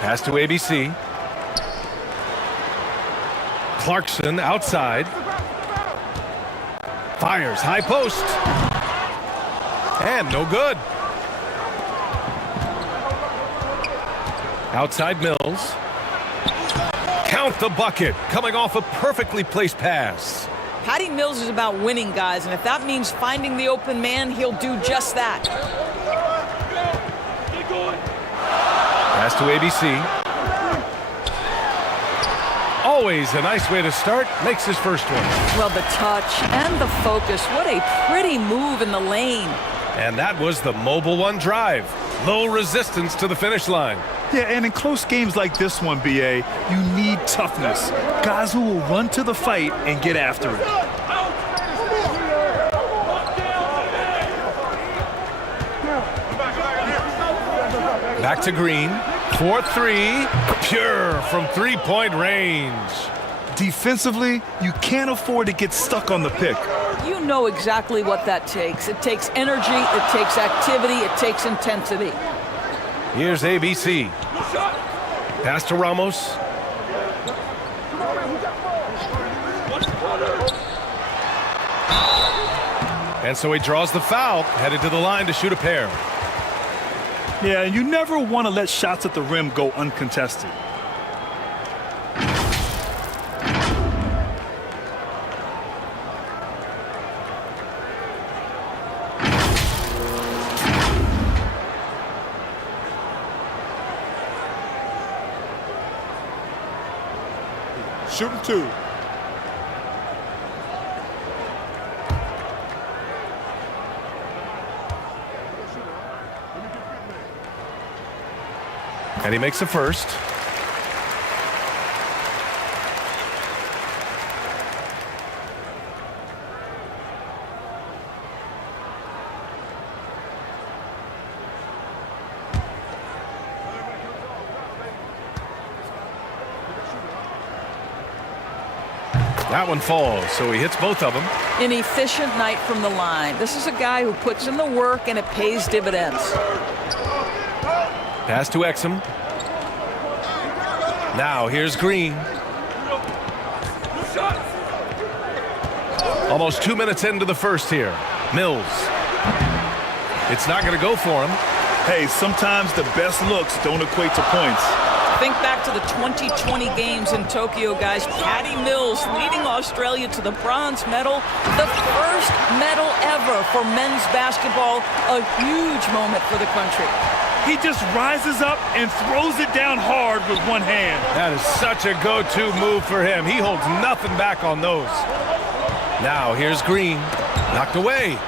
Pass to ABC. Clarkson outside. Fires, high post. And no good. Outside Mills. Count the bucket, coming off a perfectly placed pass. Patty Mills is about winning, guys, and if that means finding the open man, he'll do just that. Pass to ABC. Always a nice way to start. Makes his first one. Well, the touch and the focus. What a pretty move in the lane. And that was the mobile one drive. Low resistance to the finish line. Yeah, and in close games like this one, BA, you need toughness. Guys who will run to the fight and get after it. Back to Green. 4-3. Pure from three-point range. Defensively, you can't afford to get stuck on the pick. You know exactly what that takes. It takes energy, it takes activity, it takes intensity. Here's ABC. Pass to Ramos. And so he draws the foul, headed to the line to shoot a pair. Yeah, and you never want to let shots at the rim go uncontested. Shooting two. And he makes the first. That one falls, so he hits both of them. An efficient night from the line. This is a guy who puts in the work and it pays dividends. Pass to Exum. Now here's Green. Almost 2 minutes into the first here. Mills. It's not going to go for him. Hey, sometimes the best looks don't equate to points. Think back to the 2020 games in Tokyo, guys. Patty Mills leading Australia to the bronze medal, the first medal ever for men's basketball, a huge moment for the country. He just rises up and throws it down hard with one hand. That is such a go-to move for him. He holds nothing back on those. Now here's Green. Knocked away.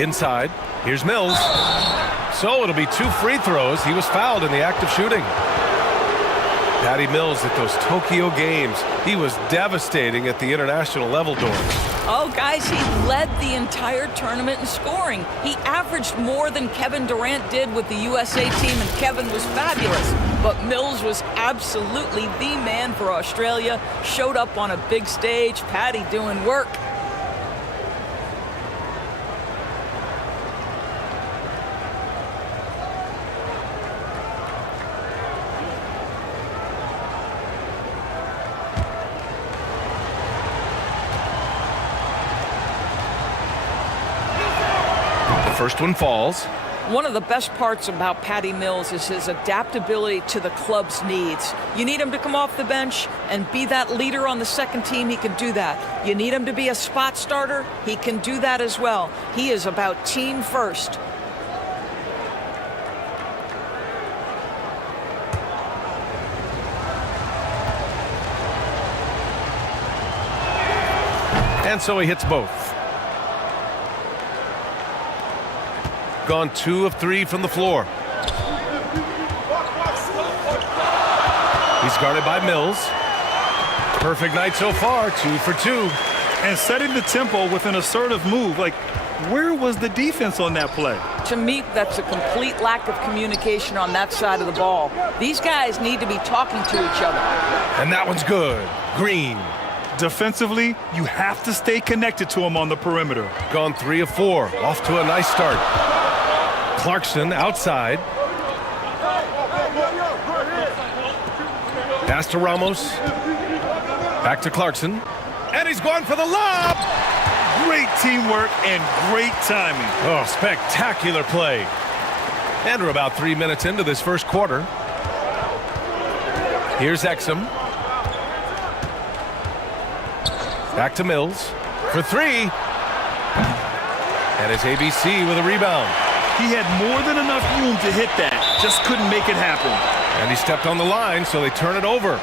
Inside. Here's Mills. So it'll be 2 free throws. He was fouled in the act of shooting. Patty Mills at those Tokyo games. He was devastating at the international level, Doris. Oh, guys, he led the entire tournament in scoring. He averaged more than Kevin Durant did with the USA team, and Kevin was fabulous. But Mills was absolutely the man for Australia. Showed up on a big stage. Patty doing work. First one falls. One of the best parts about Patty Mills is his adaptability to the club's needs. You need him to come off the bench and be that leader on the second team, he can do that. You need him to be a spot starter, he can do that as well. He is about team first. And so he hits both. Gone 2 of 3 from the floor. He's guarded by Mills. Perfect night so far, 2 for 2. And setting the tempo with an assertive move. Like, where was the defense on that play? To me, that's a complete lack of communication on that side of the ball. These guys need to be talking to each other. And that one's good. Green. Defensively, you have to stay connected to him on the perimeter. Gone 3 of 4. Off to a nice start. Clarkson outside. Pass to Ramos. Back to Clarkson. And he's going for the lob. Great teamwork and great timing. Oh, spectacular play. And we're about 3 minutes into this first quarter. Here's Exum. Back to Mills for three. And it's ABC with a rebound. He had more than enough room to hit that. Just couldn't make it happen. And he stepped on the line, so they turn it over.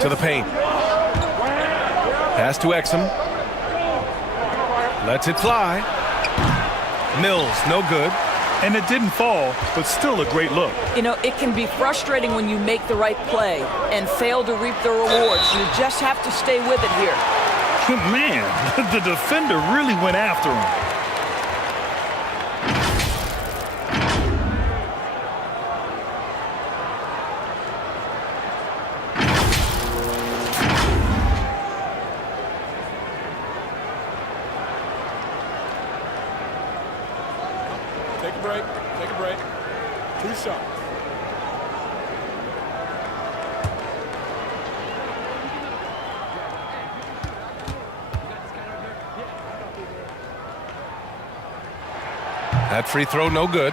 To the paint. Pass to Exum. Lets it fly. Mills, no good. And it didn't fall, but still a great look. You know, it can be frustrating when you make the right play and fail to reap the rewards. You just have to stay with it here. Man, the defender really went after him. Take a break. Take a break. 2 shots. That free throw, no good.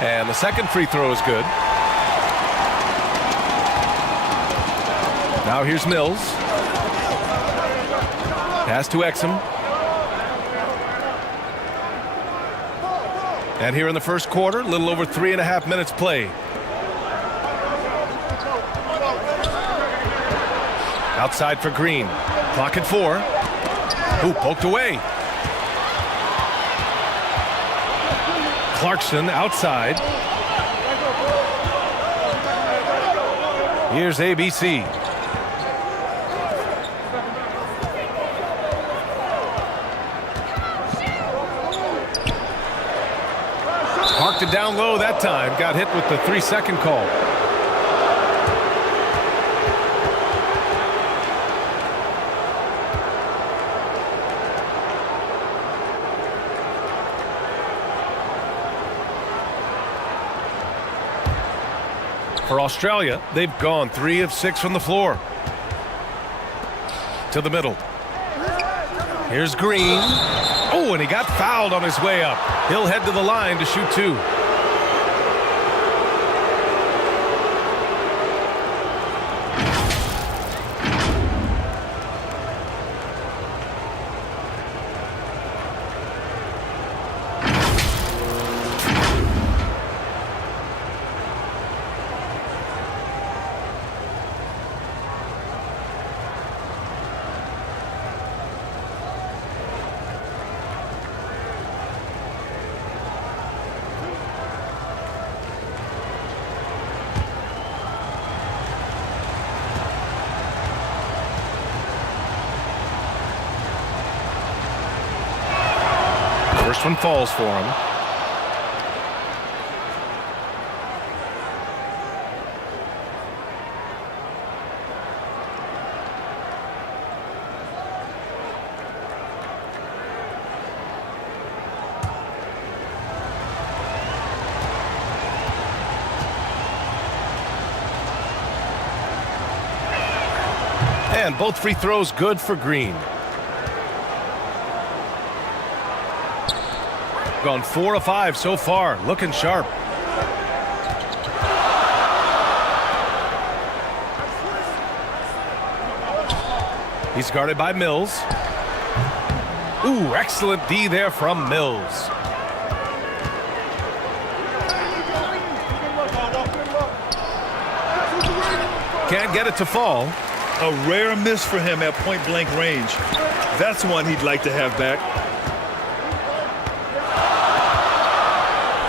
And the second free throw is good. Now here's Mills. Pass to Exum. And here in the first quarter, a little over 3.5 minutes played. Outside for Green. Clock at 4. Ooh, poked away. Clarkson outside. Here's ABC. Parked it down low that time. Got hit with the 3-second call. For Australia, they've gone 3 of 6 from the floor. To the middle. Here's Green. Oh, and he got fouled on his way up. He'll head to the line to shoot 2. First one falls for him. And both free throws good for Green. Gone 4 of 5 so far, looking sharp. He's guarded by Mills. Ooh, excellent D there from Mills. Can't get it to fall. A rare miss for him at point-blank range. That's one he'd like to have back.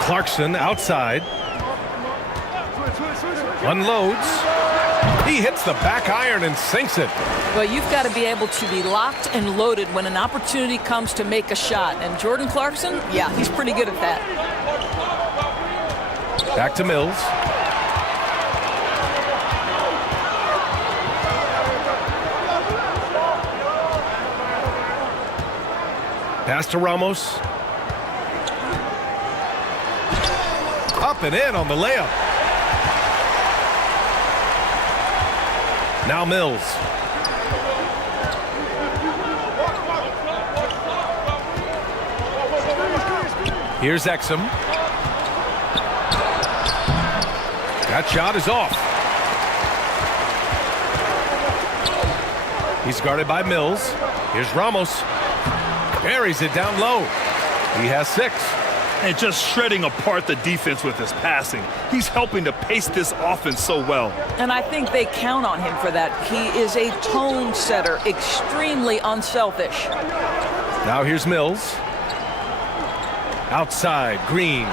Clarkson outside. Unloads. He hits the back iron and sinks it. Well, you've got to be able to be locked and loaded when an opportunity comes to make a shot. And Jordan Clarkson, yeah, he's pretty good at that. Back to Mills. Pass to Ramos. Up and in on the layup. Now Mills. Here's Exum. That shot is off. He's guarded by Mills. Here's Ramos. Buries it down low. He has 6. And just shredding apart the defense with his passing. He's helping to pace this offense so well. And I think they count on him for that. He is a tone setter, extremely unselfish. Now here's Mills. Outside, Green.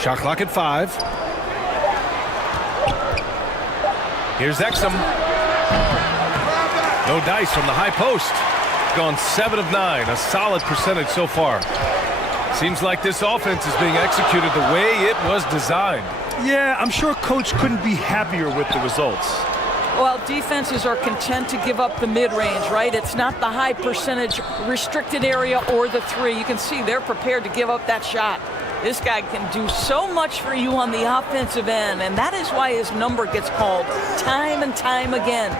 Shot clock at 5. Here's Exum. No dice from the high post. Gone 7 of 9, a solid percentage so far. Seems like this offense is being executed the way it was designed. Yeah, I'm sure Coach couldn't be happier with the results. Well, defenses are content to give up the mid-range, right? It's not the high percentage restricted area or the 3. You can see they're prepared to give up that shot. This guy can do so much for you on the offensive end, and that is why his number gets called time and time again.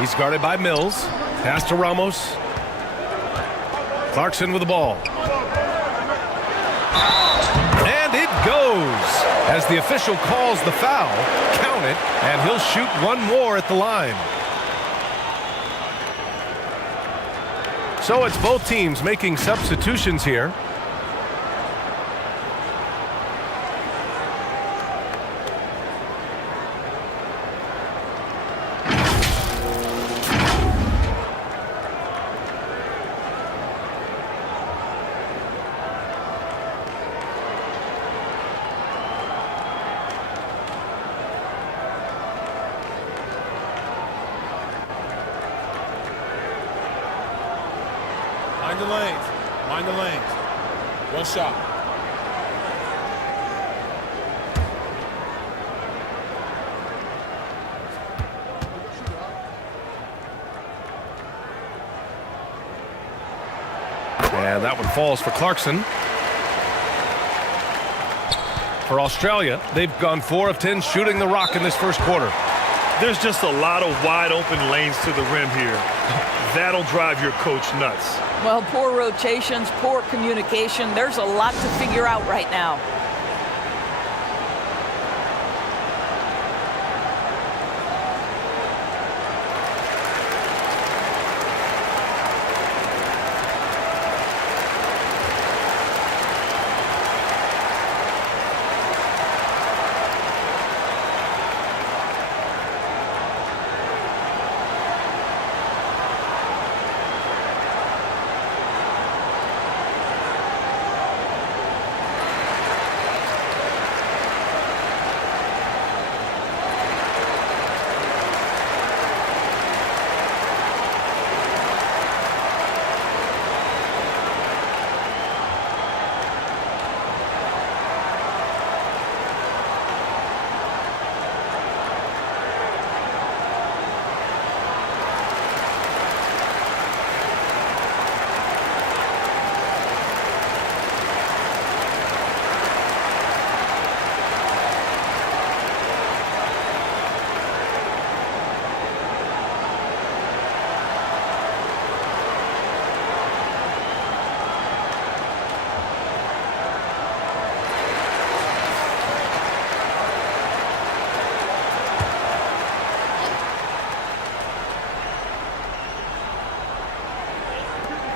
He's guarded by Mills. Pass to Ramos. Clarkson with the ball. And it goes. As the official calls the foul, count it, and he'll shoot one more at the line. So it's both teams making substitutions here. Mind the lanes. Mind the lanes. One shot. And that one falls for Clarkson. For Australia, they've gone 4 of 10 shooting the rock in this first quarter. There's just a lot of wide open lanes to the rim here. That'll drive your coach nuts. Well, poor rotations, poor communication. There's a lot to figure out right now.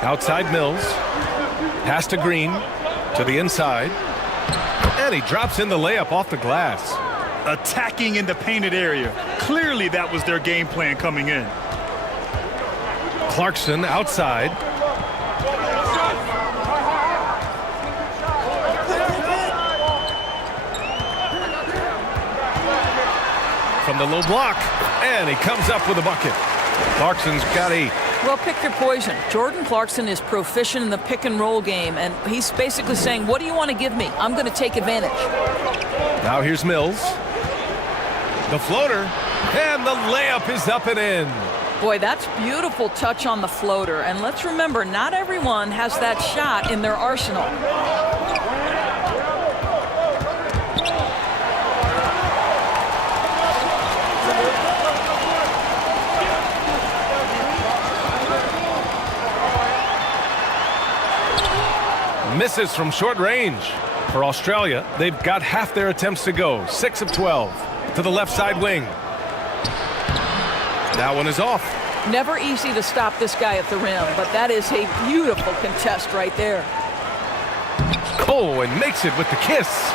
Outside Mills. Pass to Green. To the inside. And he drops in the layup off the glass. Attacking in the painted area. Clearly that was their game plan coming in. Clarkson outside. From the low block. And he comes up with a bucket. Clarkson's got 8. Well, pick your poison. Jordan Clarkson is proficient in the pick and roll game, and he's basically saying, what do you want to give me? I'm going to take advantage. Now here's Mills. The floater, and the layup is up and in. Boy, that's beautiful touch on the floater, and let's remember, not everyone has that shot in their arsenal. Misses from short range. For Australia, they've got half their attempts to go. 6 of 12. To the left side wing. That one is off. Never easy to stop this guy at the rim, but that is a beautiful contest right there. Oh, and makes it with the kiss.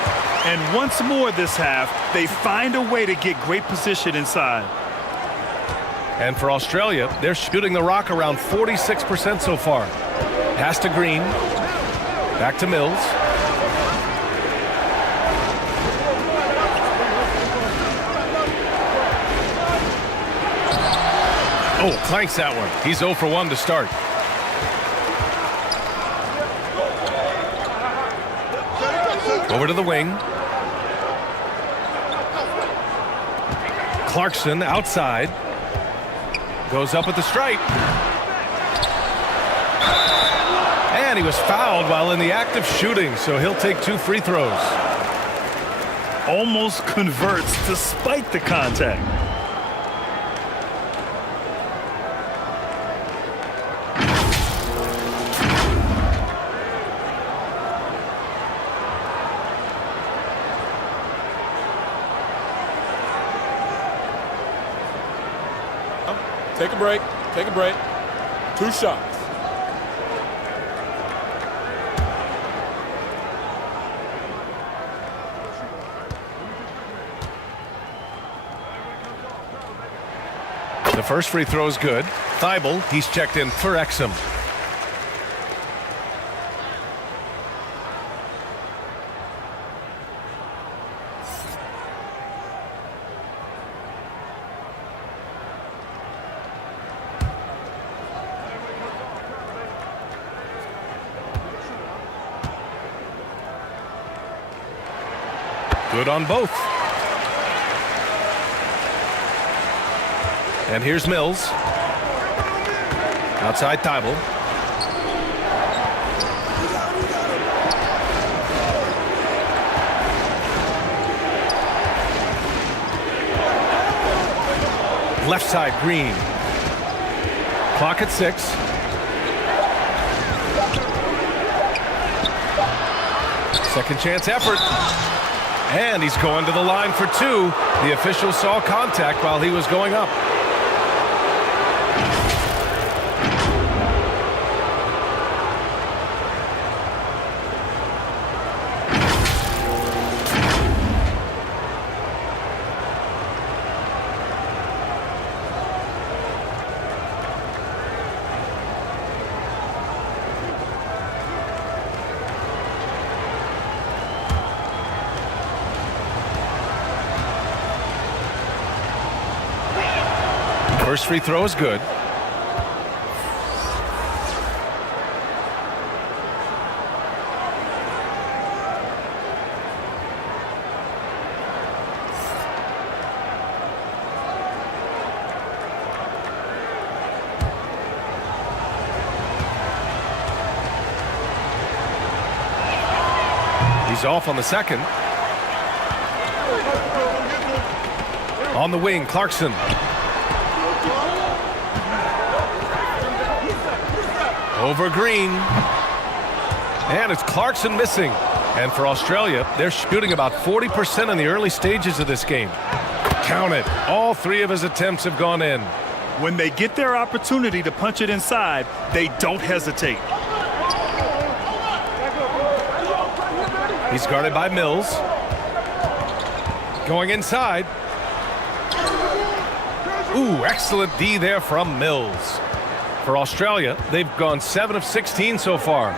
And once more this half, they find a way to get great position inside. And for Australia, they're shooting the rock around 46% so far. Pass to Green. Back to Mills. Oh, clanks that one. He's 0 for 1 to start. Over to the wing. Clarkson outside. Goes up at the stripe. And he was fouled while in the act of shooting, so he'll take 2 free throws. Almost converts despite the contact. Take a break. Take a break. 2 shots. The first free throw is good. Thibault, he's checked in for Exum. Good on both. And here's Mills. Outside Thibault. Left side Green. Clock at 6. Second chance effort. And he's going to the line for 2. The official saw contact while he was going up. First free throw is good. He's off on the second. On the wing, Clarkson. Over Green. And it's Clarkson missing. And for Australia, they're shooting about 40% in the early stages of this game. Count it. All 3 of his attempts have gone in. When they get their opportunity to punch it inside, they don't hesitate. He's guarded by Mills. Going inside. Ooh, excellent D there from Mills. For Australia, they've gone 7 of 16 so far.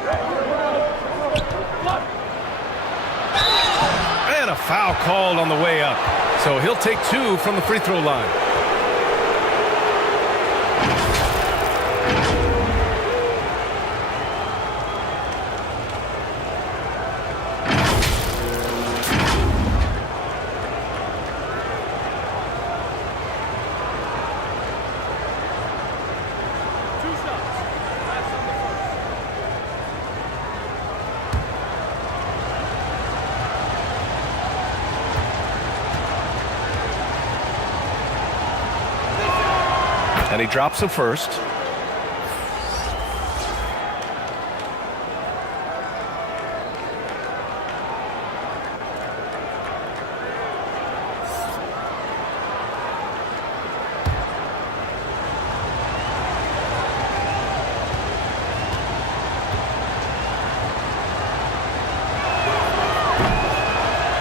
And a foul called on the way up. So he'll take 2 from the free throw line. And he drops him first.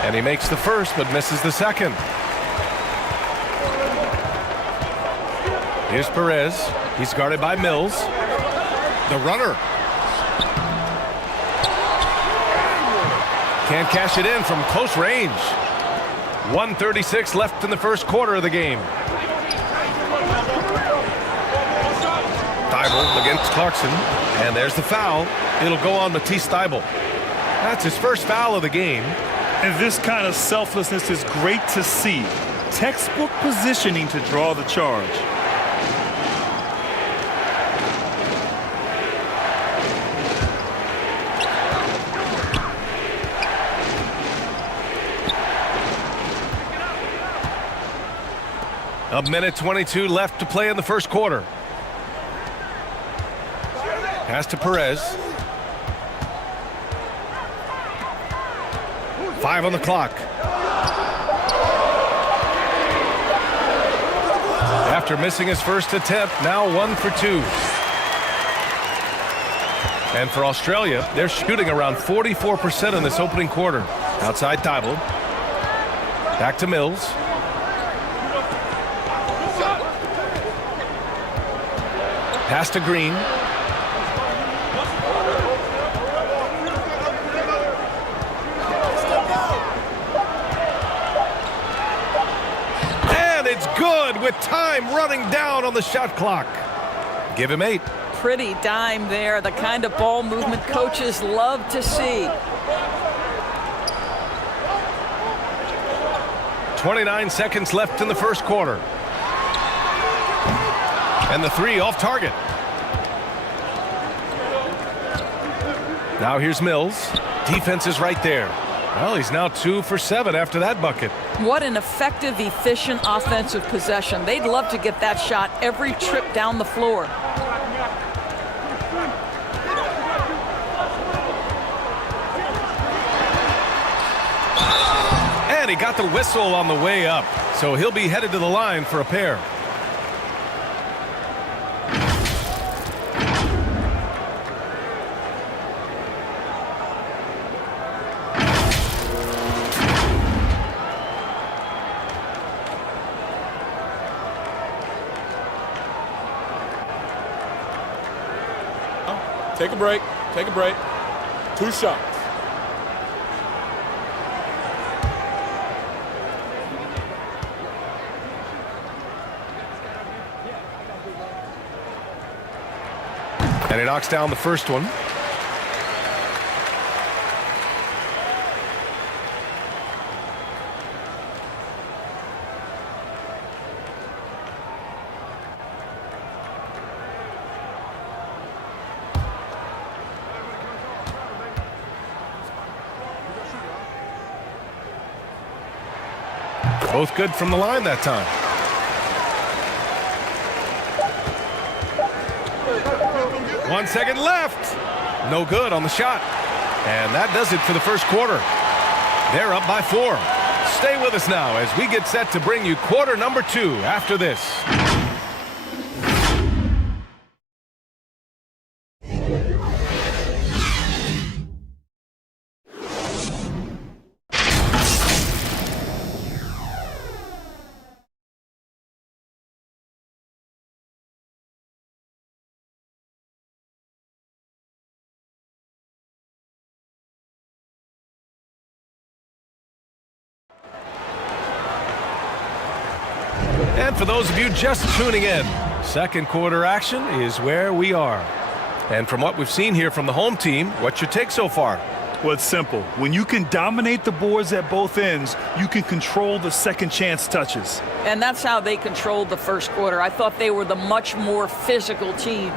And he makes the first but misses the second. Here's Perez. He's guarded by Mills. The runner. Can't cash it in from close range. 1:36 left in the first quarter of the game. Thibault against Clarkson. And there's the foul. It'll go on Matisse Thibault. That's his first foul of the game. And this kind of selflessness is great to see. Textbook positioning to draw the charge. A minute 22 left to play in the first quarter. Pass to Perez. 5 on the clock. After missing his first attempt, now 1 for 2. And for Australia, they're shooting around 44% in this opening quarter. Outside Thibault. Back to Mills. Pass to Green. And it's good with time running down on the shot clock. Give him 8. Pretty dime there, the kind of ball movement coaches love to see. 29 seconds left in the first quarter. And the 3 off target. Now here's Mills. Defense is right there. Well, he's now 2 for 7 after that bucket. What an effective, efficient offensive possession. They'd love to get that shot every trip down the floor. And he got the whistle on the way up. So he'll be headed to the line for a pair. Take a break. Take a break. 2 shots. And he knocks down the first one. Both good from the line that time. One second left. No good on the shot. And that does it for the first quarter. They're up by 4. Stay with us now as we get set to bring you quarter number 2 after this. And for those of you just tuning in, second quarter action is where we are. And from what we've seen here from the home team, what's your take so far? Well, it's simple. When you can dominate the boards at both ends, you can control the second chance touches. And that's how they controlled the first quarter. I thought they were the much more physical team.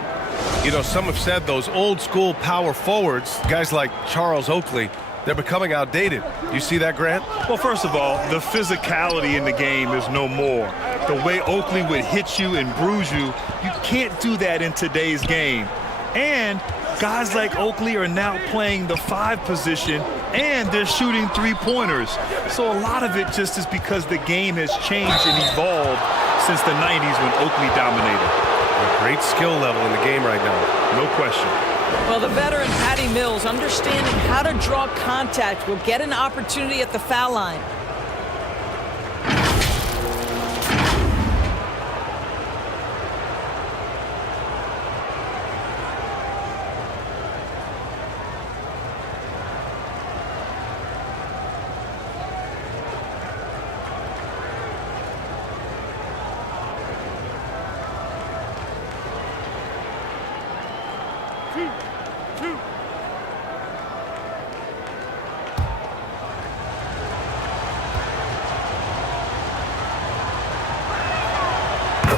You know, some have said those old school power forwards, guys like Charles Oakley, they're becoming outdated. You see that, Grant? Well, first of all, the physicality in the game is no more. The way Oakley would hit you and bruise you, you can't do that in today's game. And guys like Oakley are now playing the 5 position, and they're shooting 3-pointers. So a lot of it just is because the game has changed and evolved since the 90s when Oakley dominated. A great skill level in the game right now. No question. Well, the veteran Patty Mills, understanding how to draw contact, will get an opportunity at the foul line.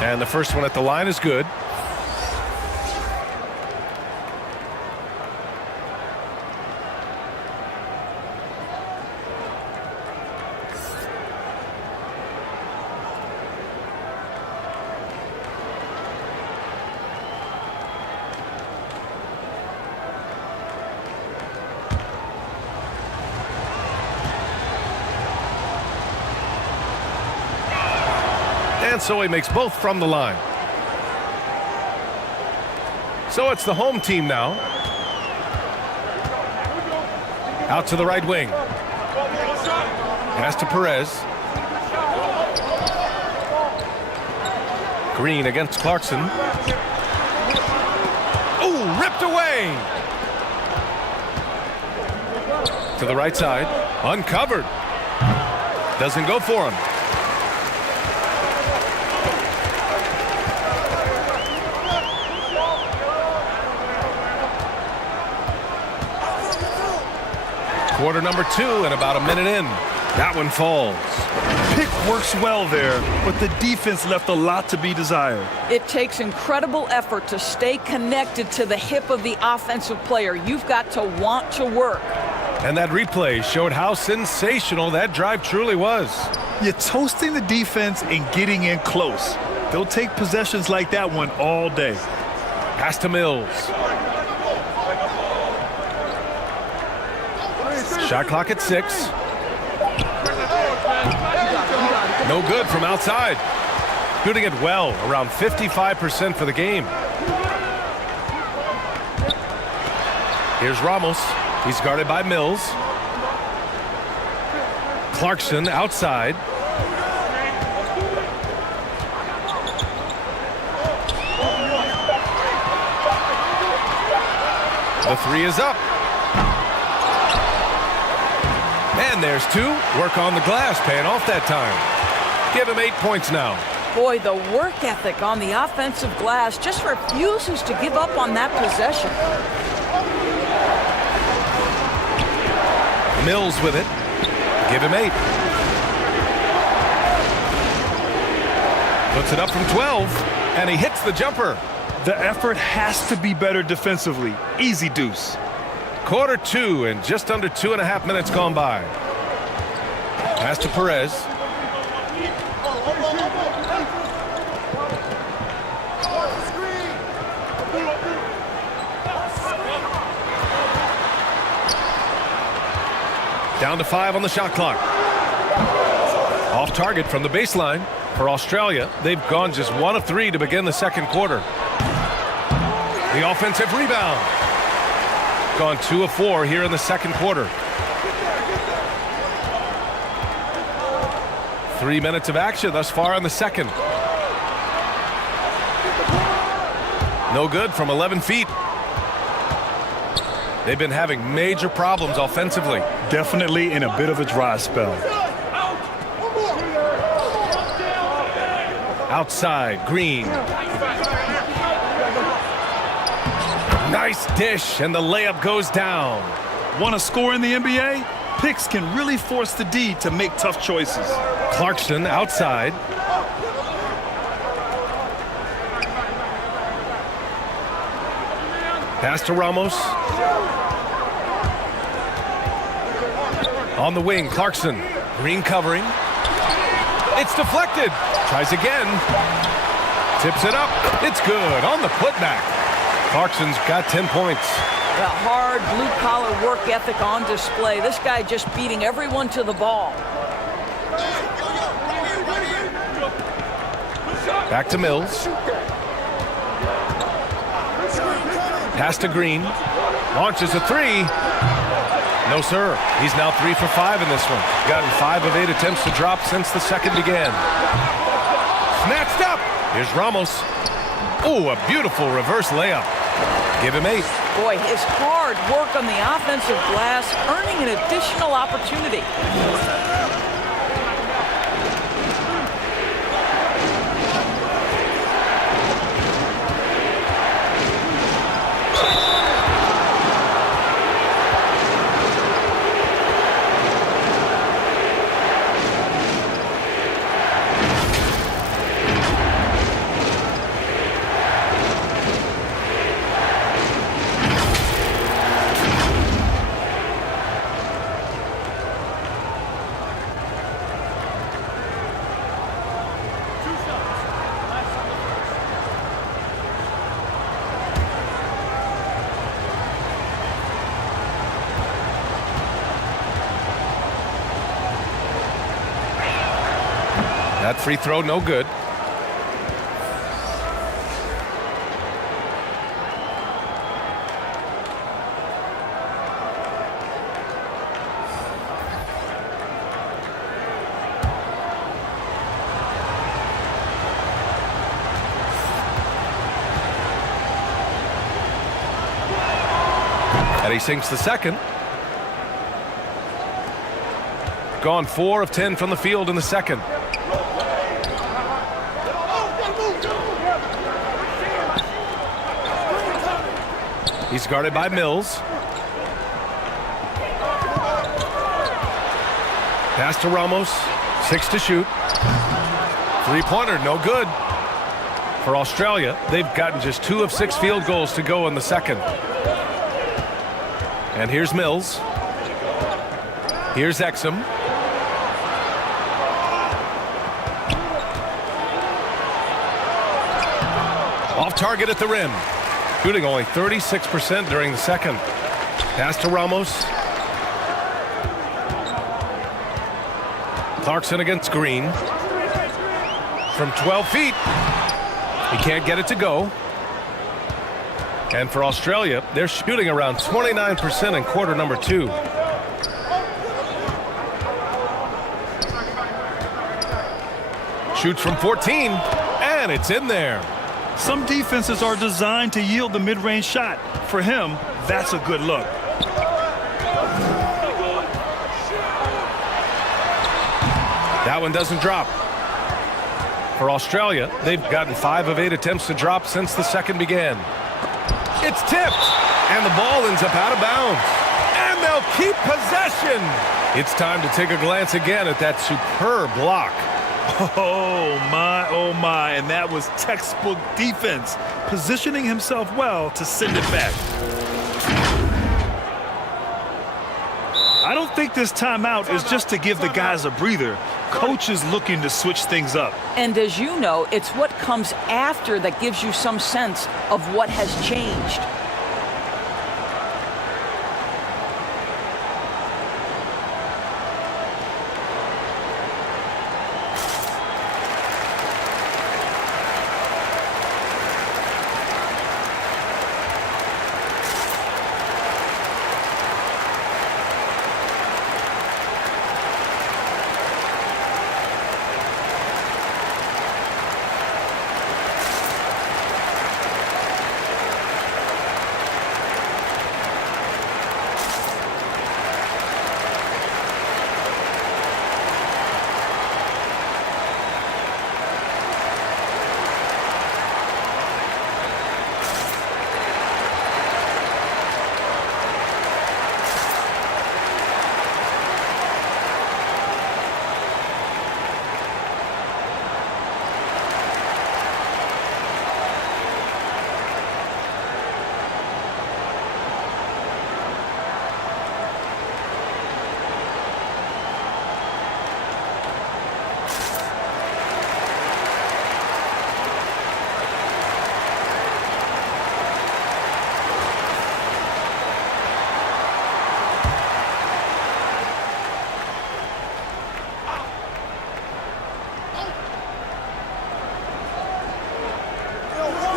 And the first one at the line is good. And so he makes both from the line. So it's the home team now. Out to the right wing. Pass to Perez. Green against Clarkson. Oh, ripped away. To the right side. Uncovered. Doesn't go for him. Quarter number 2 and about a minute in. That one falls. Pick works well there, but the defense left a lot to be desired. It takes incredible effort to stay connected to the hip of the offensive player. You've got to want to work. And that replay showed how sensational that drive truly was. You're toasting the defense and getting in close. They'll take possessions like that one all day. Pass to Mills. Shot clock at 6. No good from outside. Shooting it well, around 55% for the game. Here's Ramos. He's guarded by Mills. Clarkson outside. The 3 is up. And there's 2. Work on the glass, paying off that time. Give him 8 points now. Boy, the work ethic on the offensive glass just refuses to give up on that possession. Mills with it. Give him 8. Puts it up from 12, and he hits the jumper. The effort has to be better defensively. Easy deuce. Quarter 2 and just under 2.5 minutes gone by. Pass to Perez. Down to 5 on the shot clock. Off target from the baseline for Australia. They've gone just 1 of 3 to begin the second quarter. The offensive rebound. Gone 2 of 4 here in the second quarter. 3 minutes of action thus far in the second. No good from 11 feet. They've been having major problems offensively. Definitely in a bit of a dry spell. Outside, Green. Nice dish, and the layup goes down. Want to score in the NBA? Picks can really force the D to make tough choices. Clarkson outside. Pass to Ramos. On the wing, Clarkson. Green covering. It's deflected. Tries again. Tips it up. It's good on the putback. Clarkson's got 10 points. The hard blue-collar work ethic on display. This guy just beating everyone to the ball. Back to Mills. Pass to Green. Launches a three. No, sir. He's now 3 for 5 in this one. Gotten 5 of 8 attempts to drop since the second began. Snatched up. Here's Ramos. Oh, a beautiful reverse layup. Give him 8. Boy, his hard work on the offensive glass, earning an additional opportunity. That free throw, no good. And he sinks the second. Gone 4 of 10 from the field in the second. He's guarded by Mills. Pass to Ramos. 6 to shoot. Three-pointer, no good. For Australia, they've gotten just 2 of 6 field goals to go in the second. And here's Mills. Here's Exum. Off target at the rim. Shooting only 36% during the second. Pass to Ramos. Clarkson against Green. From 12 feet. He can't get it to go. And for Australia, they're shooting around 29% in quarter number 2. Shoots from 14, and it's in there. Some defenses are designed to yield the mid-range shot. For him, that's a good look. That one doesn't drop. For Australia, they've gotten 5 of 8 attempts to drop since the second began. It's tipped, and the ball ends up out of bounds. And they'll keep possession. It's time to take a glance again at that superb block. Oh my, and that was textbook defense, positioning himself well to send it back. I don't think this timeout is just to give the guys a breather. Coach is looking to switch things up. And as you know, it's what comes after that gives you some sense of what has changed.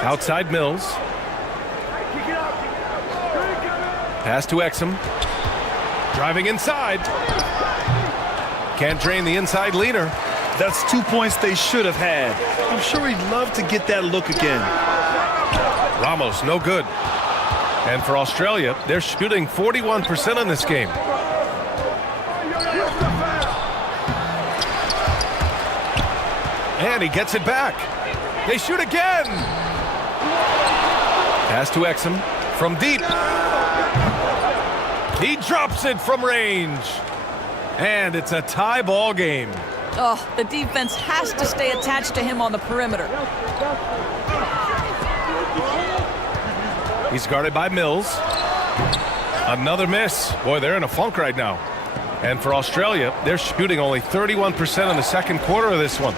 Outside Mills. Pass to Exum. Driving inside. Can't drain the inside leaner. That's 2 points they should have had. I'm sure he'd love to get that look again. Ramos, no good. And for Australia, they're shooting 41% in this game. And he gets it back. They shoot again. Pass to Exum from deep. He drops it from range. And it's a tie ball game. Oh, the defense has to stay attached to him on the perimeter. He's guarded by Mills. Another miss. Boy, they're in a funk right now. And for Australia, they're shooting only 31% in the second quarter of this one.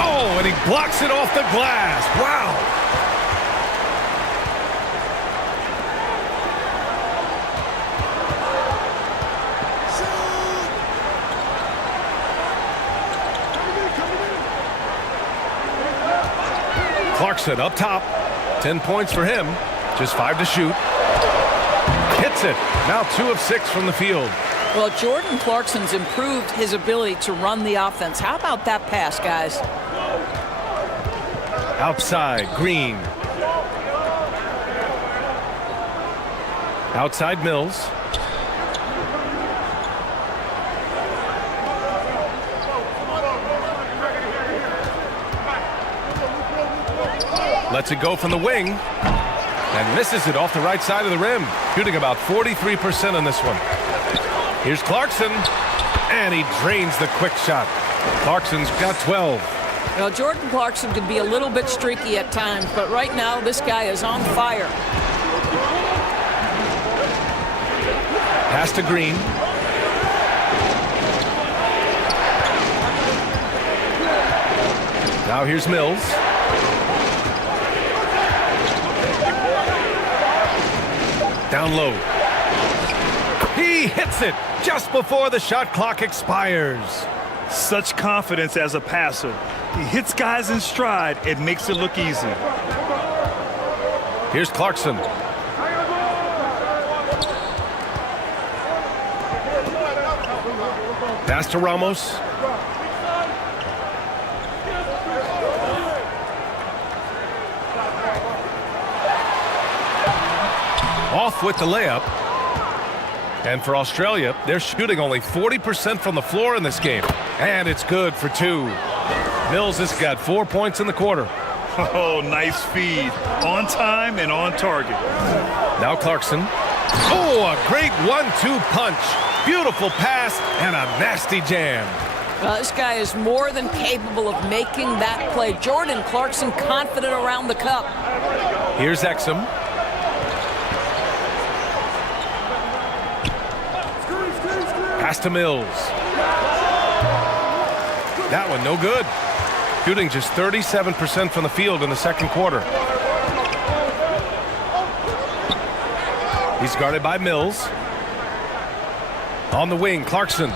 Oh, and he blocks it off the glass. Wow. Clarkson up top. 10 points for him. Just 5 to shoot. Hits it. Now 2 of 6 from the field. Well, Jordan Clarkson's improved his ability to run the offense. How about that pass, guys? Outside, Green. Outside, Mills. Lets it go from the wing and misses it off the right side of the rim, shooting about 43% in this one. Here's Clarkson, and he drains the quick shot. Clarkson's got 12. Well, Jordan Clarkson can be a little bit streaky at times, but right now this guy is on fire. Pass to Green. Now here's Mills. Down low. He hits it just before the shot clock expires. Such confidence as a passer. He hits guys in stride. It makes it look easy. Here's Clarkson. Pass to Ramos. Off with the layup. And for Australia, they're shooting only 40% from the floor in this game. And it's good for 2. Mills has got 4 points in the quarter. Oh, nice feed. On time and on target. Now Clarkson. Oh, a great 1-2 punch. Beautiful pass and a nasty jam. This guy is more than capable of making that play. Jordan Clarkson confident around the cup. Here's Exum. Pass to Mills. That one no good. Shooting just 37% from the field in the second quarter. He's guarded by Mills. On the wing, Clarkson.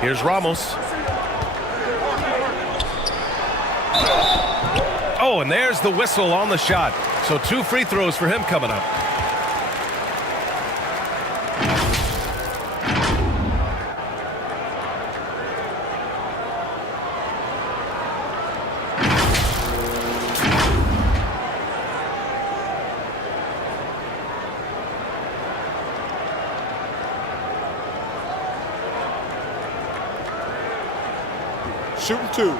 Here's Ramos. Oh, and there's the whistle on the shot. So 2 free throws for him coming up. Shooting 2.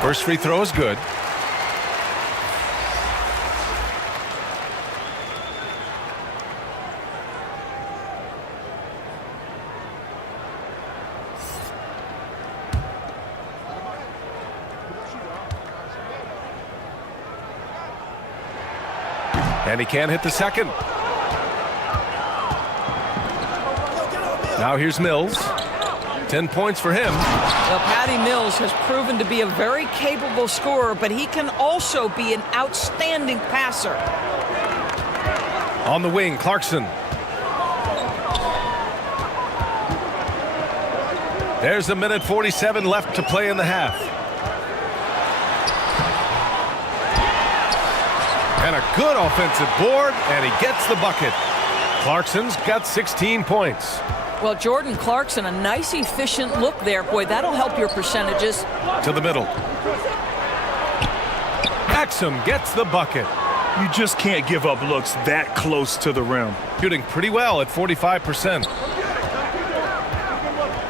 First free throw is good. And he can't hit the second. Now here's Mills. 10 points for him. Well, Patty Mills has proven to be a very capable scorer, but he can also be an outstanding passer. On the wing, Clarkson. There's a minute 47 left to play in the half. And a good offensive board, and he gets the bucket. Clarkson's got 16 points. Well, Jordan Clarkson, a nice, efficient look there. Boy, that'll help your percentages. To the middle. Exum gets the bucket. You just can't give up looks that close to the rim. Shooting pretty well at 45%.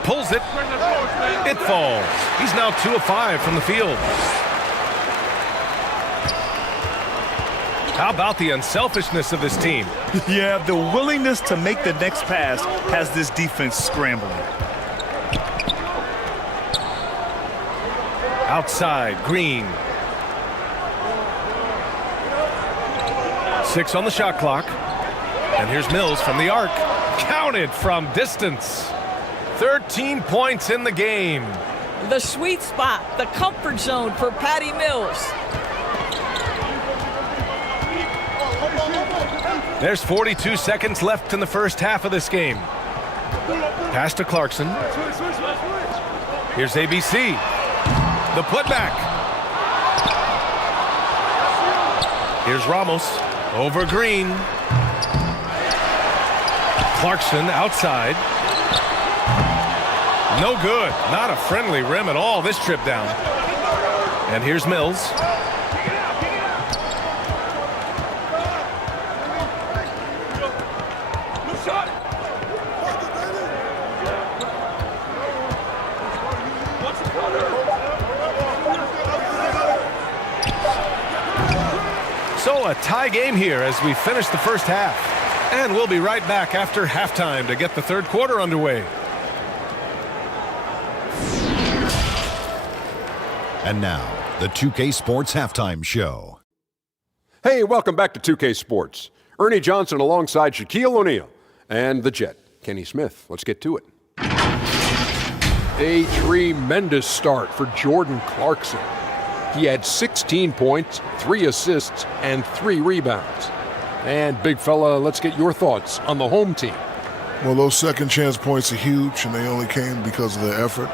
Pulls it. It falls. He's now 2 of 5 from the field. How about the unselfishness of this team? Yeah, the willingness to make the next pass has this defense scrambling. Outside, Green. 6 on the shot clock. And here's Mills from the arc. Counted from distance. 13 points in the game. The sweet spot, the comfort zone for Patty Mills. There's 42 seconds left in the first half of this game. Pass to Clarkson. Here's ABC. The putback. Here's Ramos. Over Green. Clarkson outside. No good. Not a friendly rim at all this trip down. And here's Mills. So a tie game here as we finish the first half. And we'll be right back after halftime to get the third quarter underway. And now, the 2K Sports Halftime Show. Hey, welcome back to 2K Sports. Ernie Johnson alongside Shaquille O'Neal and the Jet, Kenny Smith. Let's get to it. A tremendous start for Jordan Clarkson. He had 16 points, 3 assists, and 3 rebounds. And big fella, let's get your thoughts on the home team. Well, those second chance points are huge, and they only came because of their effort.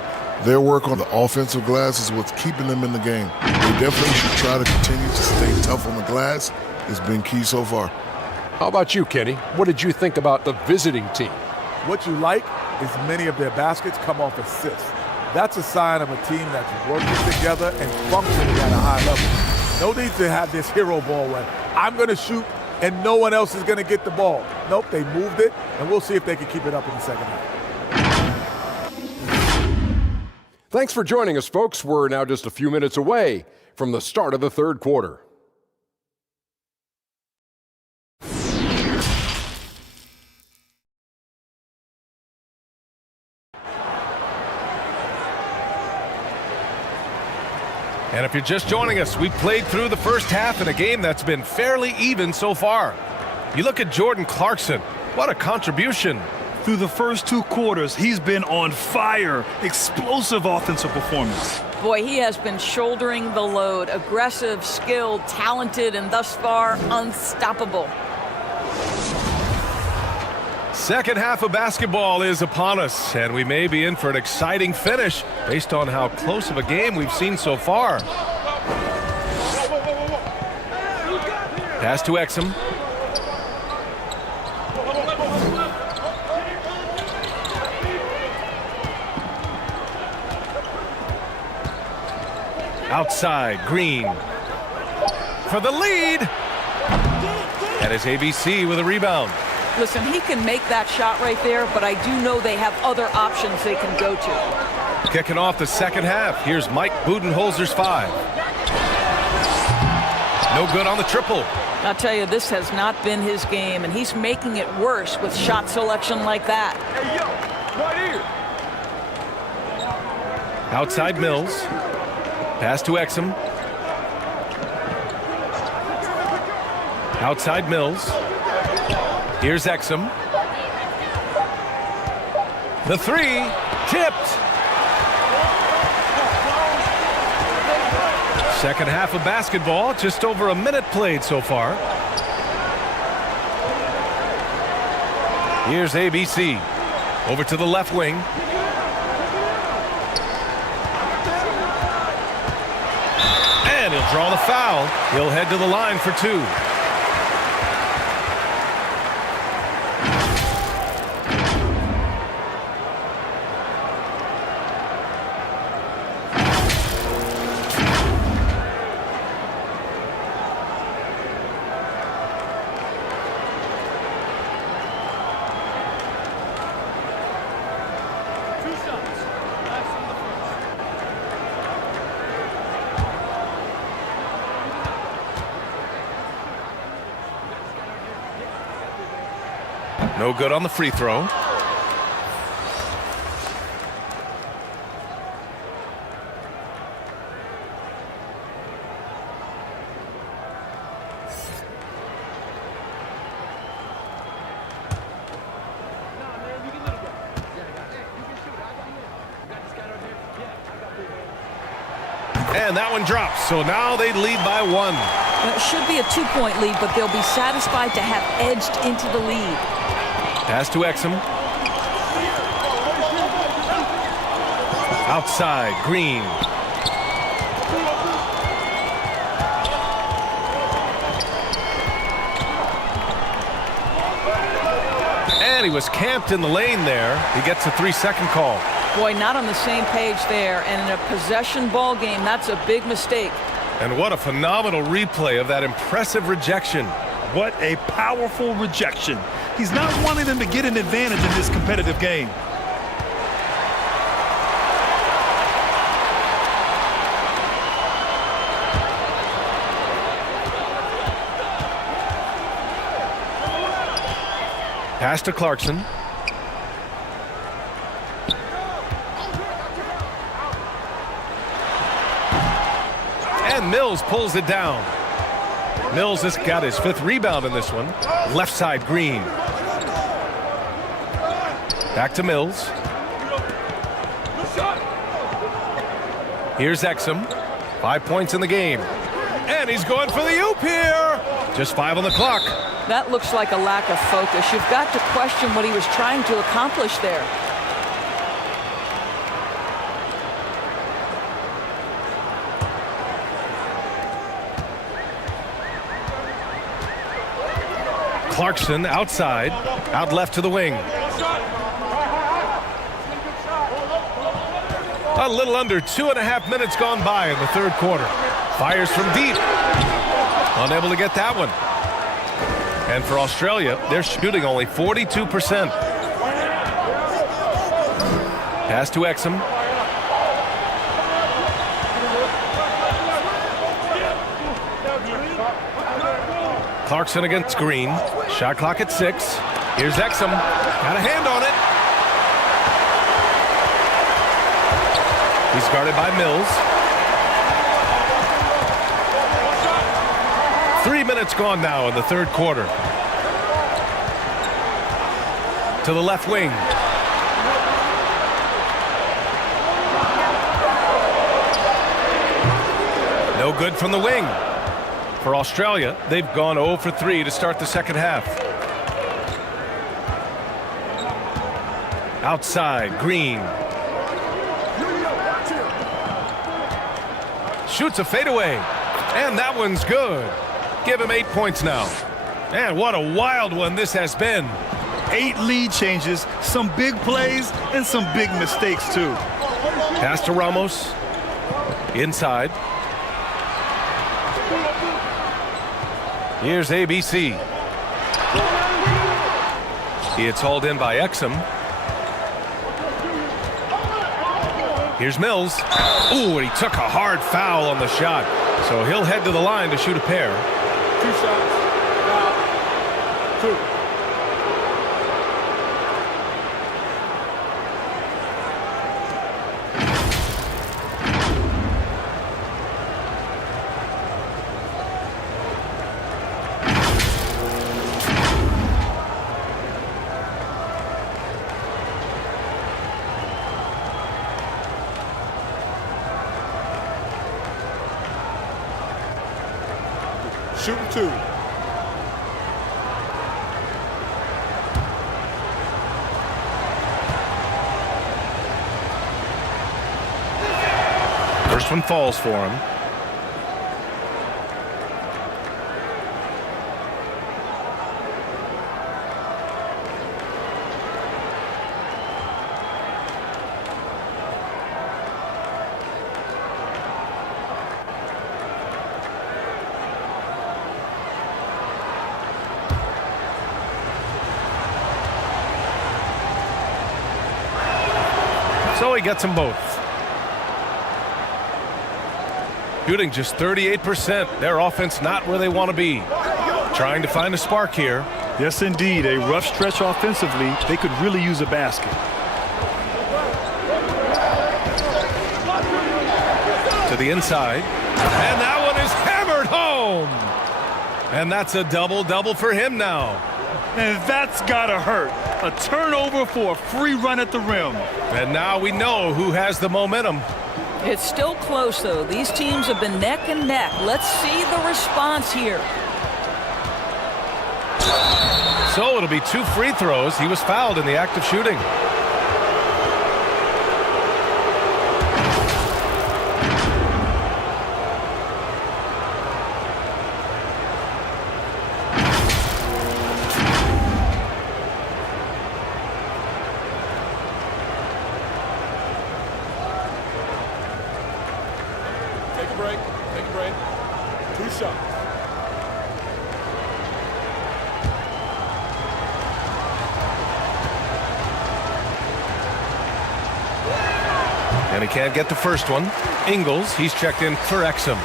Their work on the offensive glass is what's keeping them in the game. They definitely should try to continue to stay tough on the glass. It's been key so far. How about you, Kenny? What did you think about the visiting team? What you like is many of their baskets come off assists. That's a sign of a team that's working together and functioning at a high level. No need to have this hero ball where I'm going to shoot and no one else is going to get the ball. Nope, they moved it, and we'll see if they can keep it up in the second half. Thanks for joining us, folks. We're now just a few minutes away from the start of the third quarter. And if you're just joining us, we played through the first half in a game that's been fairly even so far. You look at Jordan Clarkson. What a contribution. Through the first 2 quarters, he's been on fire. Explosive offensive performance. Boy, he has been shouldering the load. Aggressive, skilled, talented, and thus far, unstoppable. Second half of basketball is upon us, and we may be in for an exciting finish based on how close of a game we've seen so far. Pass to Exum. Outside, Green for the lead. That is ABC with a rebound. Listen, he can make that shot right there, but I do know they have other options they can go to. Kicking off the second half, here's Mike Budenholzer's 5. No good on the triple. I'll tell you, this has not been his game, and he's making it worse with shot selection like that. Hey, yo, right here. Outside Mills. Pass to Exum. Outside Mills. Here's Exum. The three, tipped. Second half of basketball, just over a minute played so far. Here's ABC. Over to the left wing. And he'll draw the foul. He'll head to the line for two. No good on the free throw. And that one drops. So now they lead by one. It should be a 2-point lead, but they'll be satisfied to have edged into the lead. Pass to Exum. Outside, Green. And he was camped in the lane there. He gets a 3-second call. Boy, not on the same page there. And in a possession ball game, that's a big mistake. And what a phenomenal replay of that impressive rejection. What a powerful rejection. He's not wanting them to get an advantage in this competitive game. Pass to Clarkson. And Mills pulls it down. Mills has got his 5th rebound in this one. Left side, Green. Back to Mills. Here's Exum. 5 points in the game. And he's going for the oop here. Just 5 on the clock. That looks like a lack of focus. You've got to question what he was trying to accomplish there. Clarkson outside, out left to the wing. A little under 2.5 minutes gone by in the third quarter. Fires from deep. Unable to get that one. And for Australia, they're shooting only 42%. Pass to Exum. Clarkson against Green. Shot clock at 6. Here's Exum. Got a hand on it. He's guarded by Mills. 3 minutes gone now in the third quarter. To the left wing. No good from the wing. For Australia, they've gone 0 for 3 to start the second half. Outside, Green. Shoots a fadeaway. And that one's good. Give him 8 points now. And what a wild one this has been. 8 lead changes, some big plays, and some big mistakes, too. Pass to Ramos. Inside. Here's ABC. It's hauled in by Exum. Here's Mills. Ooh, and he took a hard foul on the shot. So he'll head to the line to shoot a pair. 2 shots. Foul. 2. shooting 2. First one falls for him. So he gets them both. Shooting just 38%. Their offense not where they want to be. Trying to find a spark here. Yes, indeed. A rough stretch offensively. They could really use a basket. To the inside. And that one is hammered home. And that's a double-double for him now. And that's gotta hurt. A turnover for a free run at the rim. And now we know who has the momentum. It's still close, though. These teams have been neck and neck. Let's see the response here. So it'll be 2 free throws. He was fouled in the act of shooting. Take a break. Take a break. 2 shots. And he can't get the first one. Ingles, he's checked in for Exum.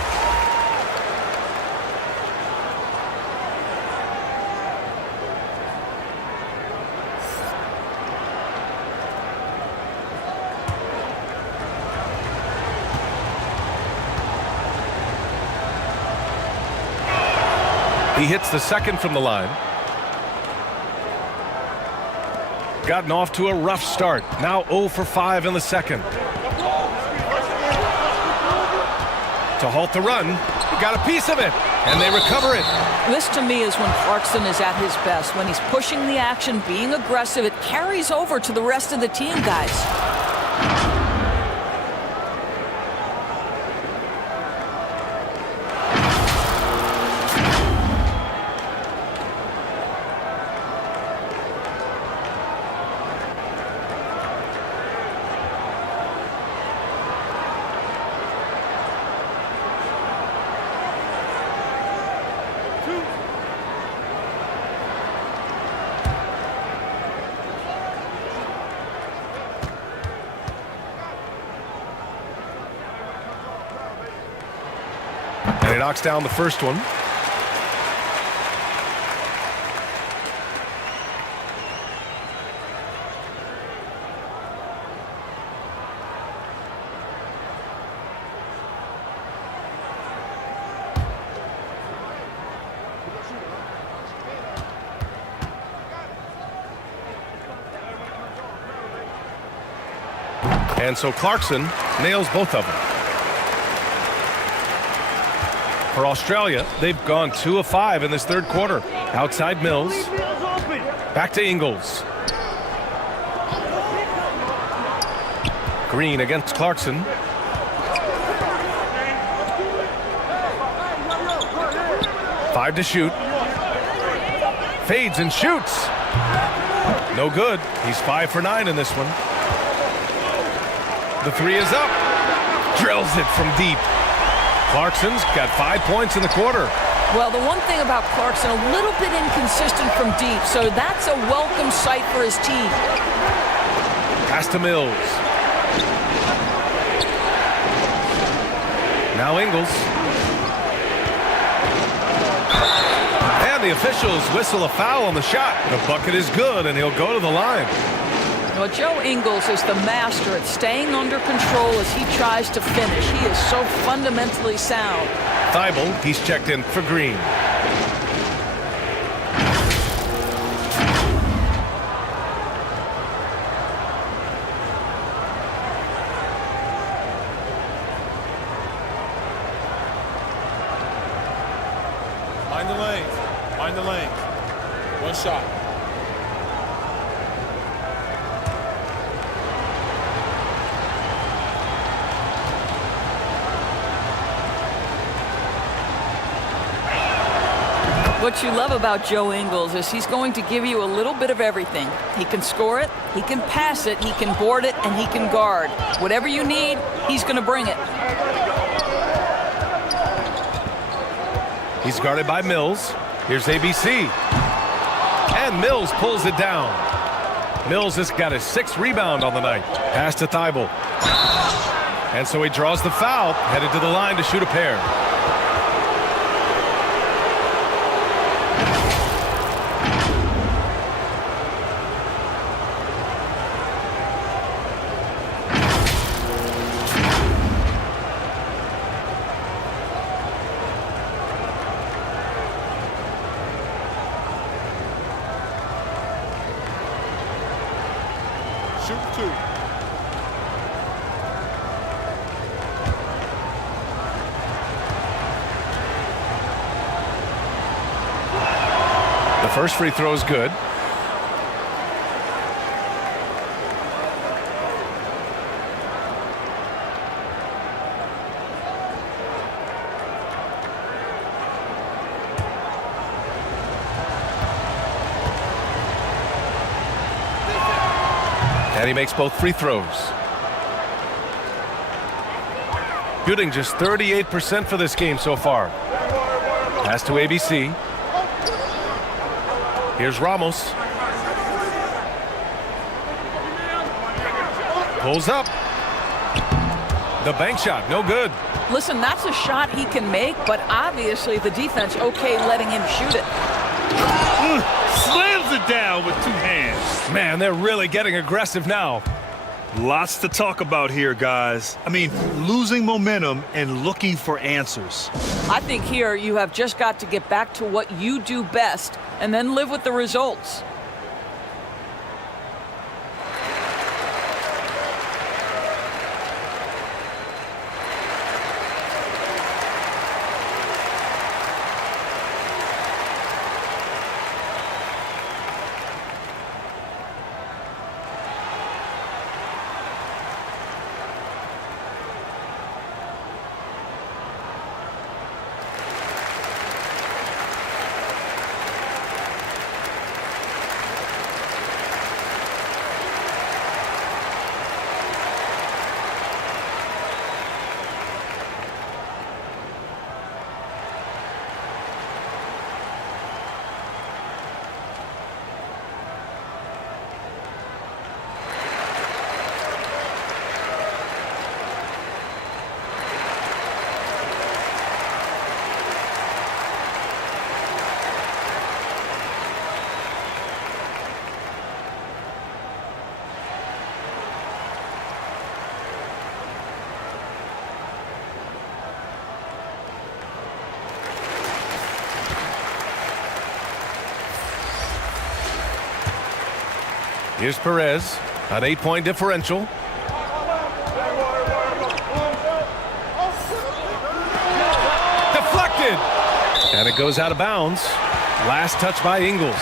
He hits the second from the line. Gotten off to a rough start. Now 0 for 5 in the second. To halt the run. Got a piece of it. And they recover it. This, to me, is when Clarkson is at his best. When he's pushing the action, being aggressive, it carries over to the rest of the team, guys. And he knocks down the first one. And so Clarkson nails both of them. For Australia, they've gone 2 of 5 in this third quarter. Outside Mills. Back to Ingles. Green against Clarkson. Five to shoot. Fades and shoots. No good. He's 5 for 9 in this one. The three is up. Drills it from deep. Clarkson's got 5 points in the quarter. Well, the one thing about Clarkson, a little bit inconsistent from deep, so that's a welcome sight for his team. Pass to Mills. Now Ingles. And the officials whistle a foul on the shot. The bucket is good, and he'll go to the line. Well, Joe Ingles is the master at staying under control as he tries to finish. He is so fundamentally sound. Thibault, he's checked in for Green. Mind the lanes. Mind the lanes. One shot. What you love about Joe Ingles is he's going to give you a little bit of everything. He can score it, he can pass it, he can board it, and he can guard. Whatever you need, he's going to bring it. He's guarded by Mills. Here's ABC. And Mills pulls it down. Mills has got his 6th rebound on the night. Pass to Thibault. And so he draws the foul, headed to the line to shoot a pair. Shoot 2. The first free throw is good. And he makes both free throws. Shooting just 38% for this game so far. Pass to ABC. Here's Ramos. Pulls up. The bank shot, no good. Listen, that's a shot he can make, but obviously the defense okay letting him shoot it. Slams it down with 2 hands. Man, they're really getting aggressive now. Lots to talk about here, guys. I mean, losing momentum and looking for answers. I think here you have just got to get back to what you do best and then live with the results. Here's Perez, an 8-point differential. Deflected! And it goes out of bounds. Last touch by Ingles.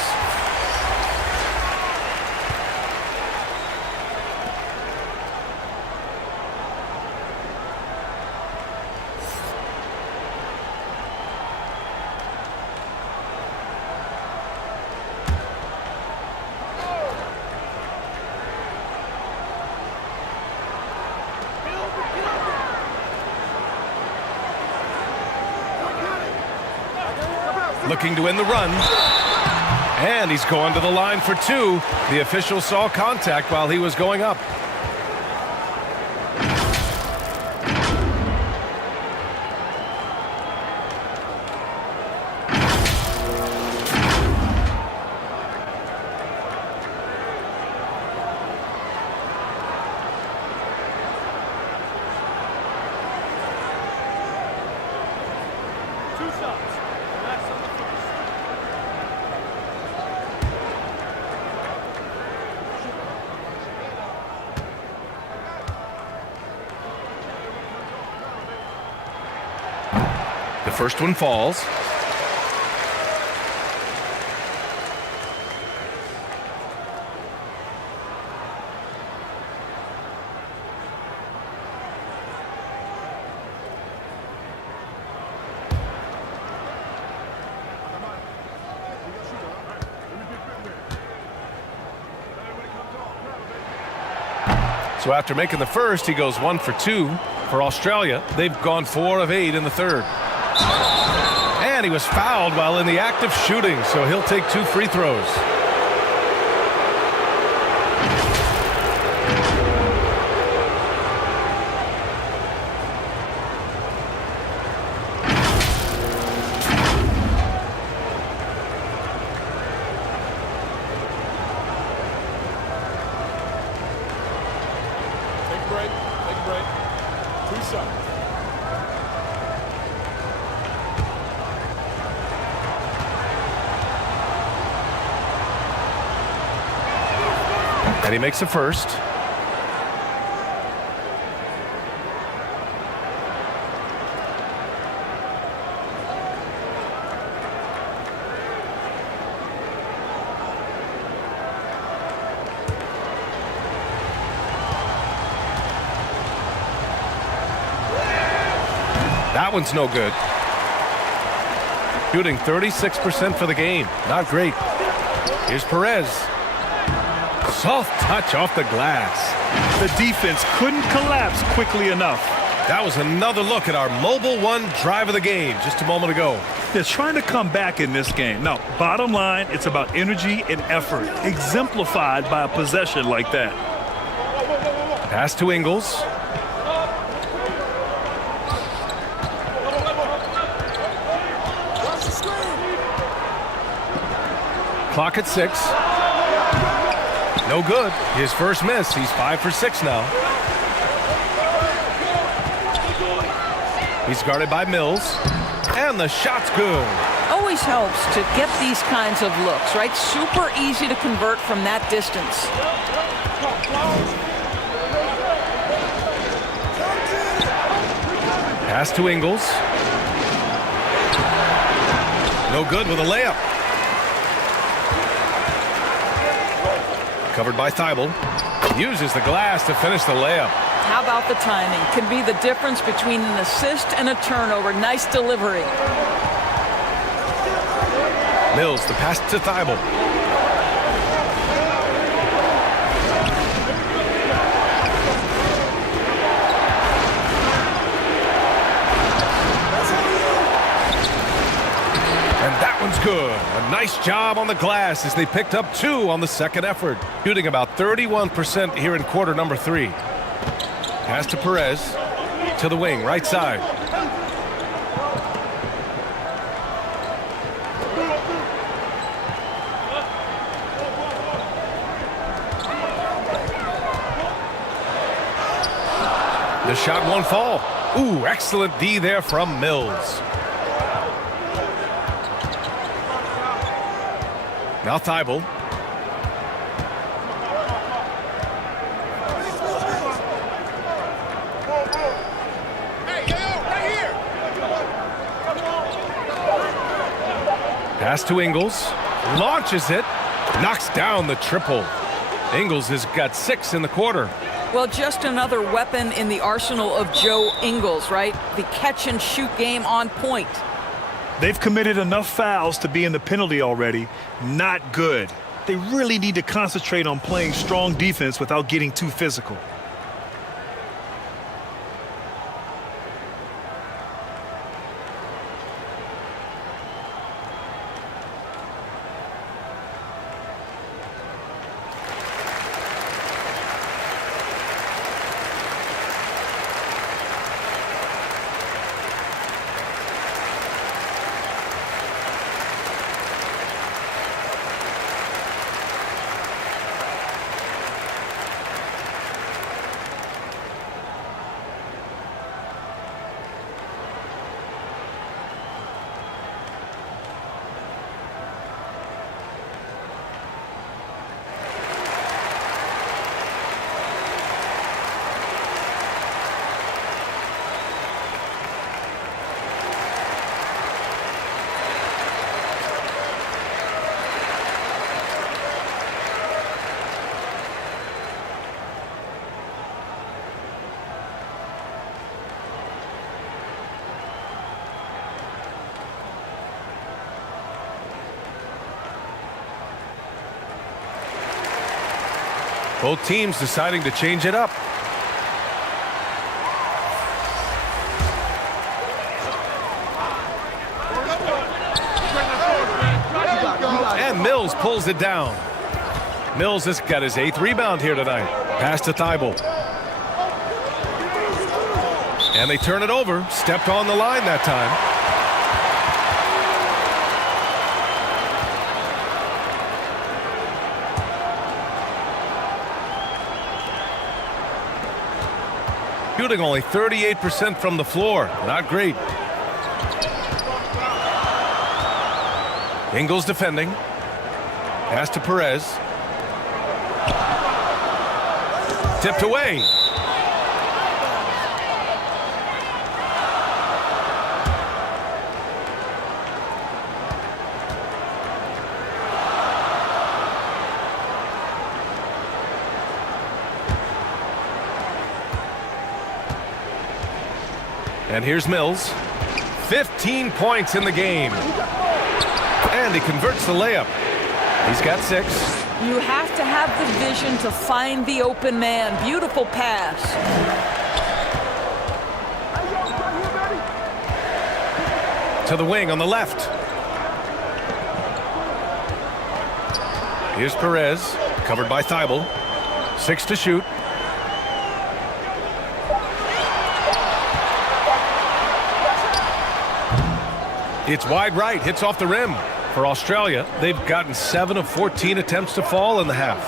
Looking to win the run. And he's going to the line for 2. The official saw contact while he was going up. The first one falls. So after making the first, he goes 1 for 2. For Australia, they've gone 4 of 8 in the third. And he was fouled while in the act of shooting, so he'll take 2 free throws. And he makes the first. That one's no good. Shooting 36% for the game. Not great. Here's Perez. Soft touch off the glass. The defense couldn't collapse quickly enough. That was another look at our mobile one drive of the game just a moment ago. They're trying to come back in this game. Now, bottom line, it's about energy and effort, exemplified by a possession like that. Pass to Ingles. Clock at 6. No good. His first miss. He's 5 for 6 now. He's guarded by Mills. And the shot's good. Always helps to get these kinds of looks, right? Super easy to convert from that distance. Pass to Ingles. No good with a layup. Covered by Thibault. Uses the glass to finish the layup. How about the timing? Can be the difference between an assist and a turnover. Nice delivery. Mills, the pass to Thibault. And that one's good. A nice job on the glass as they picked up 2 on the second effort. Shooting about 31% here in quarter number 3. Pass to Perez. To the wing, right side. The shot won't fall. Ooh, excellent D there from Mills. Now Thibault. Pass to Ingles. Launches it. Knocks down the triple. Ingles has got 6 in the quarter. Well, just another weapon in the arsenal of Joe Ingles, right? The catch-and-shoot game on point. They've committed enough fouls to be in the penalty already. Not good. They really need to concentrate on playing strong defense without getting too physical. Both teams deciding to change it up. And Mills pulls it down. Mills has got his 8th rebound here tonight. Pass to Thibault. And they turn it over. Stepped on the line that time. Shooting only 38% from the floor. Not great. Ingles defending. Pass to Perez. Tipped away. And here's Mills. 15 points in the game. And he converts the layup. He's got 6. You have to have the vision to find the open man. Beautiful pass. To the wing on the left. Here's Perez, covered by Thibault. 6 to shoot. It's wide right, hits off the rim. For Australia, they've gotten 7 of 14 attempts to fall in the half.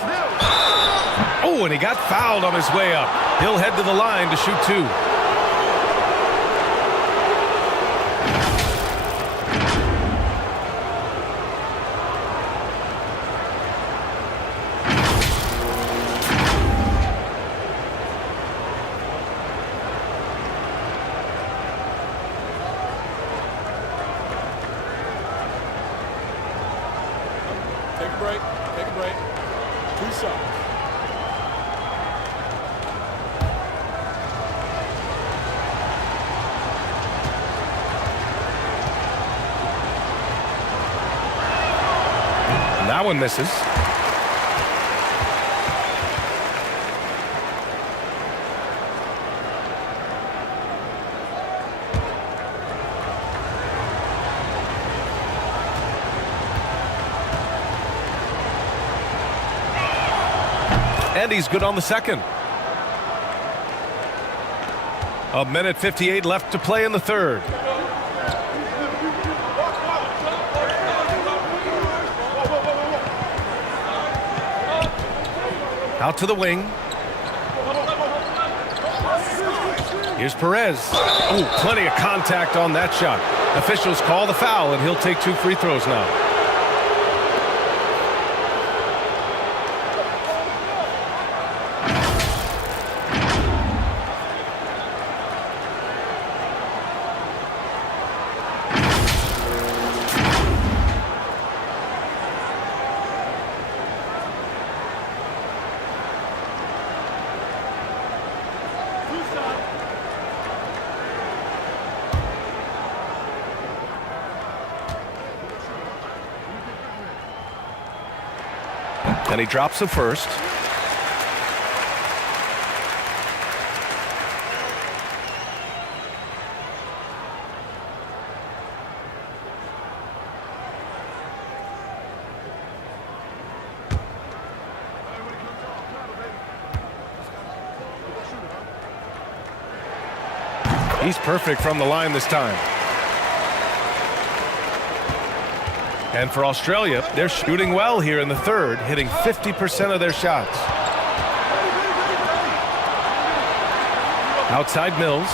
Oh, and he got fouled on his way up. He'll head to the line to shoot 2. Take a break. Take a break. 2 shots. And that one misses. And he's good on the second. 1:58 left to play in the third. Out to the wing. Here's Perez. Oh, plenty of contact on that shot. Officials call the foul, and he'll take 2 free throws now. And he drops the first. He's perfect from the line this time. And for Australia, they're shooting well here in the third, hitting 50% of their shots. Outside Mills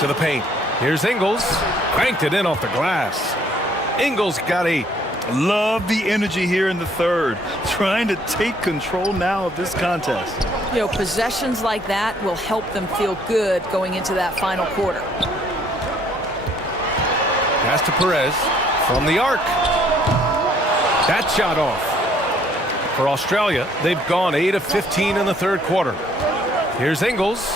to the paint. Here's Ingles. Cranked it in off the glass. Ingles got 8. Love the energy here in the third. Trying to take control now of this contest. You know, possessions like that will help them feel good going into that final quarter. Pass to Perez from the arc. That shot off. For Australia, they've gone 8 of 15 in the third quarter. Here's Ingles.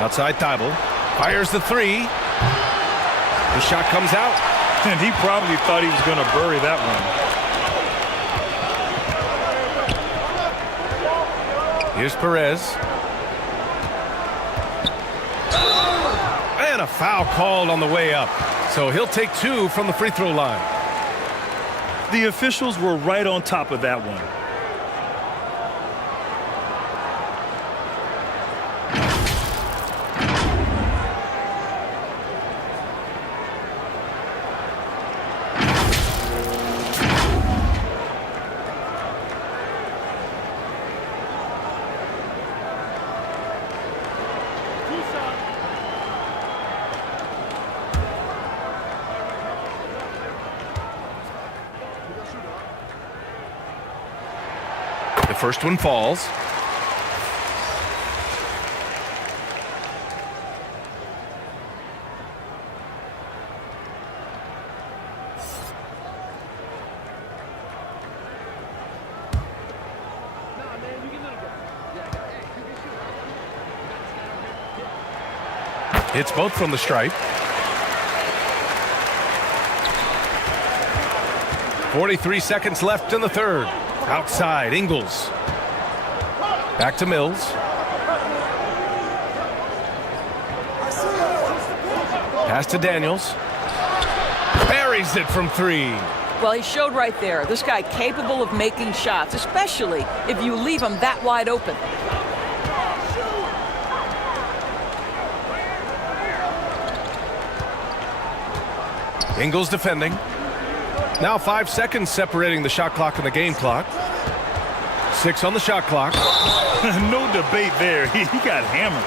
Outside Thibault. Fires the 3. The shot comes out. And he probably thought he was going to bury that Here's Perez. And a foul called on the way up. So he'll take 2 from the free throw line. The officials were right on top of that one. The first one falls. Hits both from the stripe. 43 seconds left in the third. Outside, Ingles. Back to Mills. Pass to Daniels. Buries it from 3. Well, he showed right there. This guy capable of making shots, especially if you leave him that wide open. Ingles defending. Now 5 seconds separating the shot clock and the game clock. 6 on the shot clock. No debate there. He got hammered.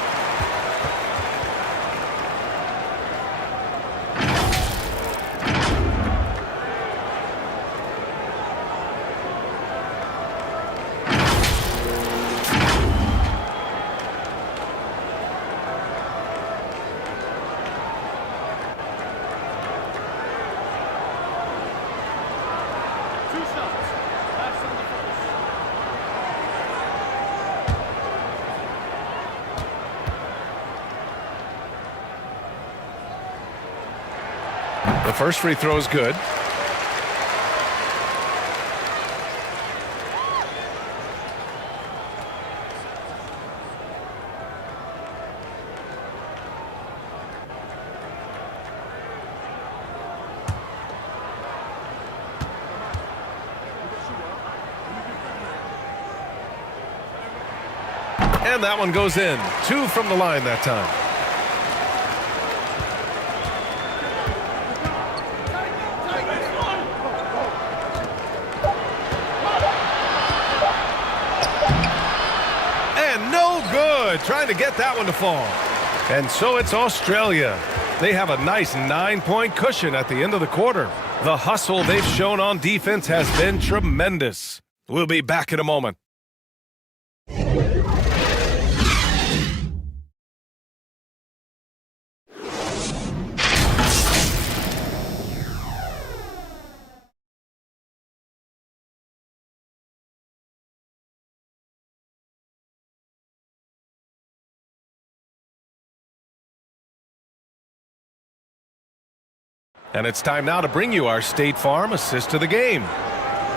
The first free throw is good. And that one goes in. 2 from the line that time. Trying to get that one to fall. And so it's Australia. They have a nice 9-point cushion at the end of the quarter. The hustle they've shown on defense has been tremendous. We'll be back in a moment. And it's time now to bring you our State Farm assist to the game.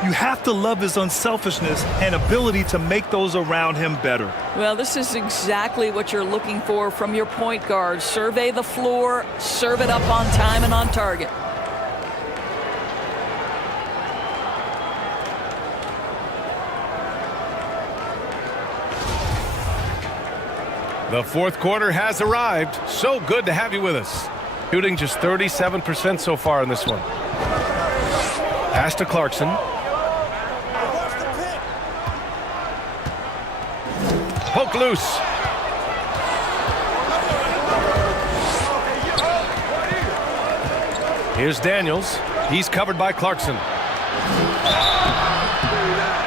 You have to love his unselfishness and ability to make those around him better. Well, this is exactly what you're looking for from your point guard. Survey the floor, serve it up on time and on target. The fourth quarter has arrived. So good to have you with us. Shooting just 37% so far in this one. Pass to Clarkson. Poke loose. Here's Daniels. He's covered by Clarkson.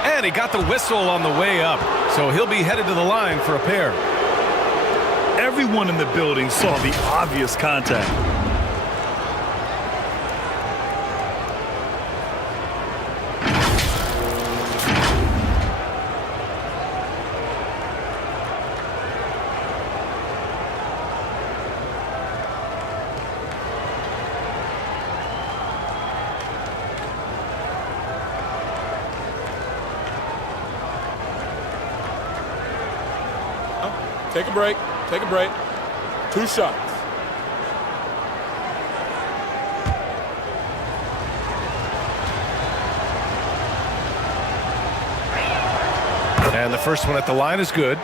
And he got the whistle on the way up. So he'll be headed to the line for a pair. Everyone in the building saw the obvious contact. Take a break. Take a break. 2 shots. And the first one at the line is good.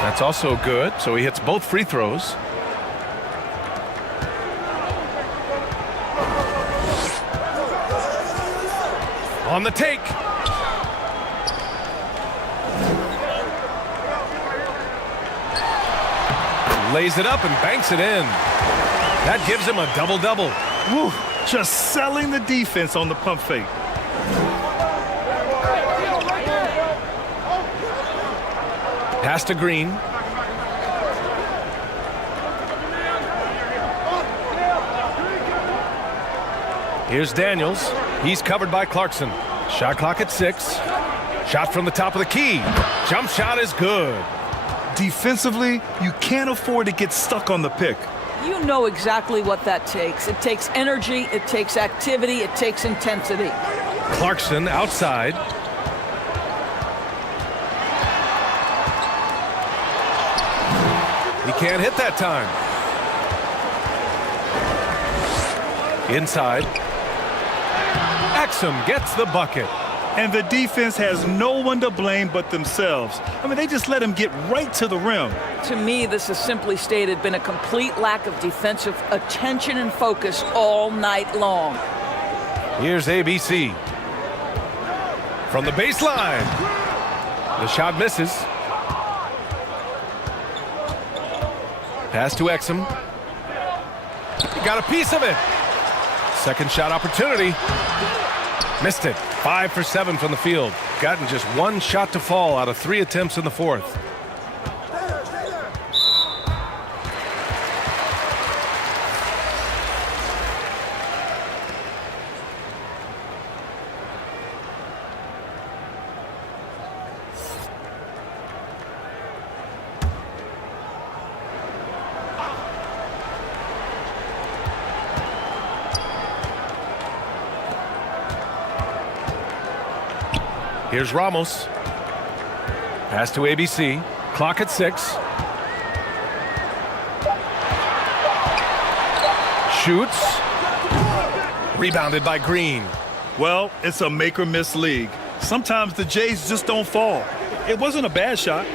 That's also good, so he hits both free throws. On the take. Lays it up and banks it in. That gives him a double-double. Woo, just selling the defense on the pump fake. Pass to Green. Here's Daniels. He's covered by Clarkson. Shot clock at 6. Shot from the top of the key. Jump shot is good. Defensively, you can't afford to get stuck on the pick. You know exactly what that takes. It takes energy, it takes activity, it takes intensity. Clarkson outside. He can't hit that time. Inside. Exum gets the bucket. And the defense has no one to blame but themselves. I mean, they just let him get right to the rim. To me, this has simply stated been a complete lack of defensive attention and focus all night long. Here's ABC. From the baseline. The shot misses. Pass to Exum. He got a piece of it. Second shot opportunity. Missed it. 5 for 7 from the field. Gotten just 1 shot to fall out of 3 attempts in the fourth. Here's Ramos. Pass to ABC. Clock at 6. Shoots. Rebounded by Green. Well, it's a make or miss league. Sometimes the Jays just don't fall. It wasn't a bad shot.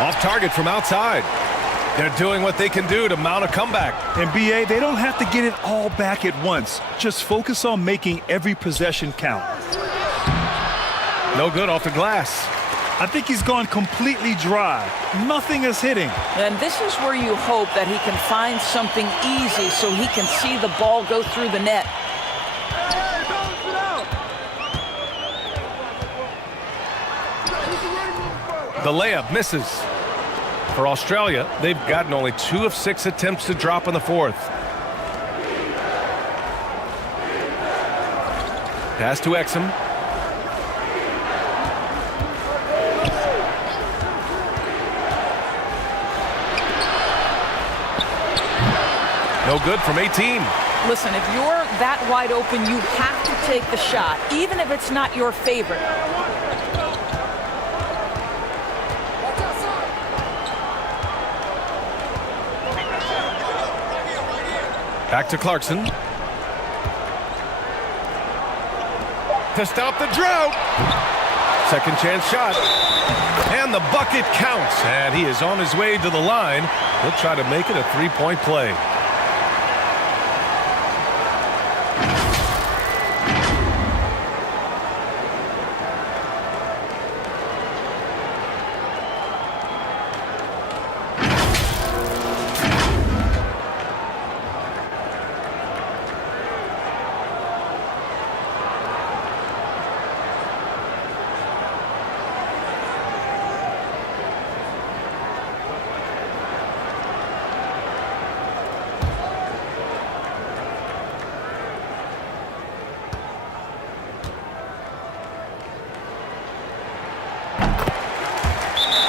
Off target from outside. They're doing what they can do to mount a comeback. And BA, they don't have to get it all back at once. Just focus on making every possession count. No good off the glass. I think he's gone completely dry. Nothing is hitting. And this is where you hope that he can find something easy so he can see the ball go through the net. The layup misses. For Australia, they've gotten only 2 of 6 attempts to drop in the fourth. Pass to Exum. No good from 18. Listen, if you're that wide open, you have to take the shot, even if it's not your favorite. Back to Clarkson. To stop the drought. Second chance shot. And the bucket counts. And he is on his way to the line. He'll try to make it a three-point play.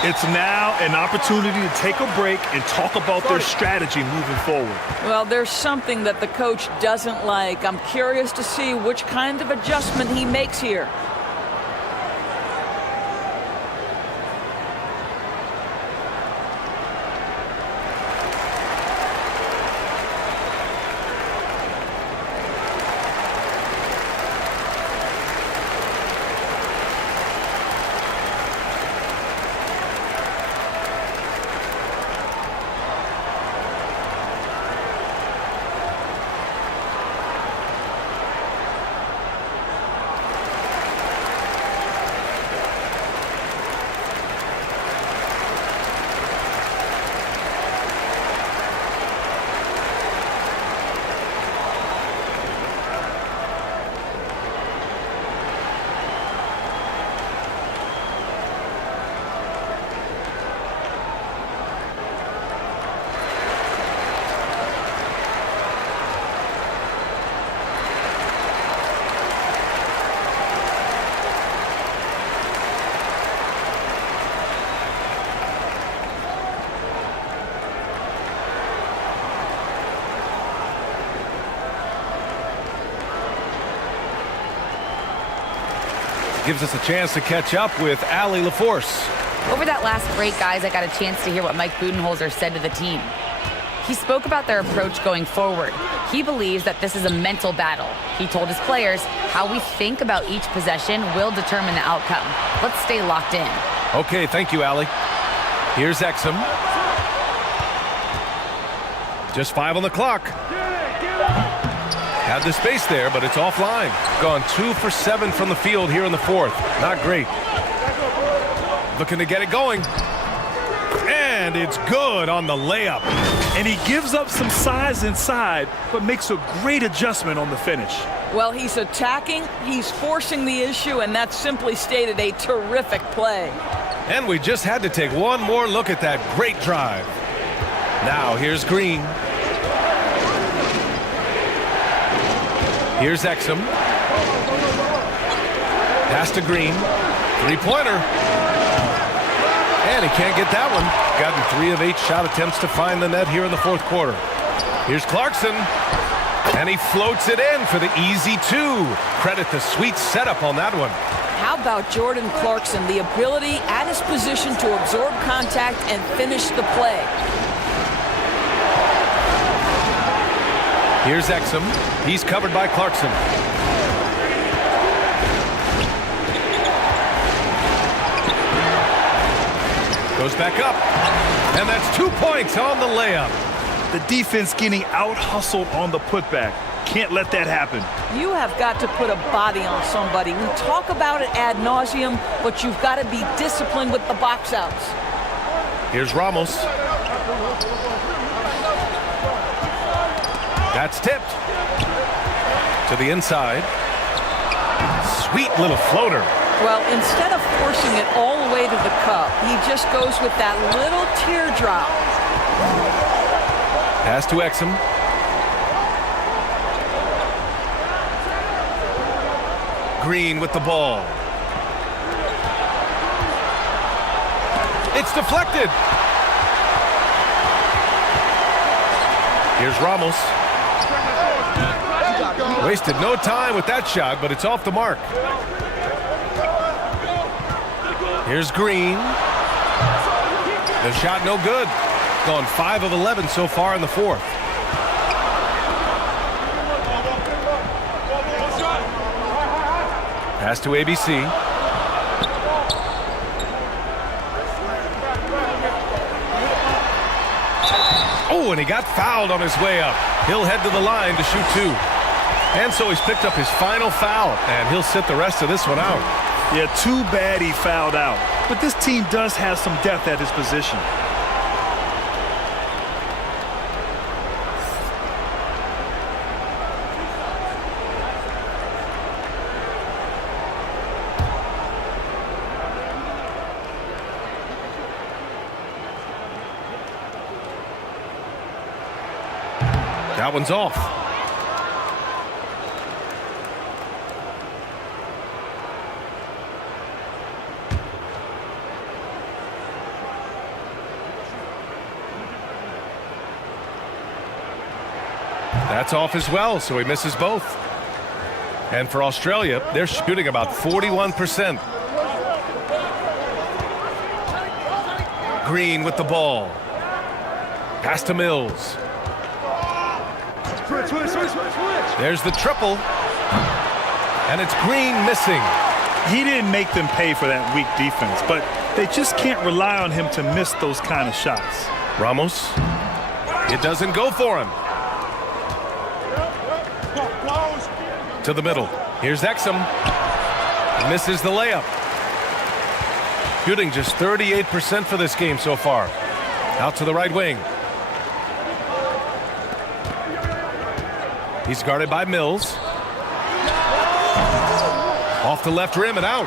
It's now an opportunity to take a break and talk about their strategy moving forward. Well, there's something that the coach doesn't like. I'm curious to see which kind of adjustment he makes here. Gives us a chance to catch up with Allie LaForce. Over that last break, guys, I got a chance to hear what Mike Budenholzer said to the team. He spoke about their approach going forward. He believes that this is a mental battle. He told his players how we think about each possession will determine the outcome. Let's stay locked in. Okay, thank you, Allie. Here's Exum. Just 5 on the clock. Had the space there, but it's offline. Gone 2 for 7 from the field here in the fourth. Not great. Looking to get it going. And it's good on the layup. And he gives up some size inside, but makes a great adjustment on the finish. Well, he's attacking, he's forcing the issue, and that's simply stated a terrific play. And we just had to take one more look at that great drive. Now here's Green. Here's Exum. Pass to Green. Three-pointer. And he can't get that one. Gotten 3 of 8 shot attempts to find the net here in the fourth quarter. Here's Clarkson. And he floats it in for the easy 2. Credit the sweet setup on that one. How about Jordan Clarkson, the ability at his position to absorb contact and finish the play? Here's Exum. He's covered by Clarkson. Goes back up. And that's 2 points on the layup. The defense getting out-hustled on the putback. Can't let that happen. You have got to put a body on somebody. We talk about it ad nauseum, but you've got to be disciplined with the box outs. Here's Ramos. That's tipped to the inside. Sweet little floater. Well, instead of forcing it all the way to the cup, he just goes with that little teardrop. Pass to Exum. Green with the ball. It's deflected. Here's Ramos. Wasted no time with that shot, but it's off the mark. Here's Green. The shot no good. Gone 5 of 11 so far in the fourth. Pass to ABC. Oh, and he got fouled on his way up. He'll head to the line to shoot 2. And so he's picked up his final foul, and he'll sit the rest of this one out. Yeah, too bad he fouled out. But this team does have some depth at his position. That one's off. That's off as well, so he misses both. And for Australia, they're shooting about 41%. Green with the ball. Pass to Mills. There's the triple. And it's Green missing. He didn't make them pay for that weak defense, but they just can't rely on him to miss those kind of shots. Ramos. It doesn't go for him. To the middle. Here's Exum. Misses the layup. Shooting just 38% for this game so far. Out to the right wing. He's guarded by Mills. Off the left rim and out.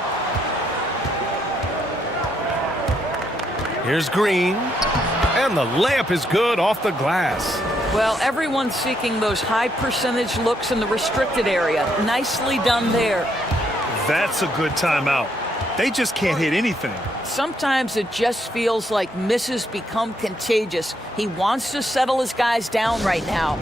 Here's Green. And the layup is good off the glass. Well, everyone's seeking those high percentage looks in the restricted area. Nicely done there. That's a good timeout. They just can't hit anything. Sometimes it just feels like misses become contagious. He wants to settle his guys down right now.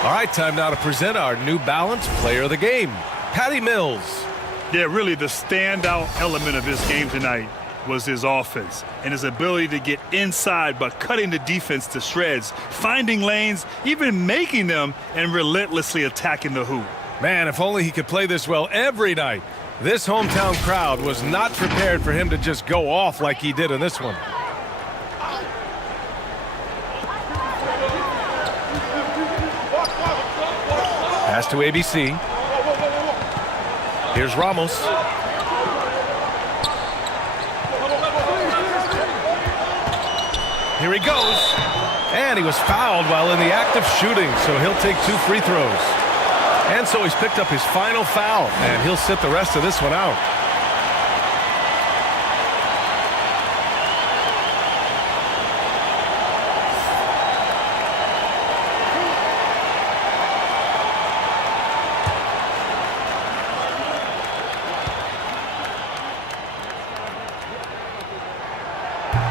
All right, time now to present our New Balance Player of the Game, Patty Mills. Yeah, really the standout element of this game tonight was his offense and his ability to get inside but cutting the defense to shreds, finding lanes, even making them, and relentlessly attacking the hoop. Man, if only he could play this well every night. This hometown crowd was not prepared for him to just go off like he did in this one. Pass to ABC. Here's Ramos. Here he goes. And he was fouled while in the act of shooting, so he'll take 2 free throws. And so he's picked up his final foul, and he'll sit the rest of this one out.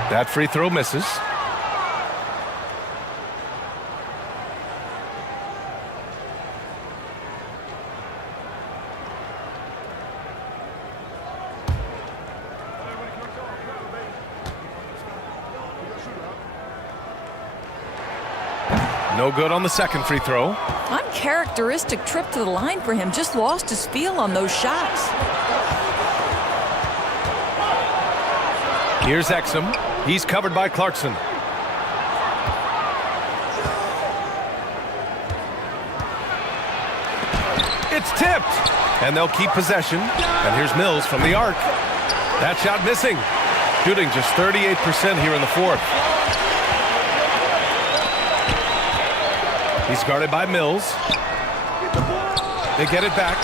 That free throw misses. No good on the second free throw. Uncharacteristic trip to the line for him. Just lost his feel on those shots. Here's Exum. He's covered by Clarkson. It's tipped. And they'll keep possession. And here's Mills from the arc. That shot missing. Shooting just 38% here in the fourth. He's guarded by Mills. They get it back.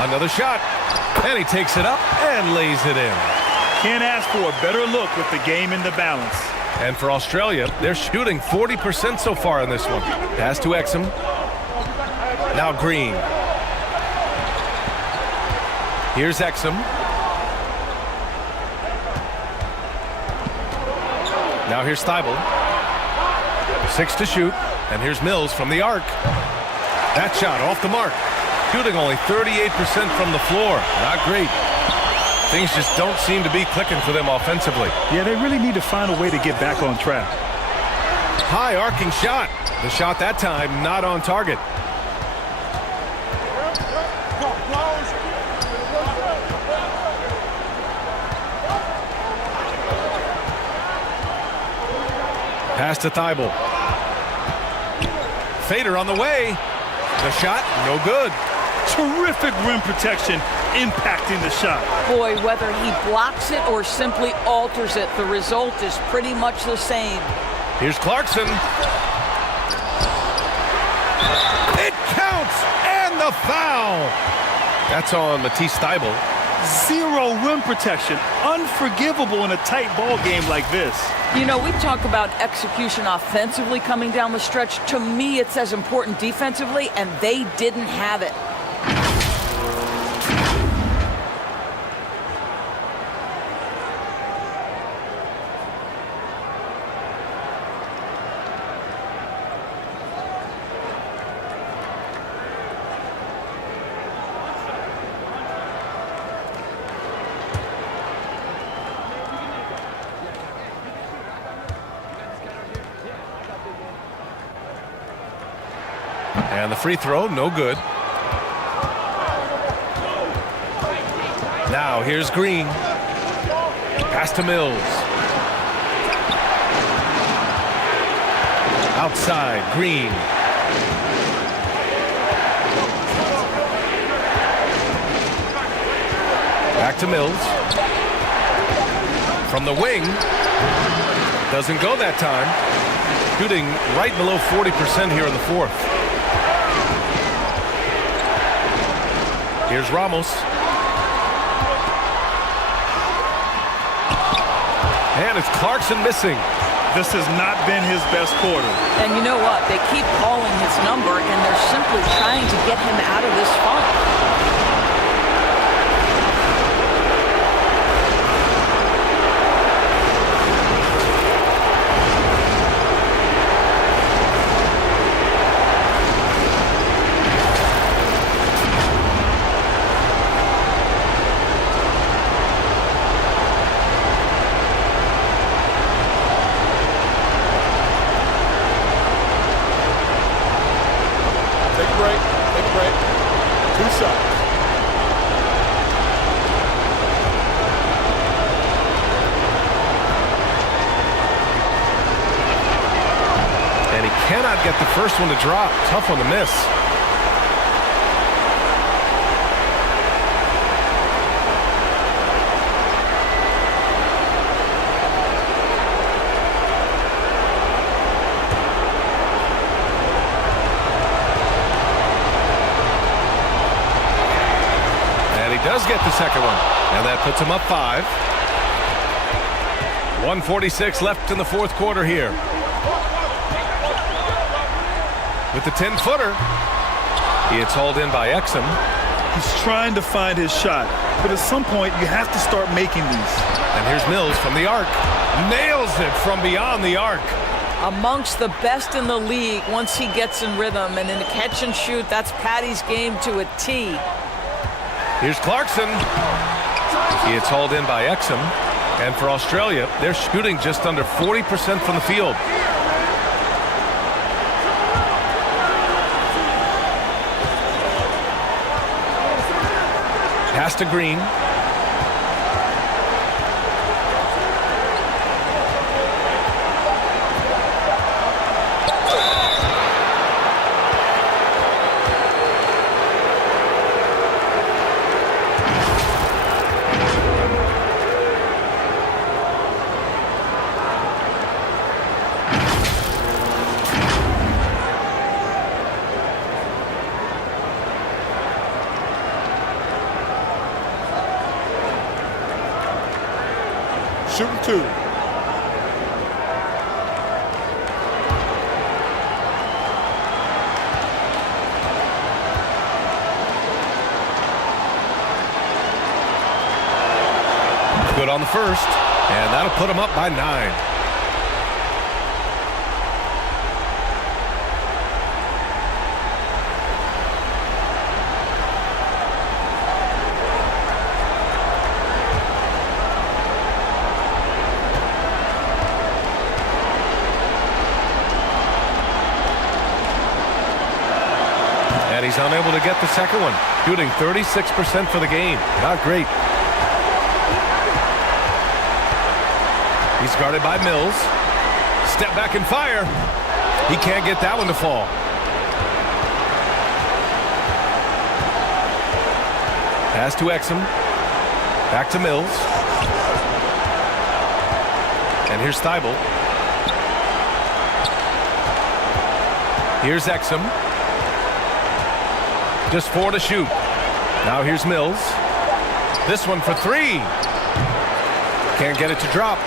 Another shot. And he takes it up and lays it in. Can't ask for a better look with the game in the balance. And for Australia, they're shooting 40% so far in this one. Pass to Exum. Now Green. Here's Exum. Now here's Thibault. 6 to shoot, and here's Mills from the arc. That shot off the mark. Shooting only 38% from the floor. Not great. Things just don't seem to be clicking for them offensively. Yeah, they really need to find a way to get back on track. High arcing shot. The shot that time not on target. Pass to Thibault. Fader on the way. The shot, no good. Terrific rim protection impacting the shot. Boy, whether he blocks it or simply alters it, the result is pretty much the same. Here's Clarkson. It counts, and the foul. That's on Matisse Thybulle. Zero rim protection. Unforgivable in a tight ball game like this. You know, we talk about execution offensively coming down the stretch. To me, it's as important defensively, and they didn't have it. And the free throw, no good. Now here's Green. Pass to Mills. Outside, Green. Back to Mills. From the wing. Doesn't go that time. Shooting right below 40% here in the fourth. Here's Ramos. And it's Clarkson missing. This has not been his best quarter. And you know what? They keep calling his number, and they're simply trying to get him out of this funk. Cannot get the first one to drop. Tough one to miss. And he does get the second one. And that puts him up 5. 1:46 left in the fourth quarter here. With the 10-footer, it's hauled in by Exum. He's trying to find his shot, but at some point you have to start making these. And here's Mills from the arc. Nails it from beyond the arc. Amongst the best in the league once he gets in rhythm, and in the catch and shoot, that's Patty's game to a T. Here's Clarkson. It's hauled in by Exum. And for Australia, they're shooting just under 40% from the field. Pass to Green. Shooting 2. Good on the first, and that'll put him up by 9. he's unable to get the second one. Shooting 36% for the game. Not great. He's guarded by Mills. Step back and fire. He can't get that one to fall. Pass to Exum. Back to Mills. And here's Thibault. Here's Exum. Just 4 to shoot. Now here's Mills. This one for 3. Can't get it to drop.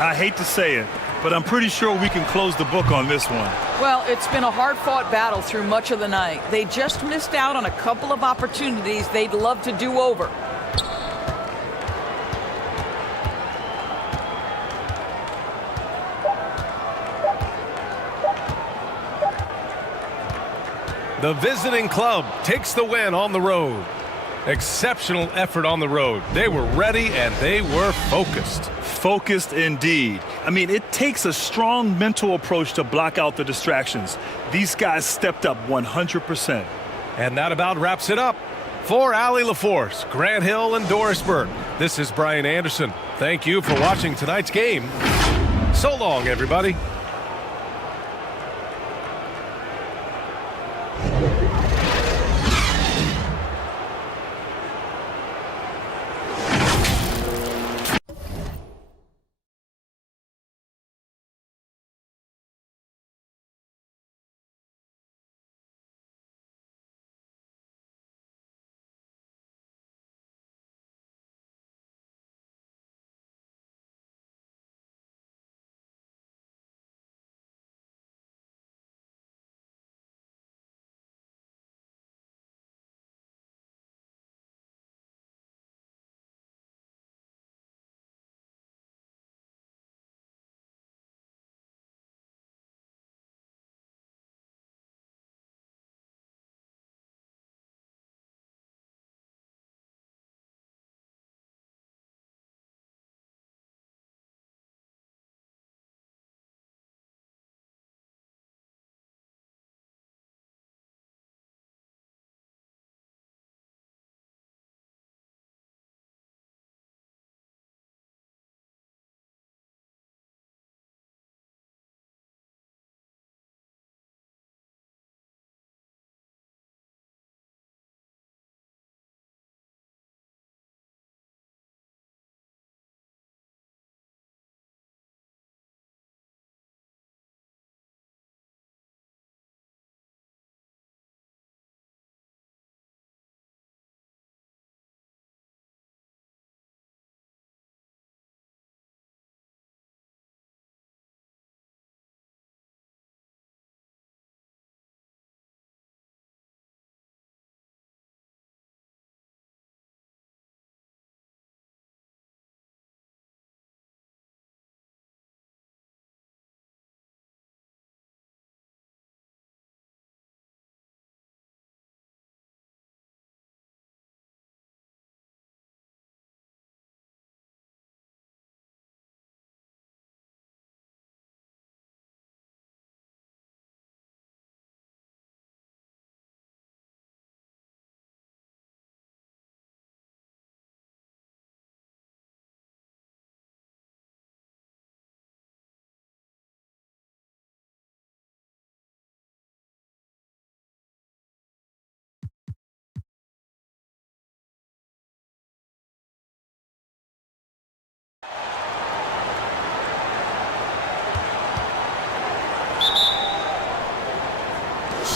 I hate to say it, but I'm pretty sure we can close the book on this one. Well, it's been a hard-fought battle through much of the night. They just missed out on a couple of opportunities they'd love to do over. The visiting club takes the win on the road. Exceptional effort on the road. They were ready and they were focused. Focused indeed. I mean, it takes a strong mental approach to block out the distractions. These guys stepped up 100%. And that about wraps it up. For Allie LaForce, Grant Hill, and Doris Burke, this is Brian Anderson. Thank you for watching tonight's game. So long, everybody.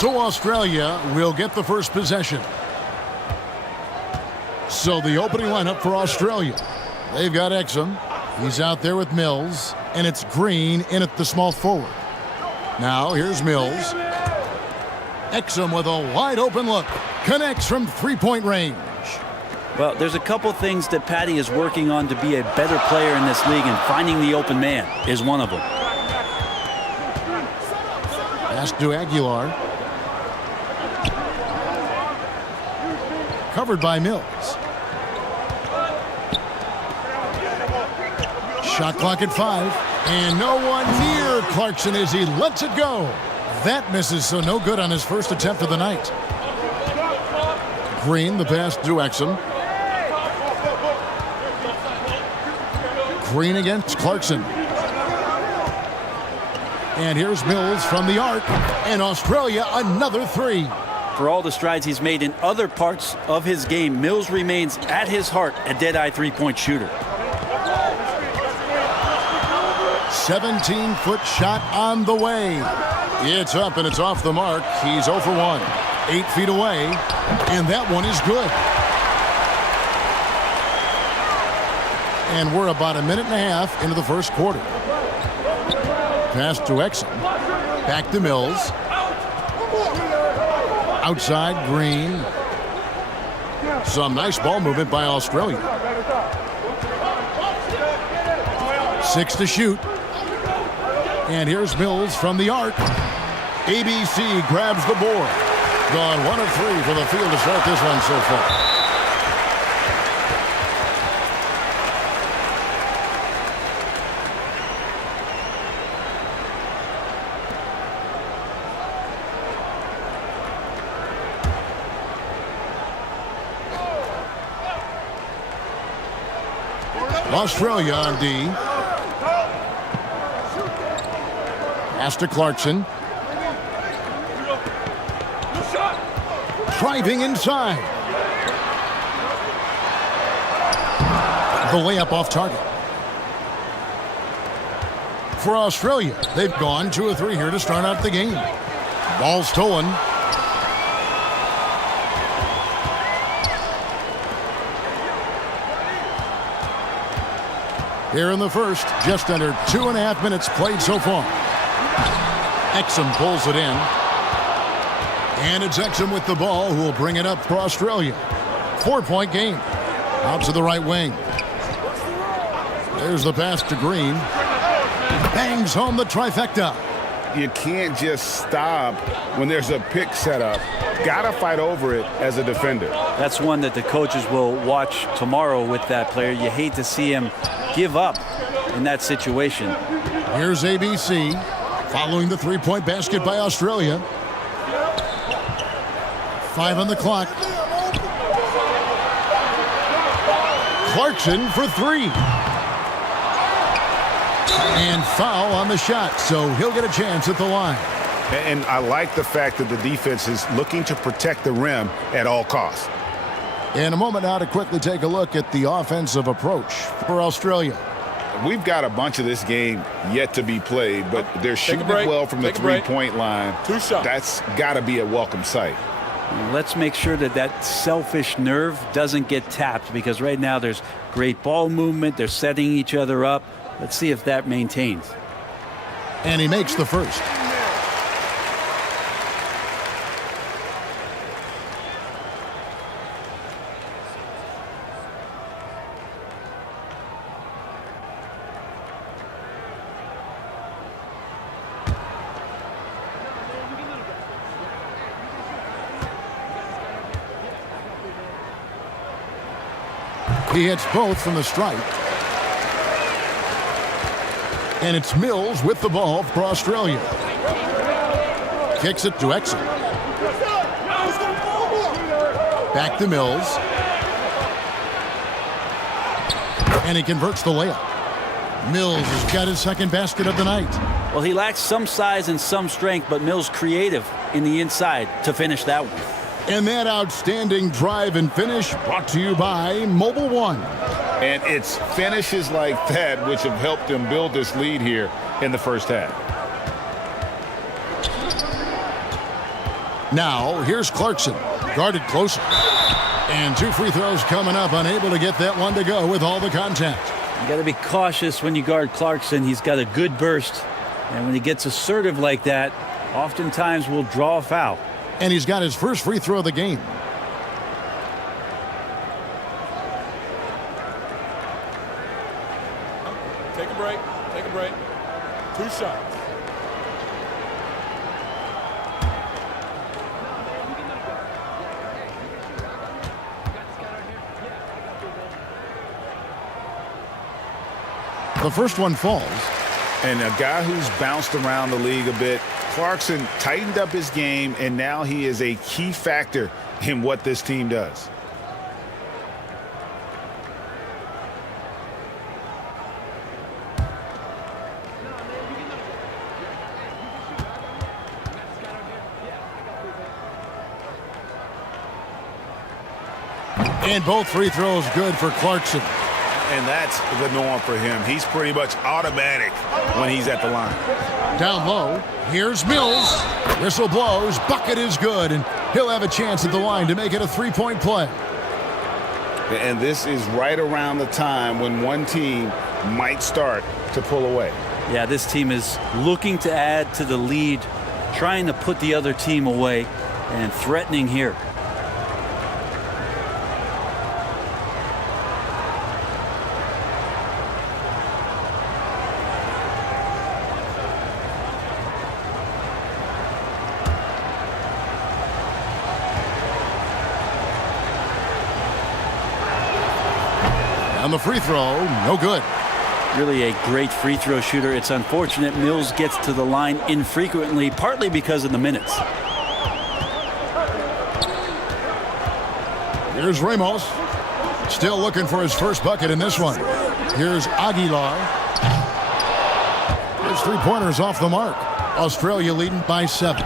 So Australia will get the first possession. So the opening lineup for Australia. They've got Exum. He's out there with Mills. And it's Green in at the small forward. Now here's Mills. Exum with a wide open look. Connects from three-point range. Well, there's a couple things that Patty is working on to be a better player in this league, and finding the open man is one of them. Pass to Aguilar. Covered by Mills. Shot clock at 5. And no one near Clarkson as he lets it go. That misses, so no good on his first attempt of the night. Green, the pass to Exum. Green against Clarkson. And here's Mills from the arc. And Australia, another three. For all the strides he's made in other parts of his game, Mills remains at his heart a dead-eye three-point shooter. 17-foot shot on the way. It's up and it's off the mark. He's 0 for 1. 8 feet away. And that one is good. And we're about a minute and a half into the first quarter. Pass to Exum. Back to Mills. Outside, Green. Some nice ball movement by Australia. 6 to shoot. And here's Mills from the arc. ABC grabs the board. Gone 1 of 3 for the field to start this one so far. Australia on D. Pass to Clarkson. Driving inside. The layup off target. For Australia, they've gone 2 of 3 here to start out the game. Ball stolen. Here in the first, just under 2.5 minutes played so far. Exum pulls it in. And it's Exum with the ball who will bring it up for Australia. 4-point game. Out to the right wing. There's the pass to Green. Bangs home the trifecta. You can't just stop when there's a pick set up. Gotta fight over it as a defender. That's one that the coaches will watch tomorrow with that player. You hate to see him give up in that situation. Here's ABC following the 3-point basket by Australia. 5 on the clock. Clarkson for 3. And foul on the shot, so he'll get a chance at the line. And I like the fact that the defense is looking to protect the rim at all costs. In a moment now to quickly take a look at the offensive approach for Australia. We've got a bunch of this game yet to be played, but they're shooting well from the 3-point line. 2 shots. That's got to be a welcome sight. Let's make sure that that selfish nerve doesn't get tapped, because right now there's great ball movement. They're setting each other up. Let's see if that maintains. And he makes the first. He hits both from the stripe. And it's Mills with the ball for Australia. Kicks it to Exum. Back to Mills. And he converts the layup. Mills has got his second basket of the night. Well, he lacks some size and some strength, but Mills creative in the inside to finish that one. And that outstanding drive and finish brought to you by Mobile One. And it's finishes like that which have helped them build this lead here in the first half. Now, here's Clarkson, guarded closer. And 2 free throws coming up, unable to get that one to go with all the contact. You got to be cautious when you guard Clarkson. He's got a good burst. And when he gets assertive like that, oftentimes will draw a foul. And he's got his first free throw of the game. Take a break. Take a break. 2 shots. The first one falls. And a guy who's bounced around the league a bit, Clarkson tightened up his game, and now he is a key factor in what this team does. And both free throws good for Clarkson. And that's the norm for him. He's pretty much automatic when he's at the line. Down low, here's Mills. Whistle blows, bucket is good, and he'll have a chance at the line to make it a three-point play. And this is right around the time when one team might start to pull away. Yeah, this team is looking to add to the lead, trying to put the other team away, and threatening here. On the free throw, no good. Really a great free throw shooter. It's unfortunate Mills gets to the line infrequently, partly because of the minutes. Here's Ramos. Still looking for his first bucket in this one. Here's Aguilar. His three-pointers off the mark. Australia leading by 7.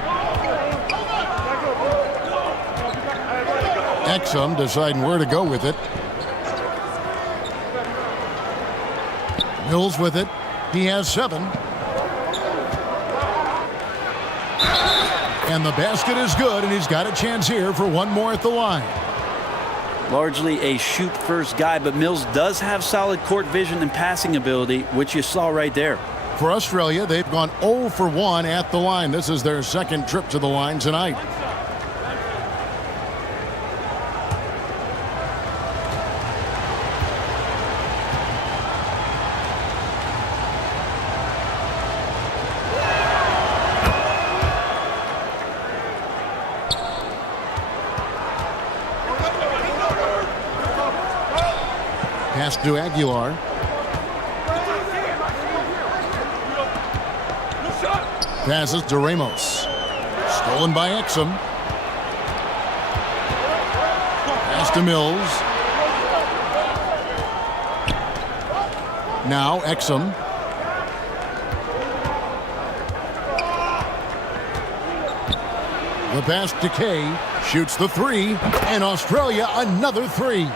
Exum deciding where to go with it. Mills with it. He has 7. And the basket is good, and he's got a chance here for one more at the line. Largely a shoot-first guy, but Mills does have solid court vision and passing ability, which you saw right there. For Australia, they've gone 0 for 1 at the line. This is their second trip to the line tonight. Pass to Aguilar. Passes to Ramos. Stolen by Exum. Pass to Mills. Now Exum. The pass to Kay. Shoots the 3. And Australia another 3.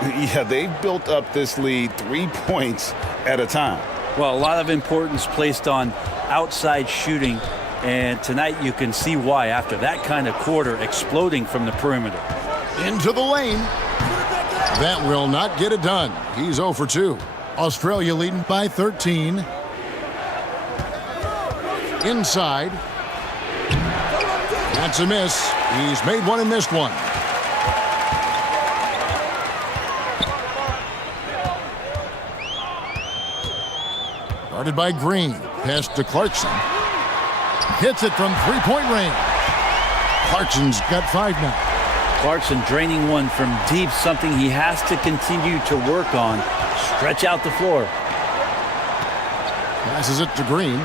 Yeah, they've built up this lead 3 points at a time. Well, a lot of importance placed on outside shooting, and tonight you can see why after that kind of quarter exploding from the perimeter. Into the lane. That will not get it done. He's 0 for 2. Australia leading by 13. Inside. That's a miss. He's made one and missed one. Guarded by Green. Pass to Clarkson. Hits it from three-point range. Clarkson's got 5 now. Clarkson draining one from deep, something he has to continue to work on. Stretch out the floor. Passes it to Green.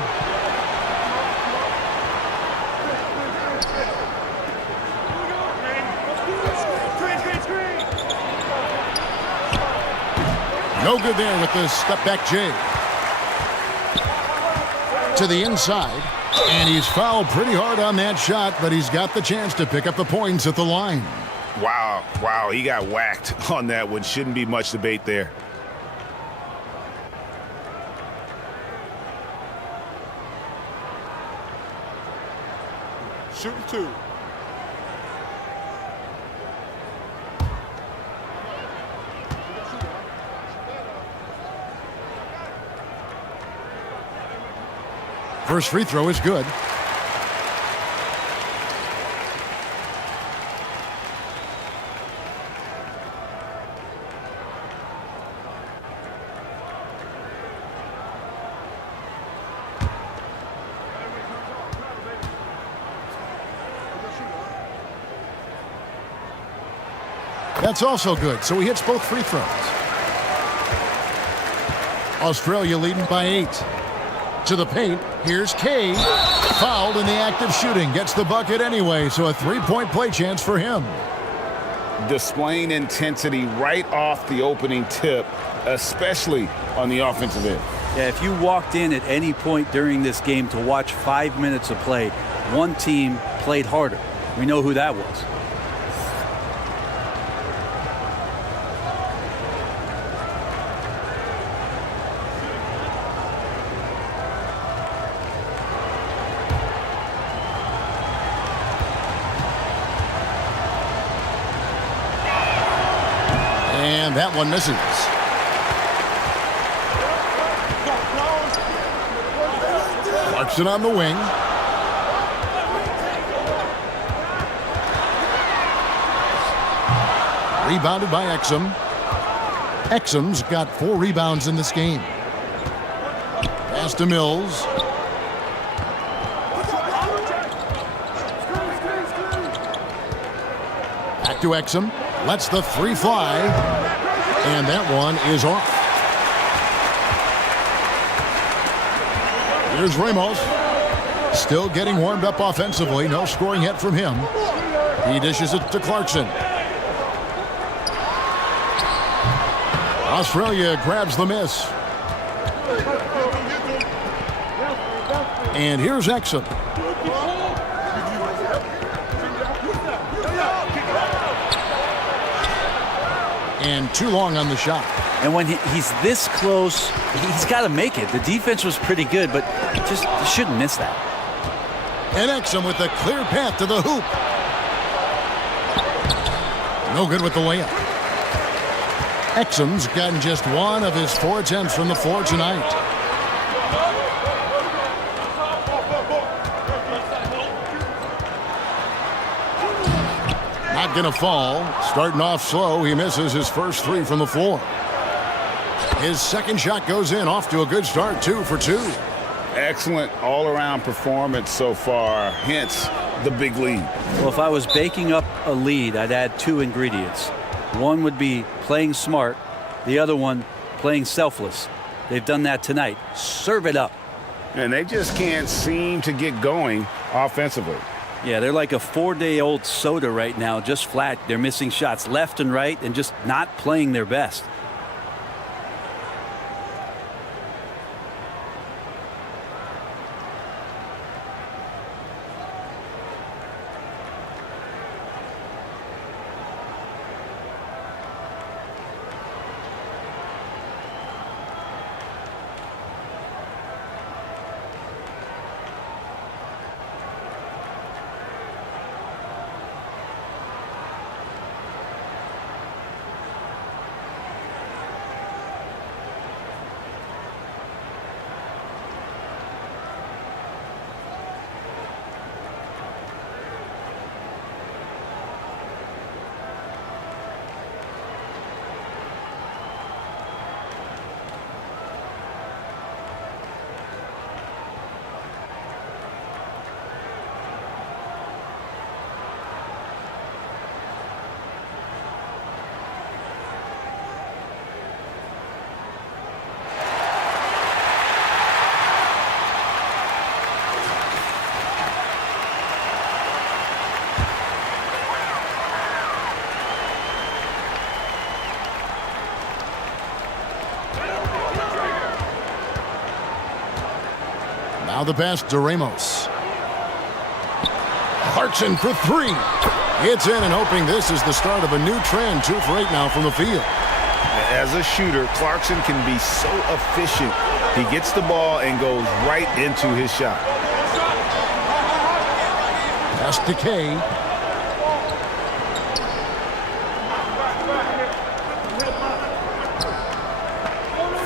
No good there with the step-back J. To the inside, and he's fouled pretty hard on that shot, but he's got the chance to pick up the points at the line. Wow, he got whacked on that one. Shouldn't be much debate there. Shooting 2. First free throw is good. That's also good, so he hits both free throws. Australia leading by 8. To the paint, here's Kay. Fouled in the act of shooting. Gets the bucket anyway, so a three-point play chance for him. Displaying intensity right off the opening tip, especially on the offensive end. Yeah, if you walked in at any point during this game to watch 5 minutes of play, one team played harder. We know who that was. And that one misses. Clarkson on the wing. Rebounded by Exum. Exum's got 4 rebounds in this game. Pass to Mills. Back to Exum. Lets the 3 fly. And that one is off. Here's Ramos. Still getting warmed up offensively. No scoring yet from him. He dishes it to Clarkson. Australia grabs the miss. And here's Exum. And too long on the shot. And when he's this close, he's got to make it. The defense was pretty good, but just shouldn't miss that. And Exum with a clear path to the hoop. No good with the layup. Exum's gotten just 1 of his 4 attempts from the floor tonight. Not gonna fall. Starting off slow, he misses his first 3 from the floor. His second shot goes in, off to a good start, 2 for 2. Excellent all-around performance so far, hence the big lead. Well, if I was baking up a lead, I'd add 2 ingredients. One would be playing smart, the other one playing selfless. They've done that tonight. Serve it up. And they just can't seem to get going offensively. Yeah, they're like a 4-day-old soda right now, just flat. They're missing shots left and right and just not playing their best. Now the pass to Ramos. Clarkson for 3. It's in, and hoping this is the start of a new trend. 2 for 8 now from the field. As a shooter, Clarkson can be so efficient. He gets the ball and goes right into his shot. Pass to Kay.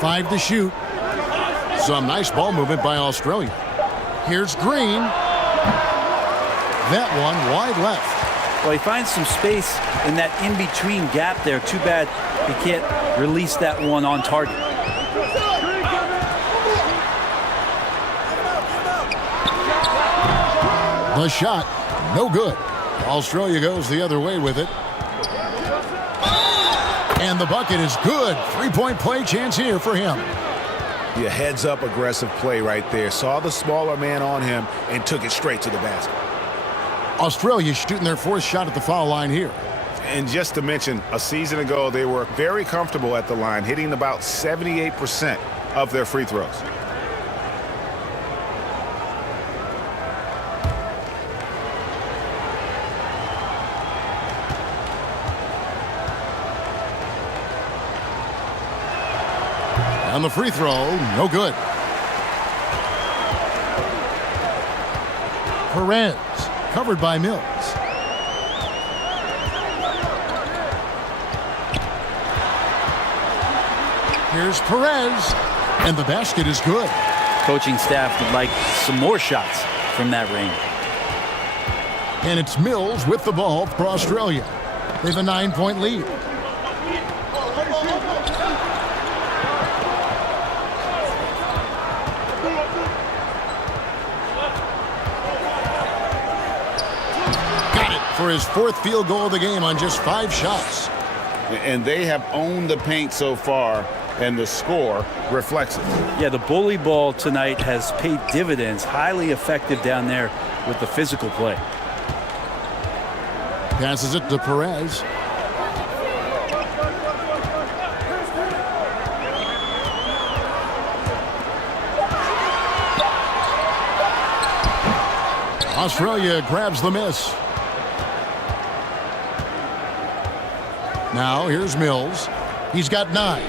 Five to shoot. Some nice ball movement by Australia. Here's Green. That one wide left. Well, he finds some space in that in-between gap there. Too bad he can't release that one on target. The shot, no good. Australia goes the other way with it. And the bucket is good. 3-point play chance here for him. Yeah, heads-up aggressive play right there. Saw the smaller man on him and took it straight to the basket. Australia shooting their fourth shot at the foul line here. And just to mention, a season ago, they were very comfortable at the line, hitting about 78% of their free throws. On the free throw, no good. Perez, covered by Mills. Here's Perez, and the basket is good. Coaching staff would like some more shots from that range. And it's Mills with the ball for Australia. They have a 9-point lead. Got it for his fourth field goal of the game on just 5 shots. And they have owned the paint so far, and the score reflects it. Yeah, the bully ball tonight has paid dividends. Highly effective down there with the physical play. Passes it to Perez. Australia grabs the miss. Now here's Mills. He's got 9.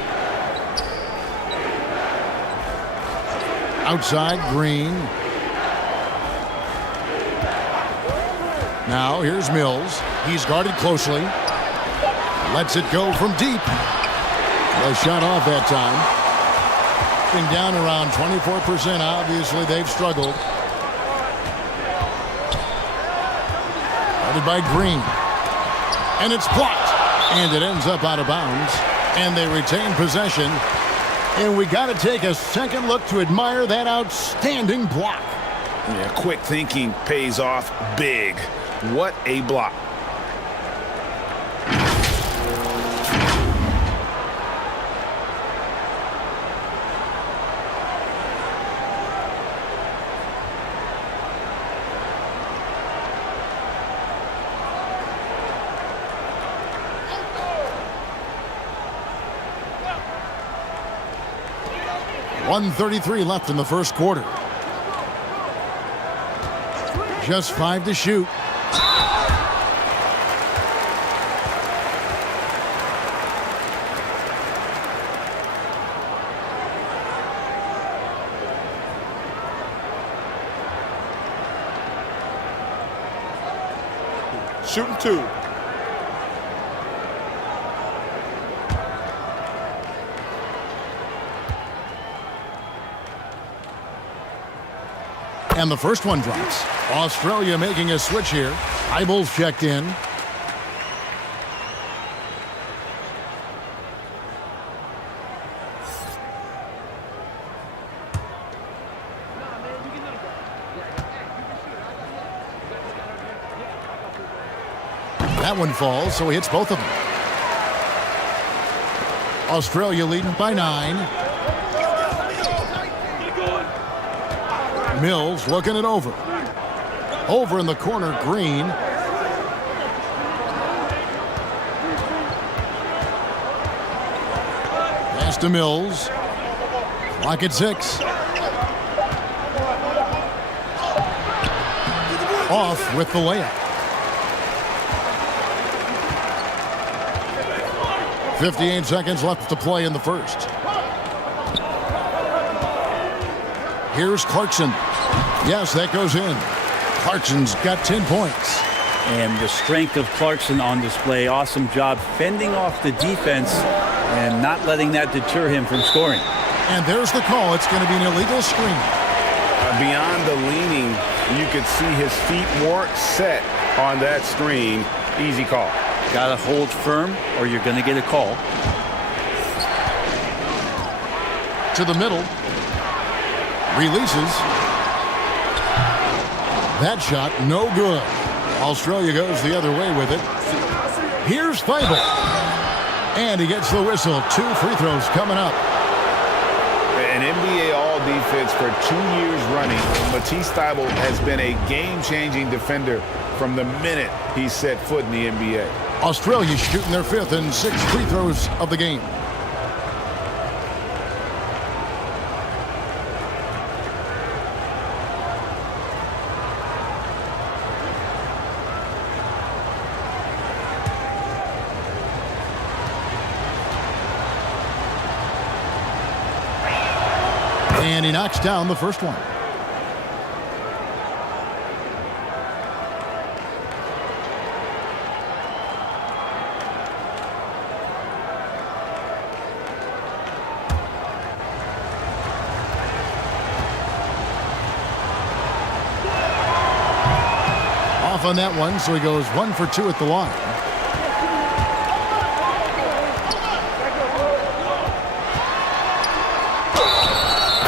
Outside, Green. Now here's Mills. He's guarded closely. Lets it go from deep. A shot off that time. Been down around 24%. Obviously, they've struggled. Guarded by Green. And it's blocked. And it ends up out of bounds. And they retain possession. And we got to take a second look to admire that outstanding block. Yeah, quick thinking pays off big. What a block. .133 left in the first quarter. Just 5 to shoot. Shooting 2. And the first one drops. Australia making a switch here. Eibel's checked in. That one falls, so he hits both of them. Australia leading by 9. Mills looking it over. Over in the corner, Green. Pass to Mills. Clock at 6. Off with the layup. 58 seconds left to play in the first. Here's Clarkson. Yes, that goes in. Clarkson's got 10 points. And the strength of Clarkson on display. Awesome job fending off the defense and not letting that deter him from scoring. And there's the call. It's going to be an illegal screen. Beyond the leaning, you could see his feet weren't set on that screen. Easy call. Got to hold firm or you're going to get a call. To the middle. Releases. That shot, no good. Australia goes the other way with it. Here's FIBA. And he gets the whistle. 2 free throws coming up. And An NBA All-Defense for 2 years running, Matisse Thybulle has been a game-changing defender from the minute he set foot in the NBA. Australia shooting their 5th and 6th free throws of the game. And he knocks down the first one. Off on that one, so he goes 1 for 2 at the line.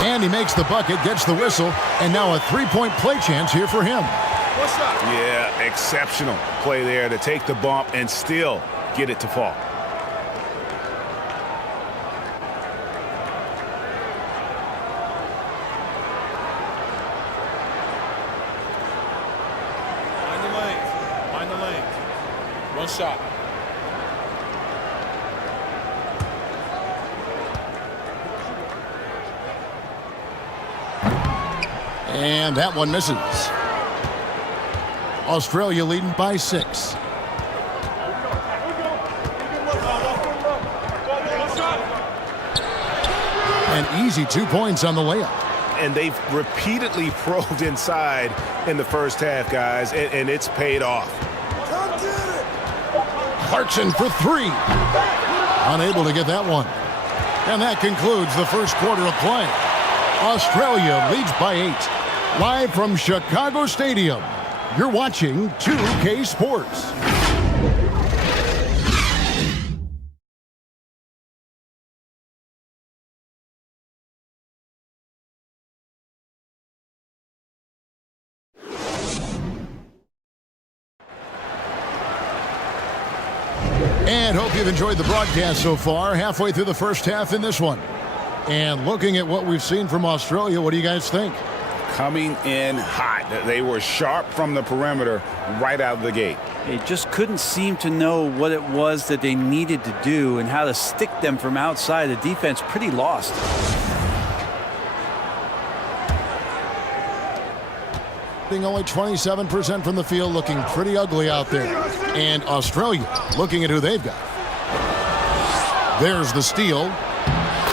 And he makes the bucket, gets the whistle, and now a three-point play chance here for him. What's up? Yeah, exceptional play there to take the bump and still get it to fall. Find the lanes. Find the lanes. One shot. And that one misses. Australia leading by 6. An easy 2 points on the layup. And they've repeatedly probed inside in the first half, guys, and it's paid off. Clarkson for 3. Unable to get that one. And that concludes the first quarter of play. Australia leads by 8. Live from Chicago Stadium, you're watching 2K Sports. And hope you've enjoyed the broadcast so far. Halfway through the first half in this one. And looking at what we've seen from Australia, what do you guys think? Coming in hot. They were sharp from the perimeter right out of the gate. They just couldn't seem to know what it was that they needed to do and how to stick them from outside. The defense pretty lost. Being only 27% from the field, looking pretty ugly out there. And Australia looking at who they've got. There's the steal.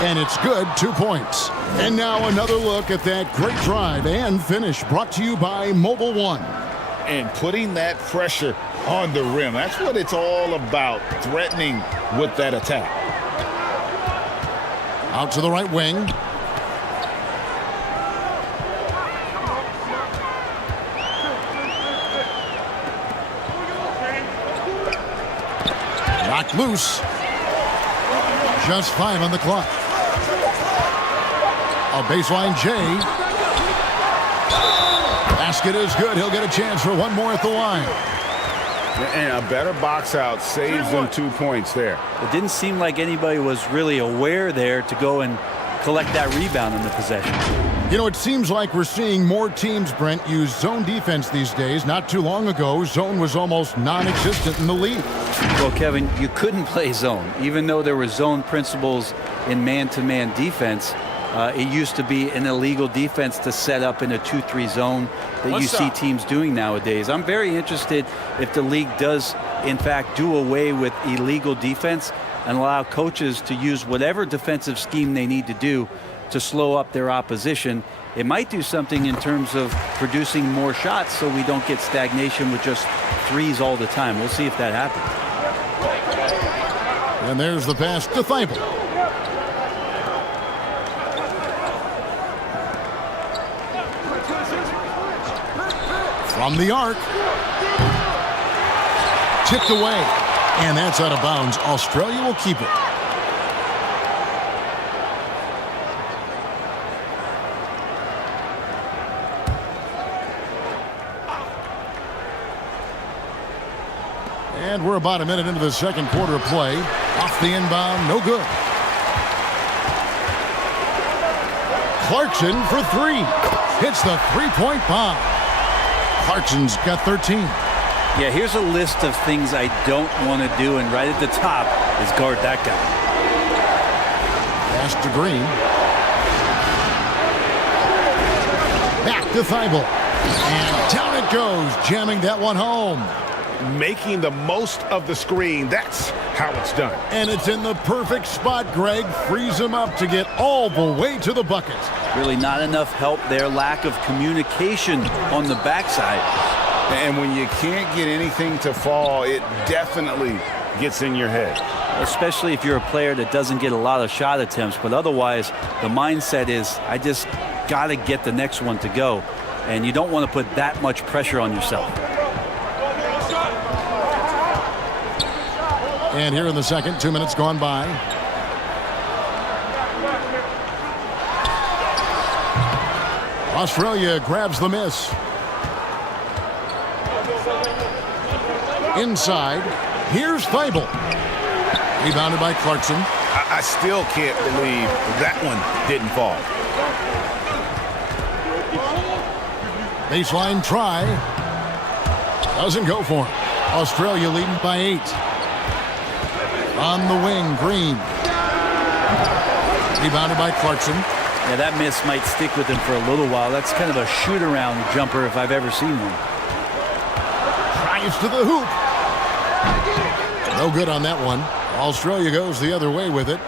And it's good, 2 points. And now another look at that great drive and finish brought to you by Mobile One. And putting that pressure on the rim. That's what it's all about, threatening with that attack. Out to the right wing. Knocked loose. Just 5 on the clock. A baseline J. Basket is good. He'll get a chance for one more at the line. And a better box out saves them 2 points there. It didn't seem like anybody was really aware there to go and collect that rebound in the possession. You know, it seems like we're seeing more teams, Brent, use zone defense these days. Not too long ago, zone was almost non-existent in the league. Well, Kevin, you couldn't play zone. Even though there were zone principles in man-to-man defense, it used to be an illegal defense to set up in a 2-3 zone that you see teams doing nowadays. I'm very interested if the league does, in fact, do away with illegal defense and allow coaches to use whatever defensive scheme they need to do to slow up their opposition. It might do something in terms of producing more shots so we don't get stagnation with just threes all the time. We'll see if that happens. And there's the pass to Thybulle. From the arc. Tipped away. And that's out of bounds. Australia will keep it. And we're about a minute into the second quarter of play. Off the inbound, no good. Clarkson for three. Hits the three-point bomb. Clarkson's got 13. Yeah, here's a list of things I don't want to do, and right at the top is guard that guy. Pass to Green. Back to Thibault. And down it goes, jamming that one home. Making the most of the screen. That's how it's done. And it's in the perfect spot, Greg. Frees him up to get all the way to the bucket. Really not enough help there. Lack of communication on the backside. And when you can't get anything to fall, it definitely gets in your head. Especially if you're a player that doesn't get a lot of shot attempts. But otherwise, the mindset is, I just got to get the next one to go. And you don't want to put that much pressure on yourself. And here in the second, 2 minutes gone by. Australia grabs the miss. Inside, here's Thibault. Rebounded by Clarkson. I still can't believe that one didn't fall. Baseline try. Doesn't go for him. Australia leading by 8. On the wing, Green. Rebounded by Clarkson. Yeah, that miss might stick with him for a little while. That's kind of a shoot-around jumper if I've ever seen one. Drives to the hoop. No good on that one. Australia goes the other way with it.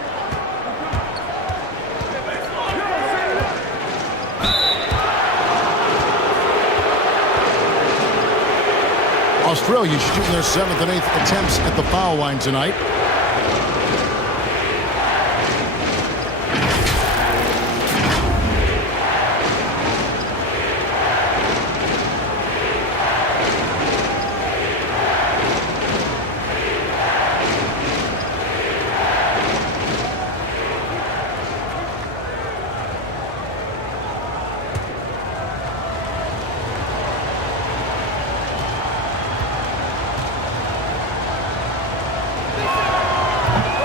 Australia shooting their 7th and 8th attempts at the foul line tonight.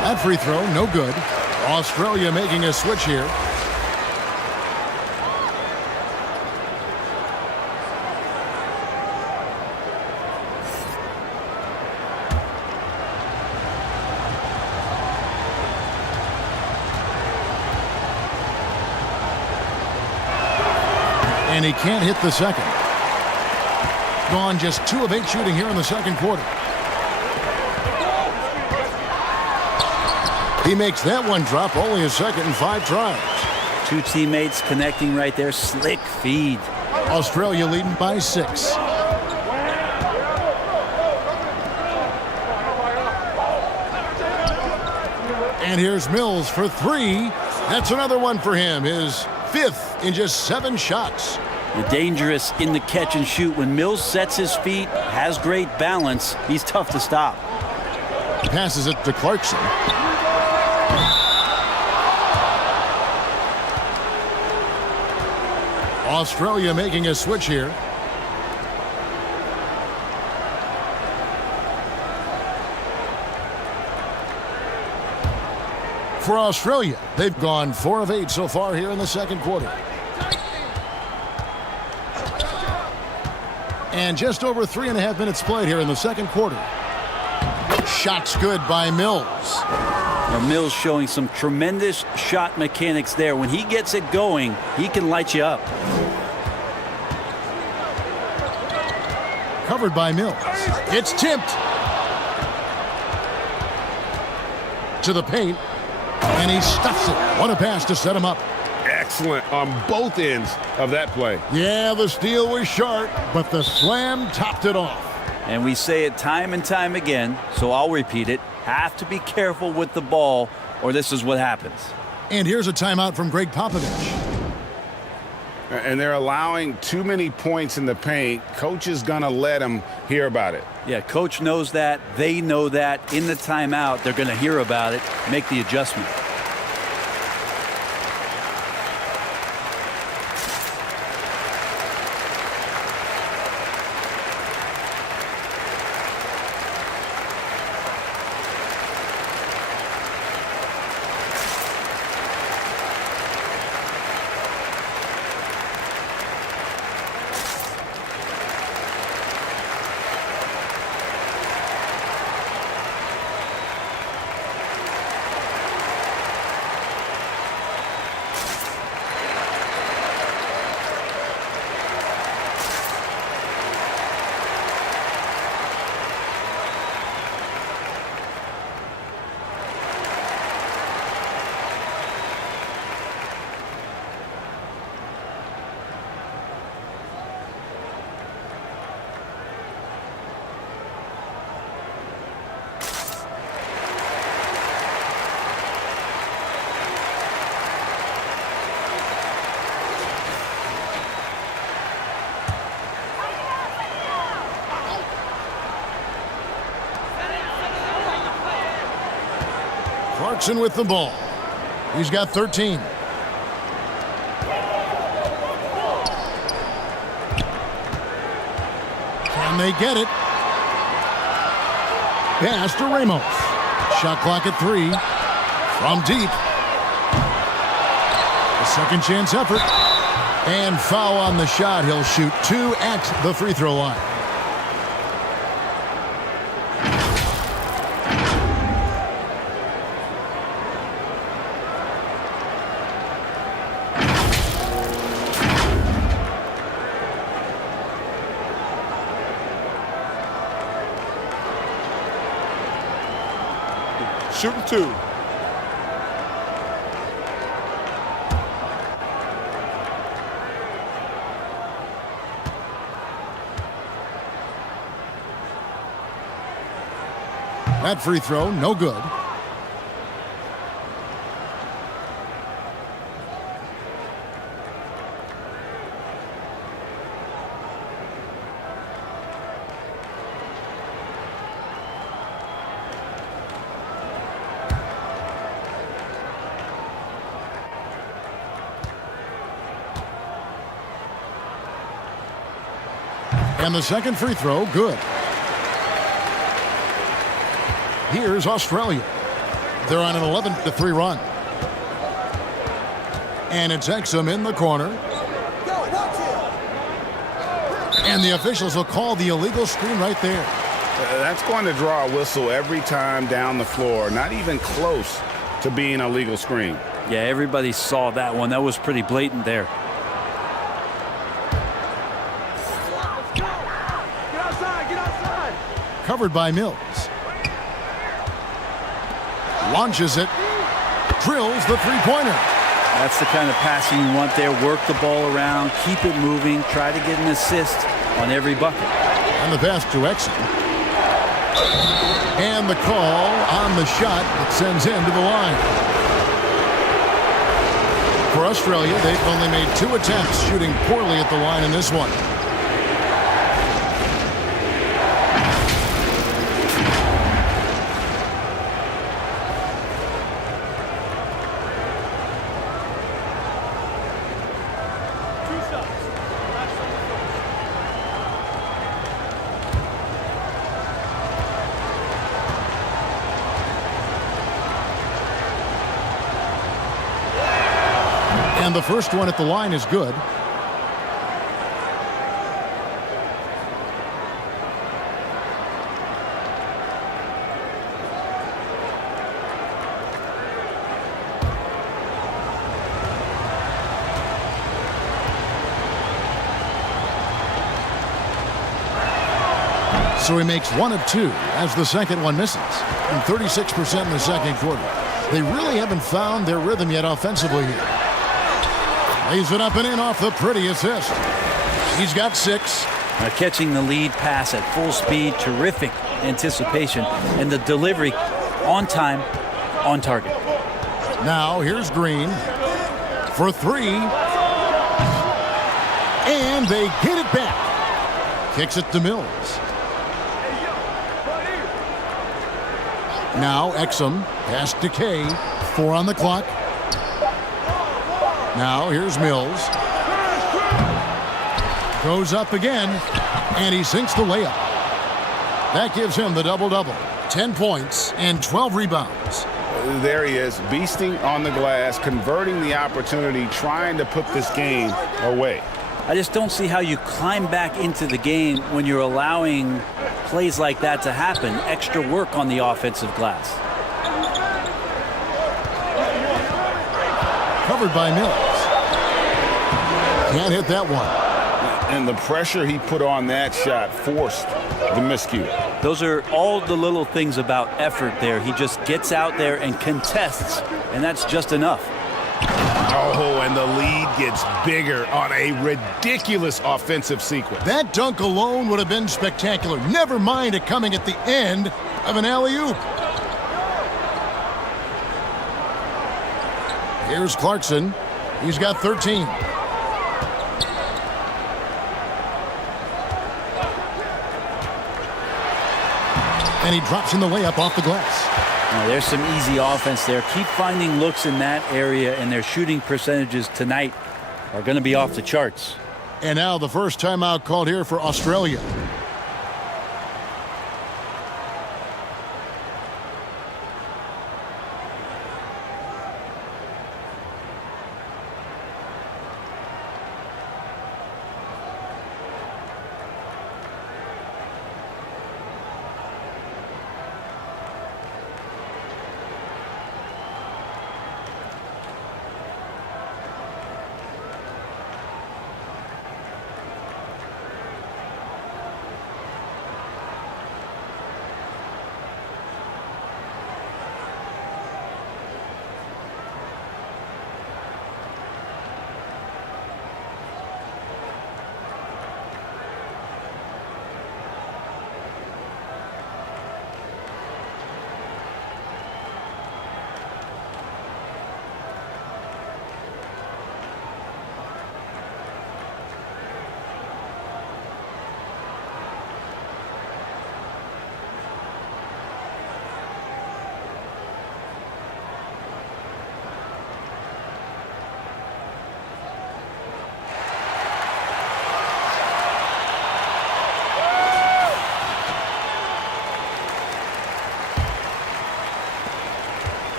That free throw, no good. Australia making a switch here. And he can't hit the second. Gone just 2 of 8 shooting here in the second quarter. He makes that one drop, only a second and 5 tries. 2 teammates connecting right there. Slick feed. Australia leading by 6. And here's Mills for 3. That's another one for him. His 5th in just 7 shots. Dangerous in the catch and shoot. When Mills sets his feet, has great balance, he's tough to stop. Passes it to Clarkson. Australia making a switch here. For Australia, they've gone 4 of 8 so far here in the second quarter. And just over 3.5 minutes played here in the second quarter. Shots good by Mills. Now Mills showing some tremendous shot mechanics there. When he gets it going, he can light you up. Covered by Mills. It's tipped. To the paint. And he stuffs it. What a pass to set him up. Excellent on both ends of that play. Yeah, the steal was sharp, but the slam topped it off. And we say it time and time again, so I'll repeat it. Have to be careful with the ball, or this is what happens. And here's a timeout from Greg Popovich. And they're allowing too many points in the paint. Coach is going to let them hear about it. Yeah, coach knows that. They know that. In the timeout, they're going to hear about it, make the adjustment. Clarkson with the ball. He's got 13. Can they get it? Pass to Ramos. Shot clock at 3. From deep. A second chance effort. And foul on the shot. He'll shoot 2 at the free throw line. Shooting 2. That free throw, no good. And the second free throw, good. Here's Australia. They're on an 11-3 run. And it's Exum in the corner. And the officials will call the illegal screen right there. That's going to draw a whistle every time down the floor. Not even close to being a legal screen. Yeah, everybody saw that one. That was pretty blatant there. Covered by Mills. Launches it. Drills the three-pointer. That's the kind of passing you want there. Work the ball around, keep it moving, try to get an assist on every bucket. And the pass to Exum. And the call on the shot that sends him to the line. For Australia, they've only made 2 attempts, shooting poorly at the line in this one. And the first one at the line is good. So he makes 1 of 2 as the second one misses. And 36% in the second quarter. They really haven't found their rhythm yet offensively here. Lays it up and in off the pretty assist. He's got 6. Catching the lead pass at full speed, terrific anticipation, and the delivery on time, on target. Now here's Green for 3. And they get it back. Kicks it to Mills. Now Exum, pass to K. 4 on the clock. Now here's Mills. Goes up again, and he sinks the layup. That gives him the double-double. 10 points and 12 rebounds. There he is, beasting on the glass, converting the opportunity, trying to put this game away. I just don't see how you climb back into the game when you're allowing plays like that to happen. Extra work on the offensive glass. Covered by Mills. Can't hit that one. And the pressure he put on that shot forced the miscue. Those are all the little things about effort there. He just gets out there and contests, and that's just enough. Oh, and the lead gets bigger on a ridiculous offensive sequence. That dunk alone would have been spectacular. Never mind it coming at the end of an alley-oop. Here's Clarkson. He's got 13. And he drops in the layup off the glass. There's some easy offense there. Keep finding looks in that area, and their shooting percentages tonight are going to be off the charts. And now the first timeout called here for Australia.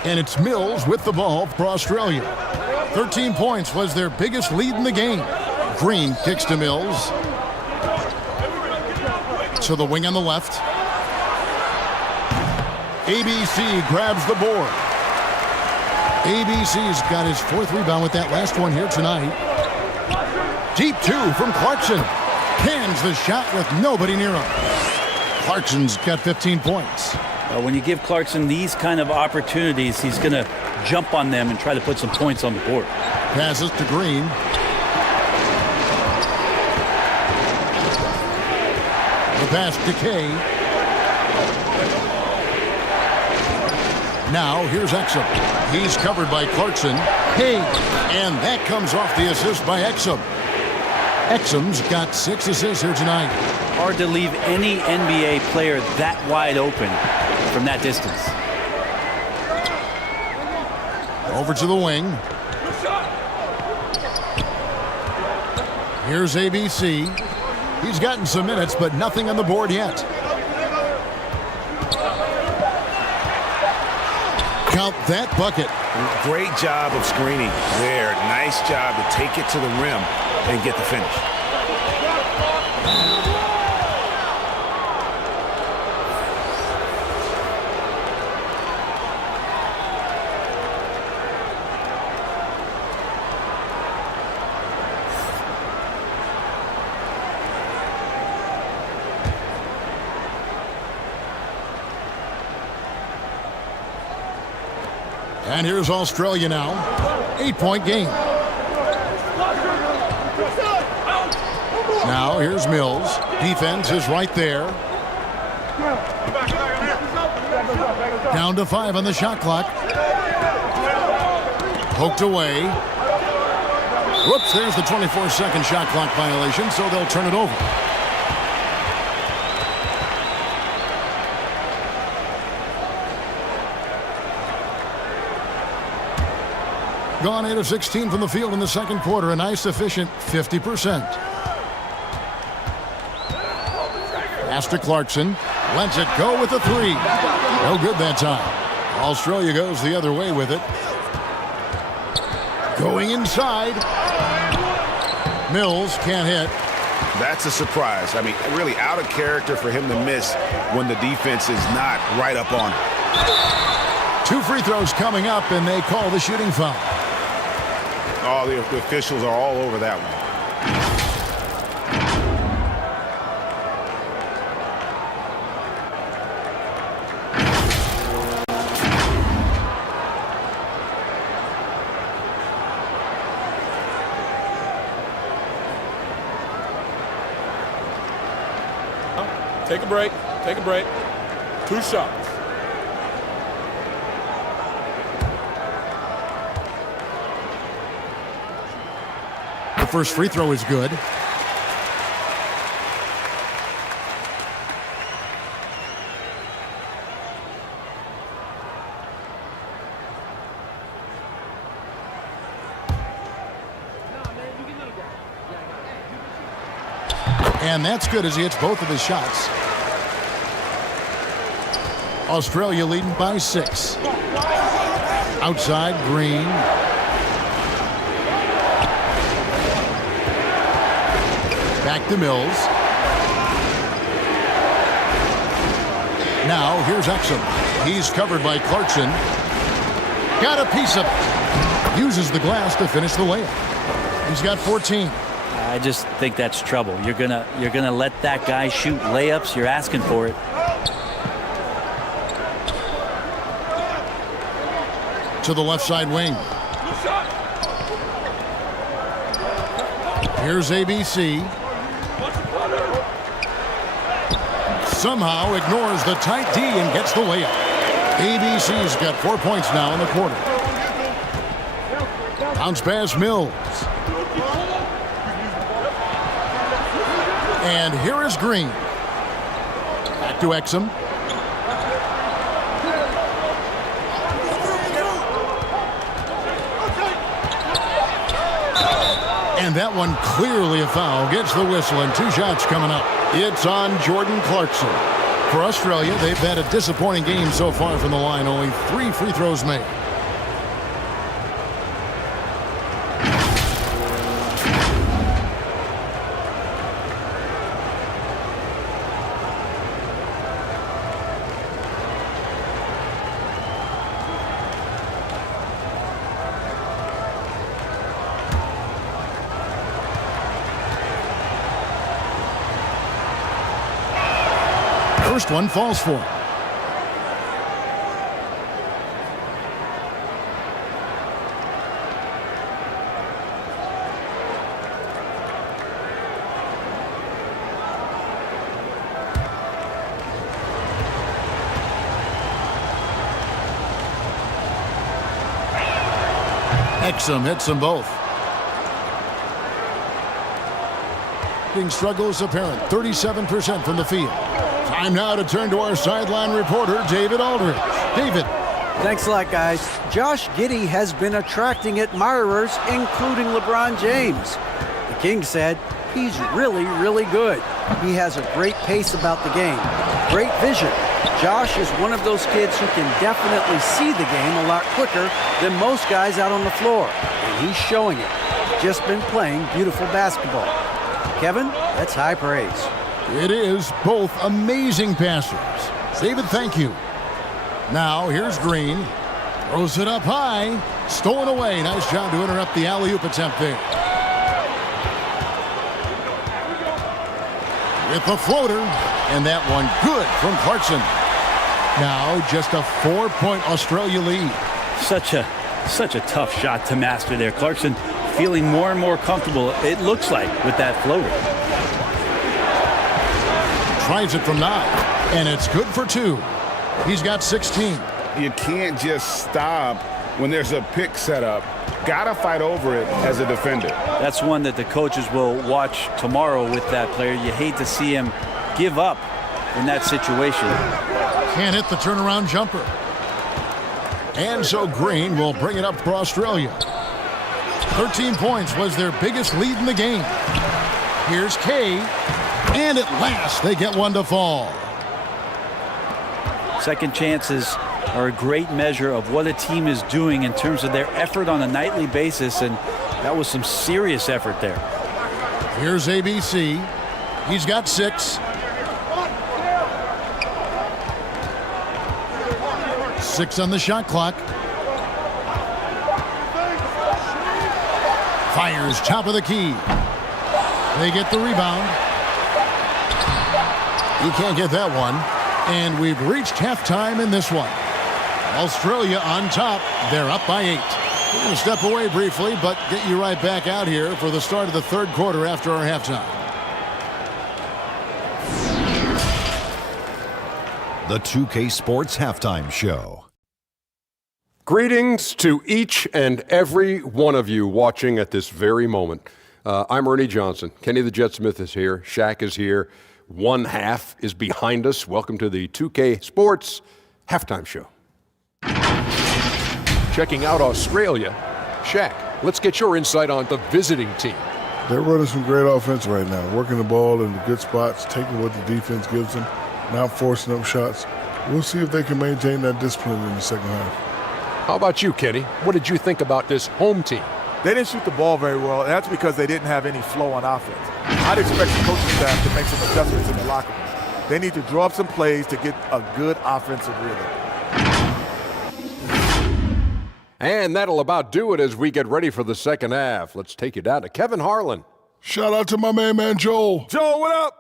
And it's Mills with the ball for Australia. 13 points was their biggest lead in the game. Green kicks to Mills. To the wing on the left. ABC grabs the board. ABC's got his 4th rebound with that last one here tonight. Deep 2 from Clarkson. Cans the shot with nobody near him. Clarkson's got 15 points. When you give Clarkson these kind of opportunities, he's going to jump on them and try to put some points on the board. Passes to Green. The pass to Kay. Now here's Exum. He's covered by Clarkson. Kay. And that comes off the assist by Exum. Exum's got 6 assists here tonight. Hard to leave any NBA player that wide open from that distance. Over to the wing. Here's ABC. He's gotten some minutes, but nothing on the board yet. Count that bucket. Great job of screening there. Nice job to take it to the rim and get the finish. And here's Australia now. 8-point game. Now here's Mills. Defense is right there. Down to 5 on the shot clock. Poked away. Whoops, there's the 24-second shot clock violation, so they'll turn it over. Gone 8 of 16 from the field in the second quarter. A nice, efficient 50%. Pass to Clarkson. Lets it go with a 3. No good that time. Australia goes the other way with it. Going inside. Mills can't hit. That's a surprise. I mean, really out of character for him to miss when the defense is not right up on it. 2 free throws coming up, and they call the shooting foul. Oh, the officials are all over that one. Take a break. Take a break. 2 shots. The first free throw is good. And that's good as he hits both of his shots. Australia leading by 6. Outside, Green. Back to Mills. Now, here's Exum. He's covered by Clarkson. Got a piece of it. Uses the glass to finish the layup. He's got 14. I just think that's trouble. You're gonna let that guy shoot layups. You're asking for it. To the left side wing. Here's ABC. Somehow ignores the tight D and gets the layup. ABC's got 4 points now in the quarter. Bounce pass Mills. And here is Green. Back to Exum. And that one clearly a foul. Gets the whistle and 2 shots coming up. It's on Jordan Clarkson. For Australia, they've had a disappointing game so far from the line. Only 3 free throws made. First one falls for him. Exum hits them both. Struggle is apparent. 37% from the field. Time now to turn to our sideline reporter, David Aldridge. David. Thanks a lot, guys. Josh Giddey has been attracting admirers, including LeBron James. The King said he's really, really good. He has a great pace about the game, great vision. Josh is one of those kids who can definitely see the game a lot quicker than most guys out on the floor, and he's showing it. Just been playing beautiful basketball. Kevin, that's high praise. It is. Both amazing passers. David, thank you. Now, here's Green. Throws it up high. Stolen away. Nice job to interrupt the alley-oop attempt there. With the floater. And that one good from Clarkson. Now, just a 4-point Australia lead. Such a tough shot to master there. Clarkson feeling more and more comfortable, it looks like, with that floater. Tries it from 9, and it's good for 2. He's got 16. You can't just stop when there's a pick set up. Gotta fight over it as a defender. That's one that the coaches will watch tomorrow with that player. You hate to see him give up in that situation. Can't hit the turnaround jumper. And so Green will bring it up for Australia. 13 points was their biggest lead in the game. Here's Kay. And at last, they get one to fall. Second chances are a great measure of what a team is doing in terms of their effort on a nightly basis, and that was some serious effort there. Here's ABC. He's got 6. 6 on the shot clock. Fires top of the key. They get the rebound. He can't get that one. And we've reached halftime in this one. Australia on top. They're up by 8. We're going to step away briefly, but get you right back out here for the start of the third quarter after our halftime. The 2K Sports Halftime Show. Greetings to each and every one of you watching at this very moment. I'm Ernie Johnson. Kenny the Jet Smith is here. Shaq is here. One half is behind us. Welcome to the 2K Sports Halftime Show. Checking out Australia. Shaq, let's get your insight on the visiting team. They're running some great offense right now, working the ball in the good spots, taking what the defense gives them, not forcing up shots. We'll see if they can maintain that discipline in the second half. How about you, Kenny? What did you think about this home team? They didn't shoot the ball very well, and that's because they didn't have any flow on offense. I'd expect the coaching staff to make some adjustments in the locker room. They need to draw up some plays to get a good offensive rhythm. And that'll about do it as we get ready for the second half. Let's take you down to Kevin Harlan. Shout out to my main man, Joel. Joel, what up?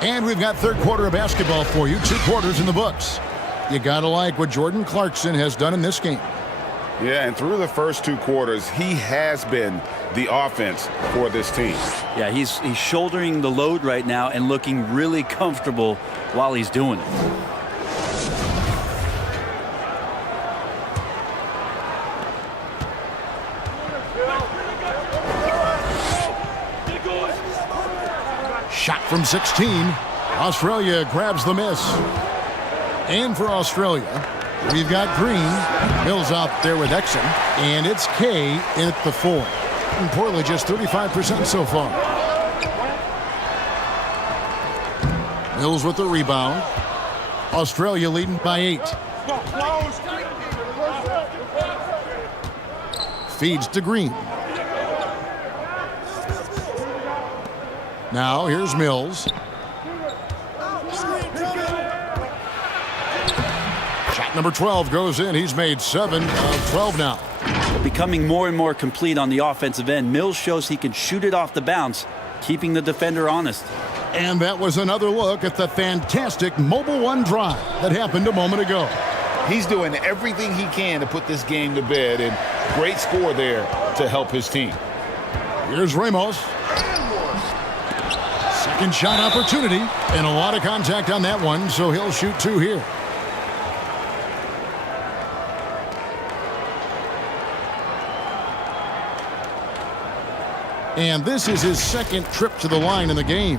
And we've got third quarter of basketball for you. 2 quarters in the books. You gotta like what Jordan Clarkson has done in this game. Yeah, and through the first 2 quarters, he has been the offense for this team. Yeah, he's shouldering the load right now and looking really comfortable while he's doing it. Shot from 16. Australia grabs the miss. And for Australia, we've got Green. Mills out there with Exum. And it's Kay in at the 4. And Portland just 35% so far. Mills with the rebound. Australia leading by 8. Feeds to Green. Now here's Mills. Shot number 12 goes in. He's made 7 of 12 now. Becoming more and more complete on the offensive end. Mills shows he can shoot it off the bounce, keeping the defender honest. And that was another look at the fantastic Mobile One drive that happened a moment ago. He's doing everything he can to put this game to bed, and great score there to help his team. Here's Ramos. Second shot opportunity, and a lot of contact on that one, so he'll shoot 2 here. And this is his second trip to the line in the game.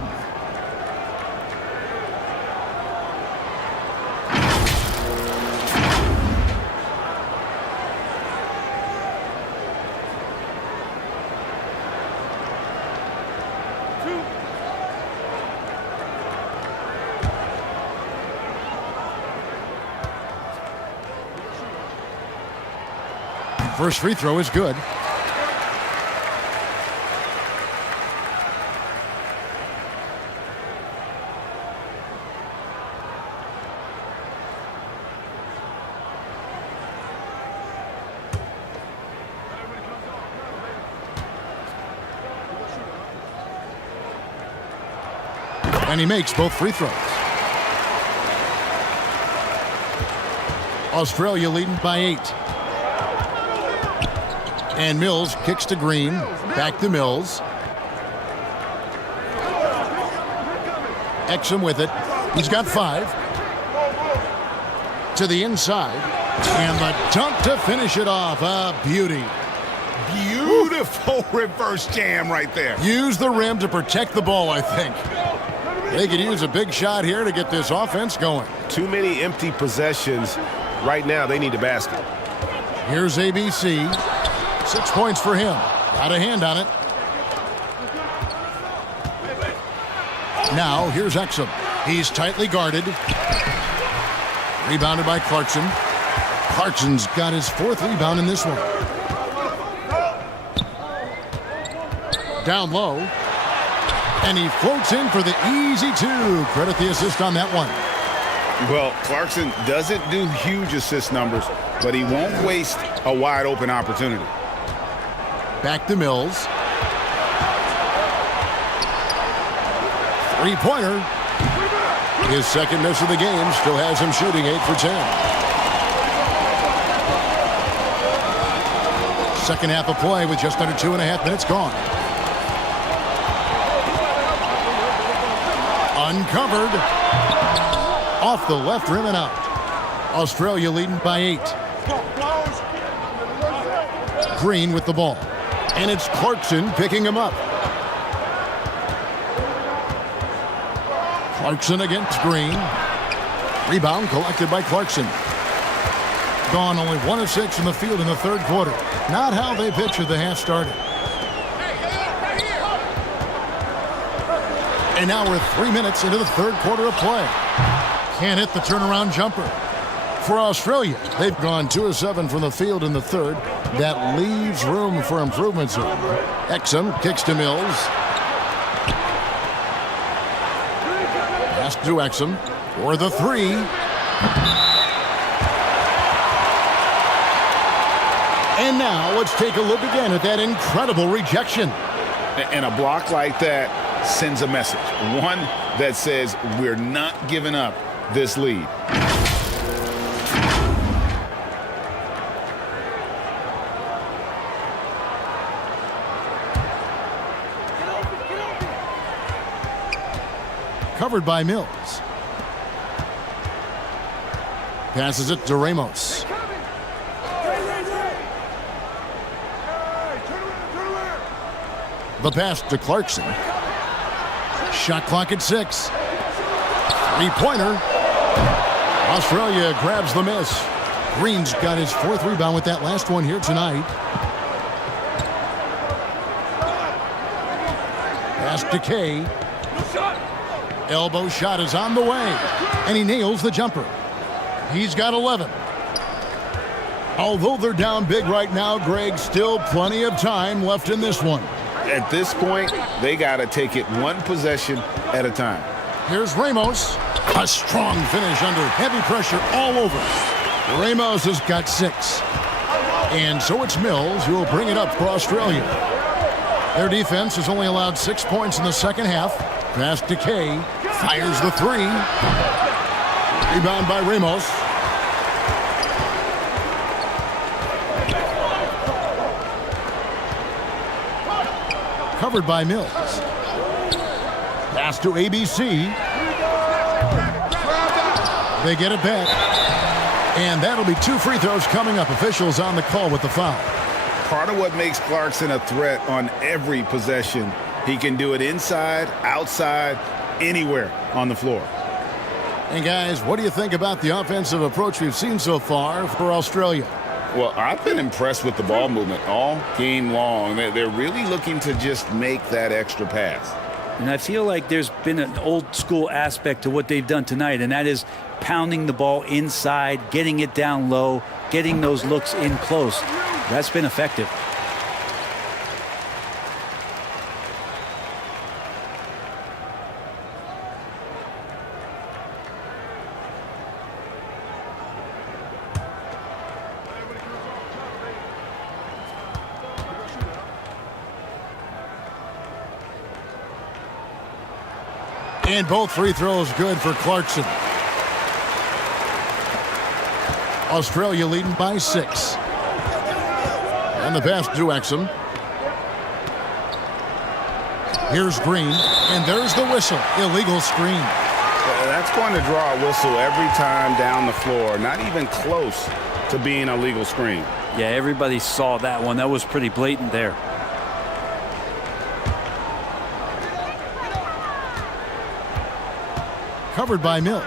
First free throw is good. And he makes both free throws. Australia leading by 8. And Mills kicks to Green. Back to Mills. Exum with it. He's got 5. To the inside. And the dunk to finish it off. A beauty. Beautiful reverse jam right there. Use the rim to protect the ball, I think. They could use a big shot here to get this offense going. Too many empty possessions. Right now, they need a basket. Here's ABC. 6 points for him. Got a hand on it. Now, here's Exum. He's tightly guarded. Rebounded by Clarkson. Clarkson's got his 4th rebound in this one. Down low. And he floats in for the easy 2. Credit the assist on that one. Well, Clarkson doesn't do huge assist numbers, but he won't waste a wide open opportunity. Back to Mills. 3-pointer. His second miss of the game still has him shooting 8 for 10. Second half of play with just under 2.5 minutes gone. Uncovered. Off the left rim and out. Australia leading by 8. Green with the ball. And it's Clarkson picking him up. Clarkson against Green. Rebound collected by Clarkson. Gone only 1 of 6 from the field in the third quarter. Not how they pictured the half started. And now we're 3 minutes into the third quarter of play. Can't hit the turnaround jumper. For Australia, they've gone 2 of 7 from the field in the third. That leaves room for improvements. Exum kicks to Mills. Pass to Exum for the 3. And now let's take a look again at that incredible rejection. And a block like that sends a message. One that says we're not giving up this lead. Covered by Mills. Passes it to Ramos. The pass to Clarkson. Shot clock at 6. Three-pointer. Australia grabs the miss. Green's got his 4th rebound with that last one here tonight. Pass to Kay. Elbow shot is on the way. And he nails the jumper. He's got 11. Although they're down big right now, Greg, still plenty of time left in this one. At this point, they got to take it one possession at a time. Here's Ramos. A strong finish under heavy pressure all over. Ramos has got 6. And so it's Mills who will bring it up for Australia. Their defense has only allowed 6 points in the second half. Pass to Kay. Fires the 3. Rebound by Ramos. Covered by Mills. Pass to ABC. They get it back. And that'll be 2 free throws coming up. Officials on the call with the foul. Part of what makes Clarkson a threat on every possession, he can do it inside, outside, anywhere on the floor. And guys, what do you think about the offensive approach we've seen so far for Australia? Well, I've been impressed with the ball movement all game long. They're really looking to just make that extra pass. And I feel like there's been an old school aspect to what they've done tonight, and that is pounding the ball inside, getting it down low, getting those looks in close. That's been effective. And both free throws good for Clarkson. Australia leading by 6. And the pass to Exum. Here's Green, and there's the whistle. Illegal screen. That's going to draw a whistle every time down the floor. Not even close to being a legal screen. Yeah, everybody saw that one. That was pretty blatant there. Covered by Mills.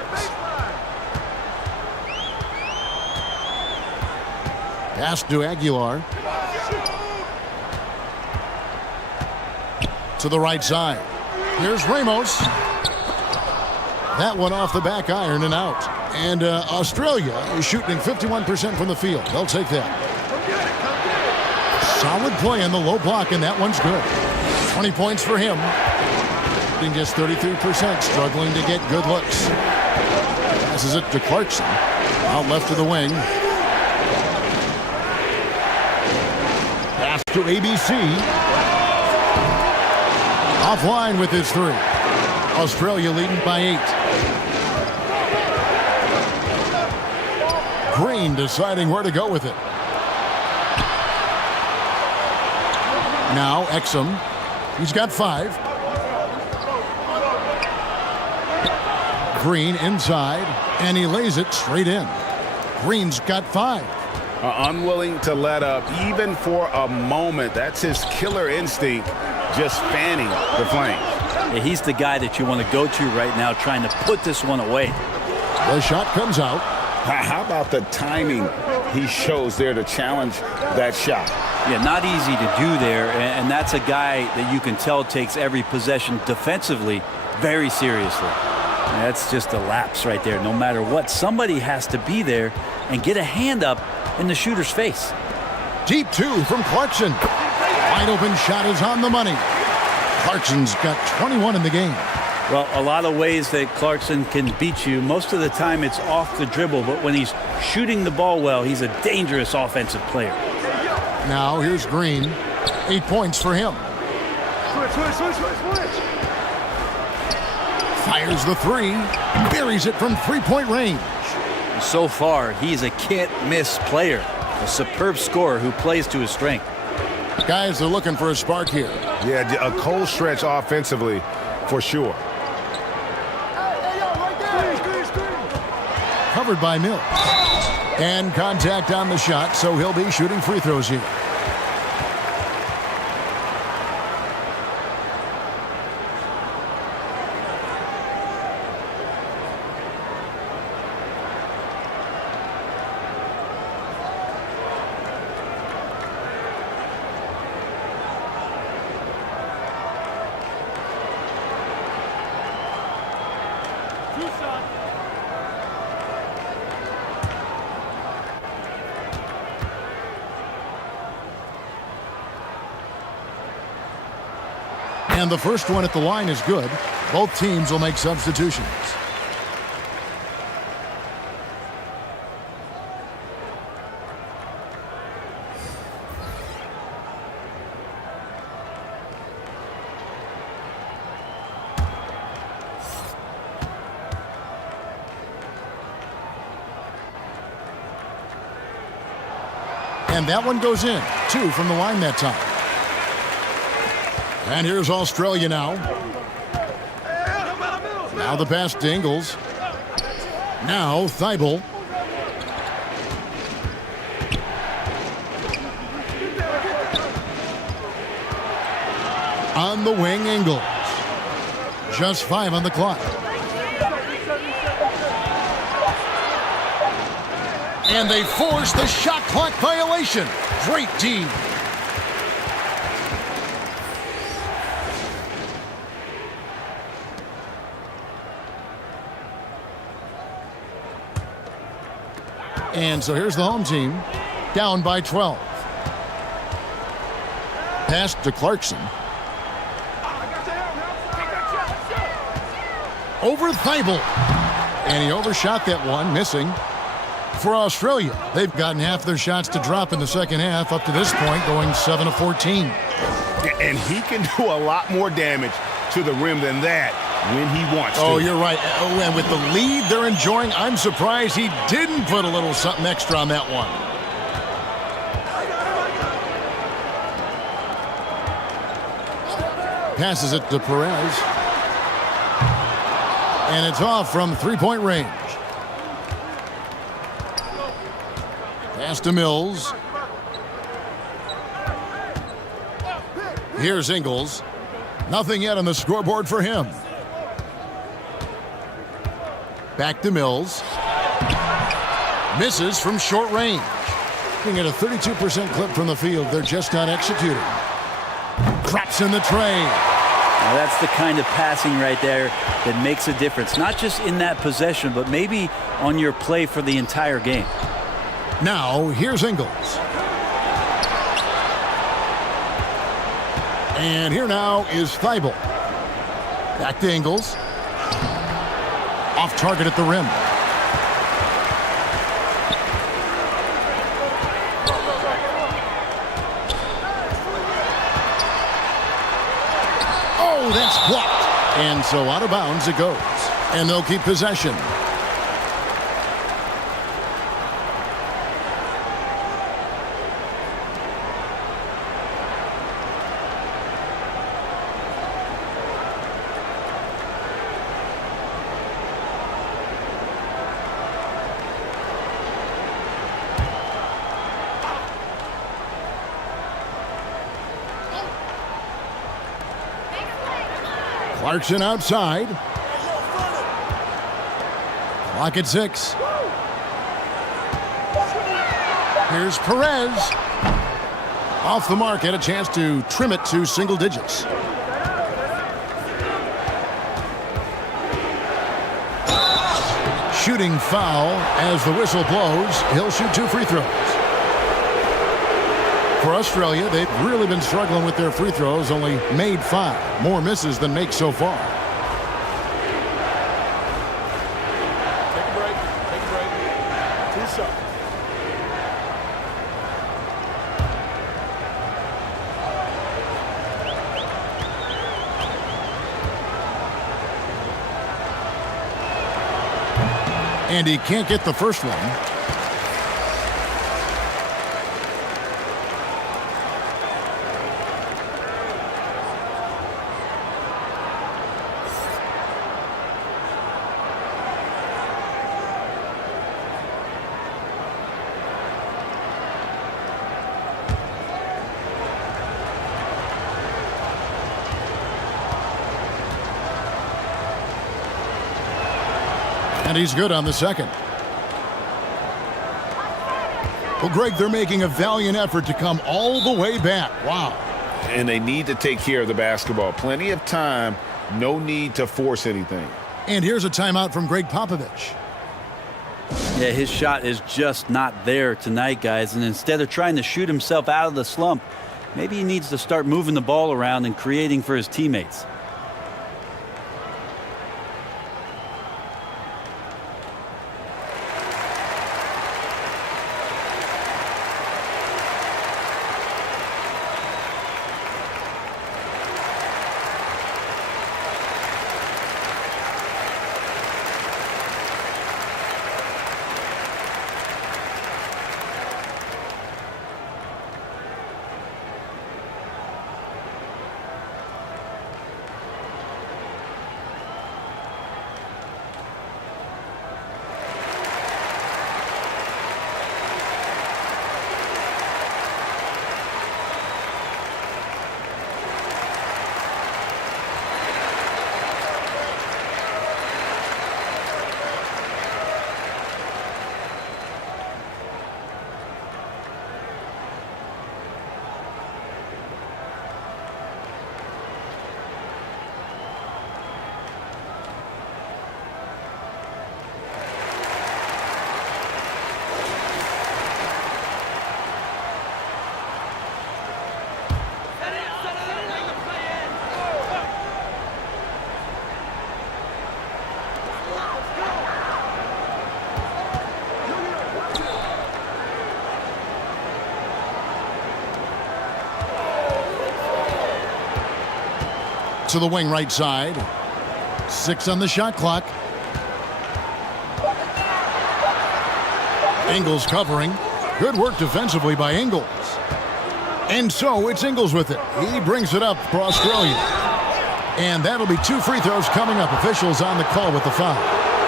Pass to Aguilar. To the right side. Here's Ramos. That one off the back iron and out. And Australia is shooting 51% from the field. They'll take that. Solid play on the low block, and that one's good. 20 points for him. Just 33%, struggling to get good looks. Passes it to Clarkson. Out left to the wing. Pass to ABC. Offline with his 3. Australia leading by 8. Green deciding where to go with it. Now Exum. He's got 5. Green inside, and he lays it straight in. Green's got 5. Unwilling to let up even for a moment. That's his killer instinct, just fanning the flame. Yeah, he's the guy that you want to go to right now, trying to put this one away. The shot comes out. How about the timing he shows there to challenge that shot? Yeah, not easy to do there, and that's a guy that you can tell takes every possession defensively very seriously. And that's just a lapse right there. No matter what, somebody has to be there and get a hand up in the shooter's face. Deep two from Clarkson. Wide open shot is on the money. Clarkson's got 21 in the game. Well, a lot of ways that Clarkson can beat you. Most of the time it's off the dribble, but when he's shooting the ball well, he's a dangerous offensive player. Now here's Green. 8 points for him. Fires the three. Buries it from three-point range. So far, he's a can't-miss player. A superb scorer who plays to his strength. Guys are looking for a spark here. Yeah, a cold stretch offensively for sure. Covered by Mills. And contact on the shot, so he'll be shooting free throws here. And the first one at the line is good. Both teams will make substitutions. And that one goes in. 2 from the line that time. And here's Australia now. Now the pass to Ingles. Now Thibault. On the wing, Ingles. Just 5 on the clock. And they force the shot clock violation. Great D. And so here's the home team, down by 12. Pass to Clarkson. Over Thibault. And he overshot that one, missing. For Australia, they've gotten half their shots to drop in the second half up to this point, going 7 of 14. And he can do a lot more damage to the rim than that when he wants to. Oh, you're right. Oh, and with the lead they're enjoying, I'm surprised he didn't put a little something extra on that one. Passes it to Perez. And it's off from three-point range. Pass to Mills. Here's Ingles. Nothing yet on the scoreboard for him. Back to Mills. Misses from short range. Looking at a 32% clip from the field. They're just not executing. Drops in the tray. Now that's the kind of passing right there that makes a difference. Not just in that possession, but maybe on your play for the entire game. Now, here's Ingles. And here now is Thibault. Back to Ingles. Off target at the rim. Oh, that's blocked. And so out of bounds it goes. And they'll keep possession. Clarkson outside. Clock at 6. Here's Perez. Off the mark, had a chance to trim it to single digits. Shooting foul as the whistle blows. He'll shoot 2 free throws. For Australia, they've really been struggling with their free throws, only made 5. More misses than makes so far. Take a break. Take a break. 2 shots. And he can't get the first one. And he's good on the second. Well, Greg, they're making a valiant effort to come all the way back. Wow. And they need to take care of the basketball. Plenty of time. No need to force anything. And here's a timeout from Greg Popovich. Yeah, his shot is just not there tonight, guys. And instead of trying to shoot himself out of the slump, maybe he needs to start moving the ball around and creating for his teammates. To the wing right side. 6 on the shot clock. Ingles covering. Good work defensively by Ingles. And so it's Ingles with it. He brings it up for Australia. And that'll be 2 free throws coming up. Officials on the call with the foul.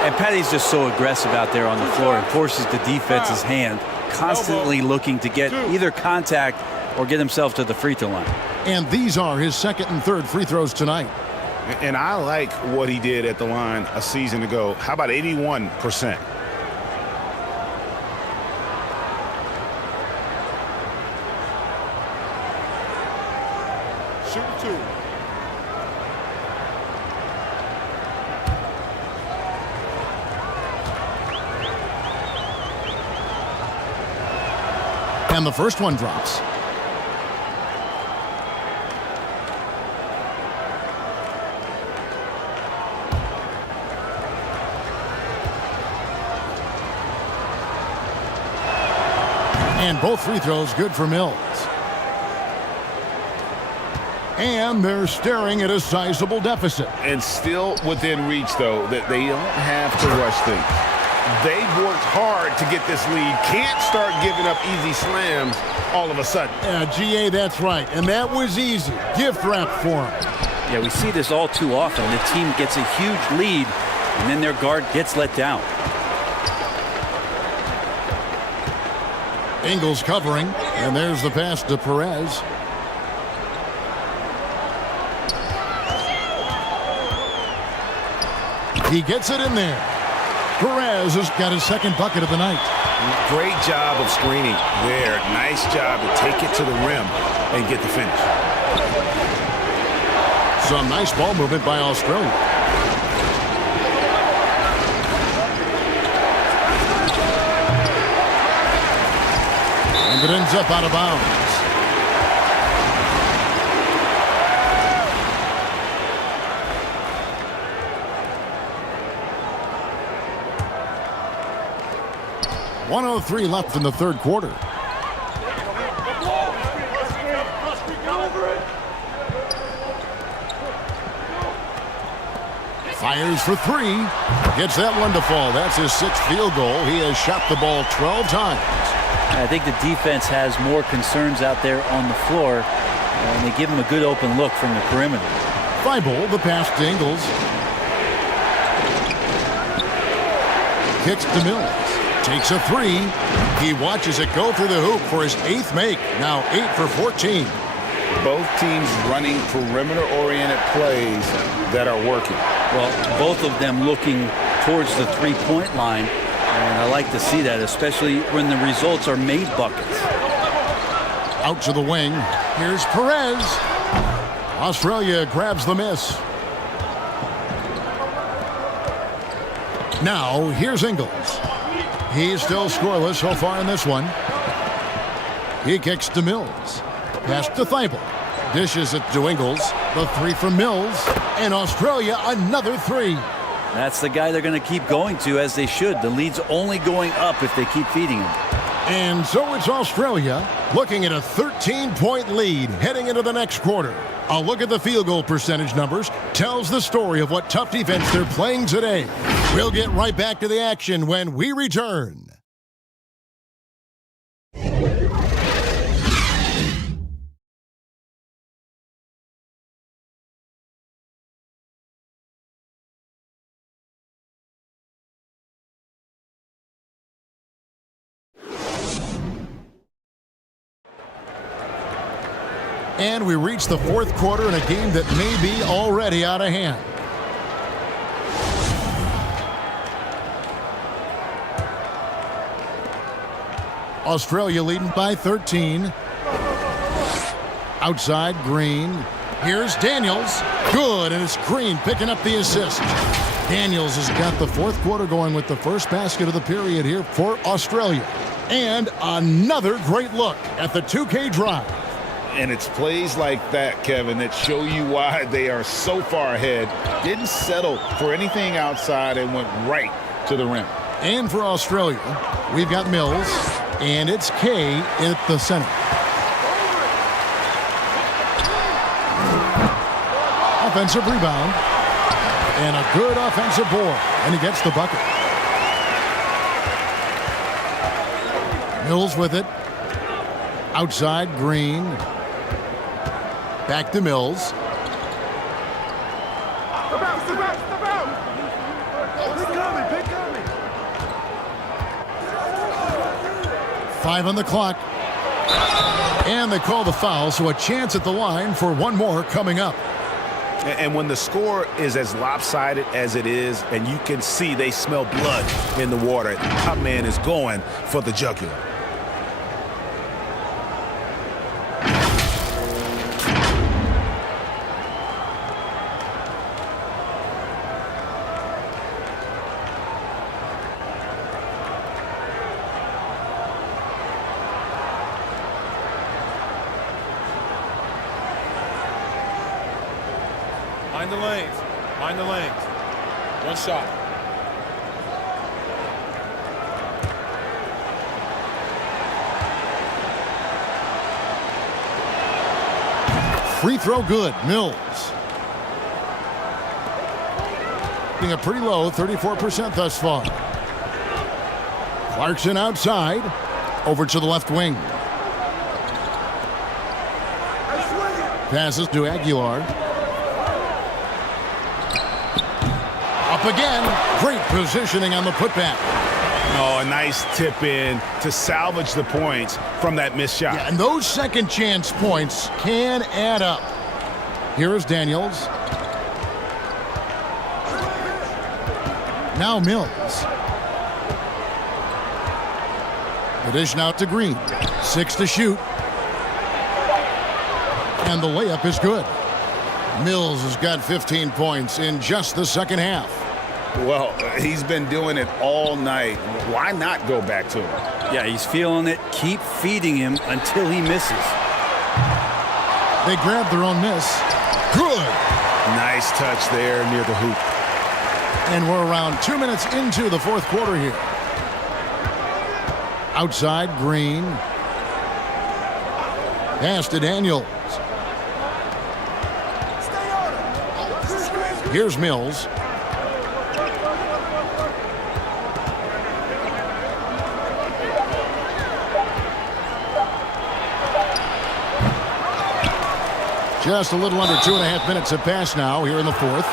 And Patty's just so aggressive out there on the floor and forces the defense's hand, constantly looking to get either contact or get himself to the free throw line. And these are his 2nd and 3rd free throws tonight. And I like what he did at the line a season ago. How about 81%? Shoot 2. And the first one drops. And both free throws good for Mills. And they're staring at a sizable deficit. And still within reach, though, that they don't have to rush things. They've worked hard to get this lead. Can't start giving up easy slams all of a sudden. Yeah, GA, that's right. And that was easy. Gift wrap for him. Yeah, we see this all too often. The team gets a huge lead, and then their guard gets let down. Ingles covering, and there's the pass to Perez. He gets it in there. Perez has got his second bucket of the night. Great job of screening there. Nice job to take it to the rim and get the finish. Some nice ball movement by Australia. And it ends up out of bounds. .103 left in the third quarter. Fires for three. Gets that one to fall. That's his sixth field goal. He has shot the ball 12 times. I think the defense has more concerns out there on the floor, and they give him a good open look from the perimeter. FIBA, the pass to Ingles. Kicks to Mills. Takes a three. He watches it go through the hoop for his eighth make. Now 8 for 14. Both teams running perimeter-oriented plays that are working. Well, both of them looking towards the three-point line, and I like to see that, especially when the results are made buckets. Out to the wing. Here's Perez. Australia grabs the miss. Now, here's Ingles. He's still scoreless so far in this one. He kicks to Mills. Pass to Thibault. Dishes it to Ingles. The three from Mills. And Australia another three. That's the guy they're going to keep going to, as they should. The lead's only going up if they keep feeding him. And so it's Australia looking at a 13-point lead heading into the next quarter. A look at the field goal percentage numbers tells the story of what tough defense they're playing today. We'll get right back to the action when we return. And we reach the fourth quarter in a game that may be already out of hand. Australia leading by 13. Outside, Green. Here's Daniels. Good, and it's Green picking up the assist. Daniels has got the fourth quarter going with the first basket of the period here for Australia. And another great look at the 2K drive. And it's plays like that, Kevin, that show you why they are so far ahead. Didn't settle for anything outside and went right to the rim. And for Australia, we've got Mills, and it's Kay at the center. Offensive rebound. And a good offensive board. And he gets the bucket. Mills with it. Outside, Green. Back to Mills. Step out, step out, step out! Pick coming. 5 on the clock. And they call the foul, so a chance at the line for one more coming up. And when the score is as lopsided as it is, and you can see they smell blood in the water, the top man is going for the jugular. Mind the lanes. Mind the lanes. One shot. Free throw good. Mills. Being a pretty low, 34% thus far. Clarkson outside. Over to the left wing. Passes to Aguilar. Up again. Great positioning on the putback. Oh, a nice tip in to salvage the points from that missed shot. Yeah, and those second chance points can add up. Here is Daniels. Now Mills. The dish now to Green. 6 to shoot. And the layup is good. Mills has got 15 points in just the second half. Well, he's been doing it all night. Why not go back to him? Yeah, he's feeling it. Keep feeding him until he misses. They grab their own miss. Good. Nice touch there near the hoop. And we're around 2 minutes into the fourth quarter here. Outside, Green. Pass to Daniels. Here's Mills. Just a little under 2.5 minutes have passed now here in the fourth.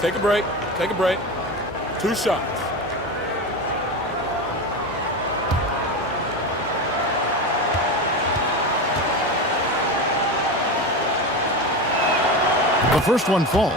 Take a break. Take a break. 2 shots. The first one falls.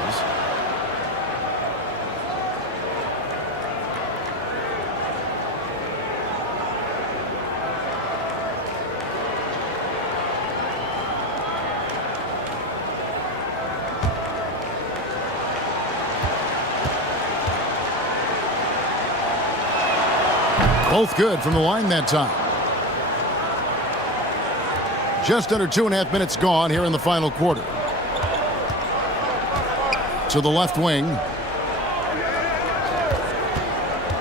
Both good from the line that time. Just under 2.5 minutes gone here in the final quarter. To the left wing.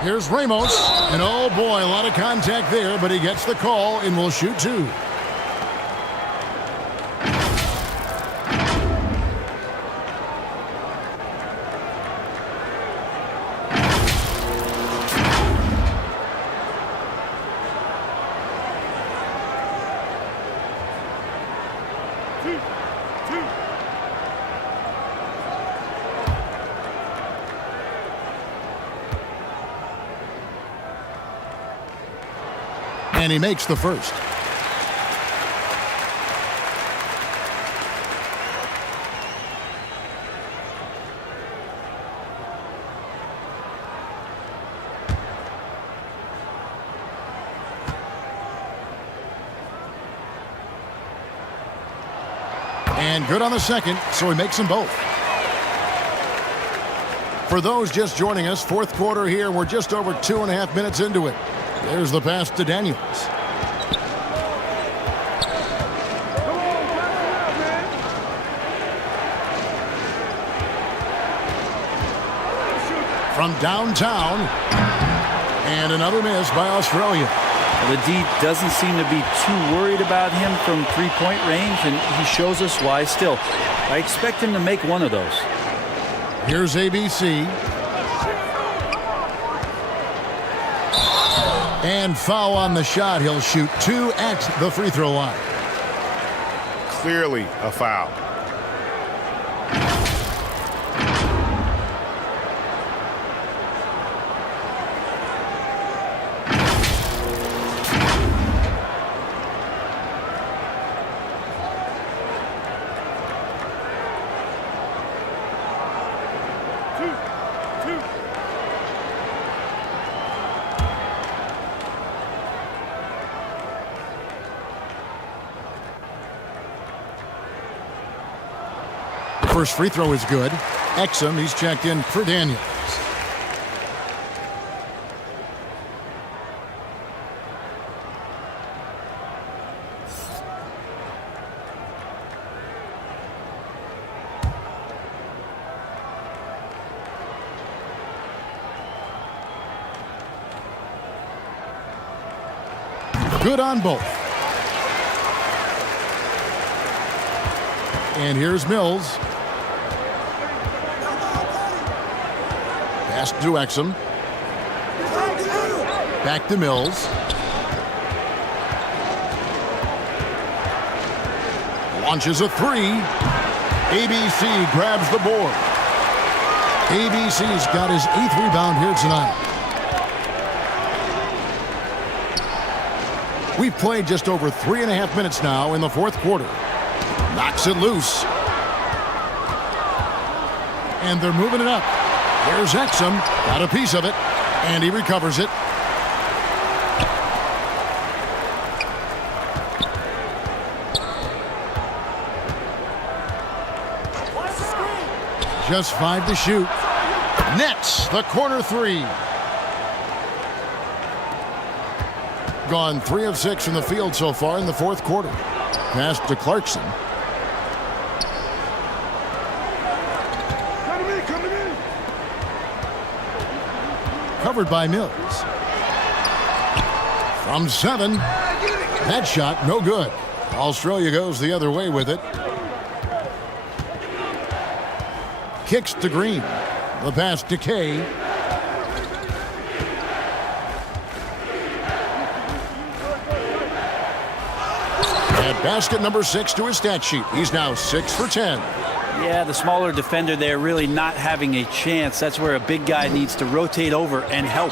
Here's Ramos. And oh boy, a lot of contact there, but he gets the call and will shoot 2. And he makes the first. And good on the second, so he makes them both. For those just joining us, fourth quarter here, we're just over 2.5 minutes into it. There's the pass to Daniels. From downtown. And another miss by Australia. Well, the D doesn't seem to be too worried about him from three-point range, and he shows us why still. I expect him to make one of those. Here's ABC. And foul on the shot. He'll shoot 2 at the free throw line. Clearly a foul. First free throw is good. Exum, he's checked in for Daniels. Good on both. And here's Mills. Pass to Exum. Back to Mills. Launches a three. ABC grabs the board. ABC's got his 8th rebound here tonight. We've played just over 3.5 minutes now in the 4th quarter. Knocks it loose. And they're moving it up. Here's Exum. Got a piece of it. And he recovers it. Just 5 to shoot. Nets the corner 3. Gone 3 of 6 from the field so far in the 4th quarter. Pass to Clarkson. Covered by Mills. From 7. That shot no good. Australia goes the other way with it. Kicks to Green. The pass to Kay. At basket number 6 to his stat sheet. He's now 6 for 10. Yeah, the smaller defender there really not having a chance. That's where a big guy needs to rotate over and help.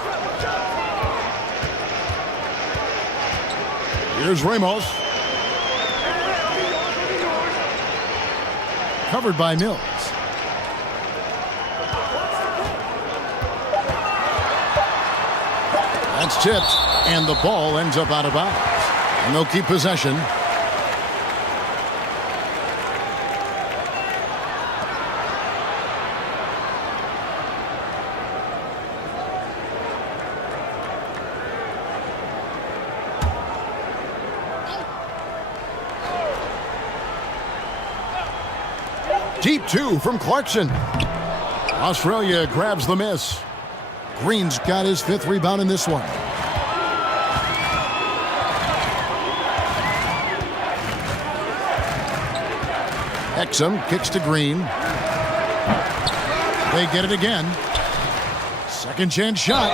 Here's Ramos. Covered by Mills. That's tipped, and the ball ends up out of bounds. And they'll keep possession. Deep 2 from Clarkson. Australia grabs the miss. Green's got his 5th rebound in this one. Exum kicks to Green. They get it again. Second chance shot.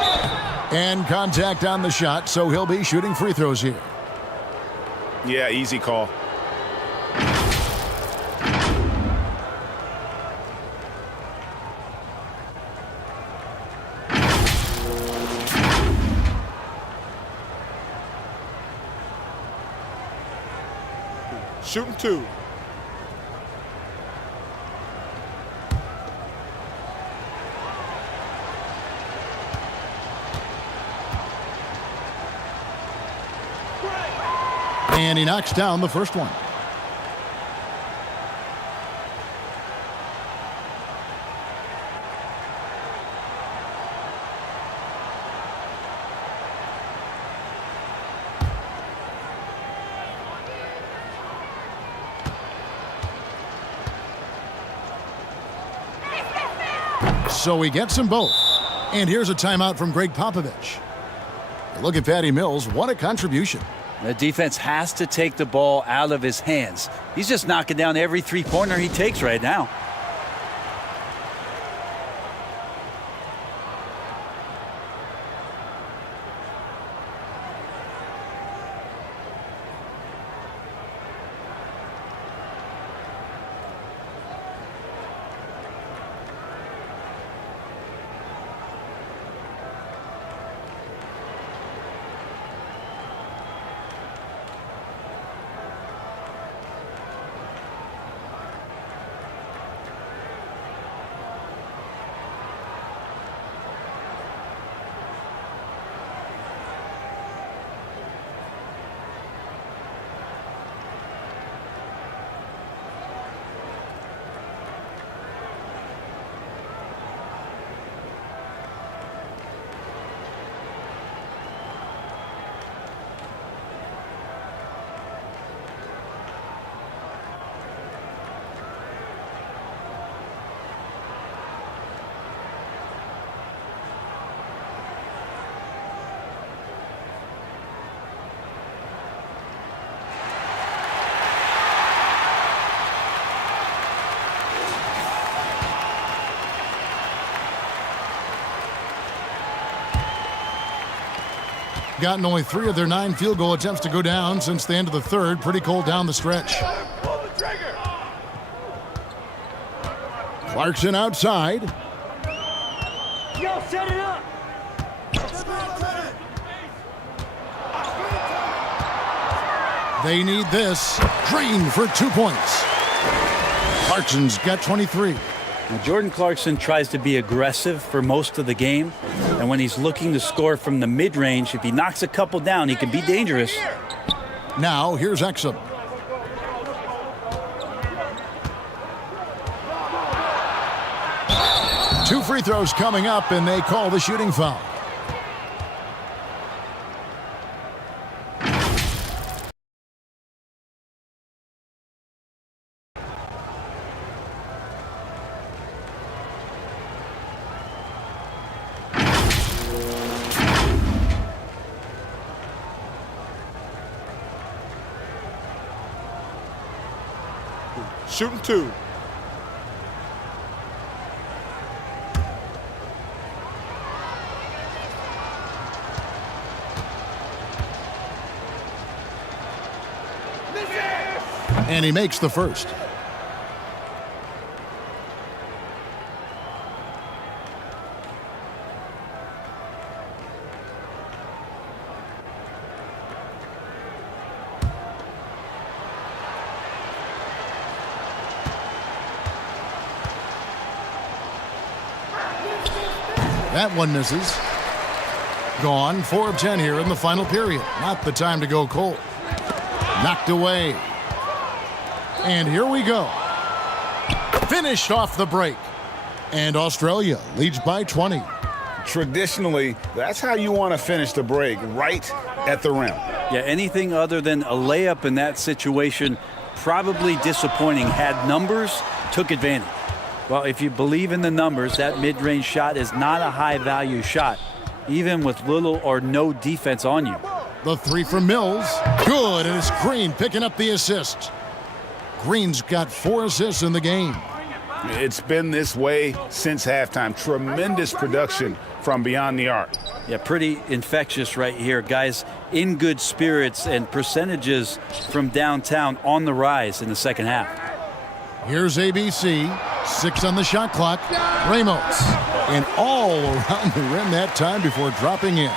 And contact on the shot, so he'll be shooting free throws here. Yeah, easy call. Shooting 2. And he knocks down the first one. So he gets them both. And here's a timeout from Greg Popovich. Look at Patty Mills. What a contribution. The defense has to take the ball out of his hands. He's just knocking down every three-pointer he takes right now. Gotten only 3 of their 9 field goal attempts to go down since the end of the third. Pretty cold down the stretch. Clarkson outside. Yo, set it up. They need this. Green for 2 points. Clarkson's got 23. Now, Jordan Clarkson tries to be aggressive for most of the game, and when he's looking to score from the mid-range, if he knocks a couple down, he can be dangerous. Now, here's Exum. Two free throws coming up, and they call the shooting foul. Shooting 2. And he makes the first. That one misses. Gone. 4 of 10 here in the final period. Not the time to go cold. Knocked away. And here we go. Finished off the break. And Australia leads by 20. Traditionally, that's how you want to finish the break, right at the rim. Yeah, anything other than a layup in that situation, probably disappointing. Had numbers, took advantage. Well, if you believe in the numbers, that mid-range shot is not a high-value shot, even with little or no defense on you. The 3 from Mills. Good, and it's Green picking up the assist. Green's got 4 assists in the game. It's been this way since halftime. Tremendous production from beyond the arc. Yeah, pretty infectious right here. Guys in good spirits, and percentages from downtown on the rise in the second half. Here's ABC. 6 on the shot clock. Ramos. And all around the rim that time before dropping in.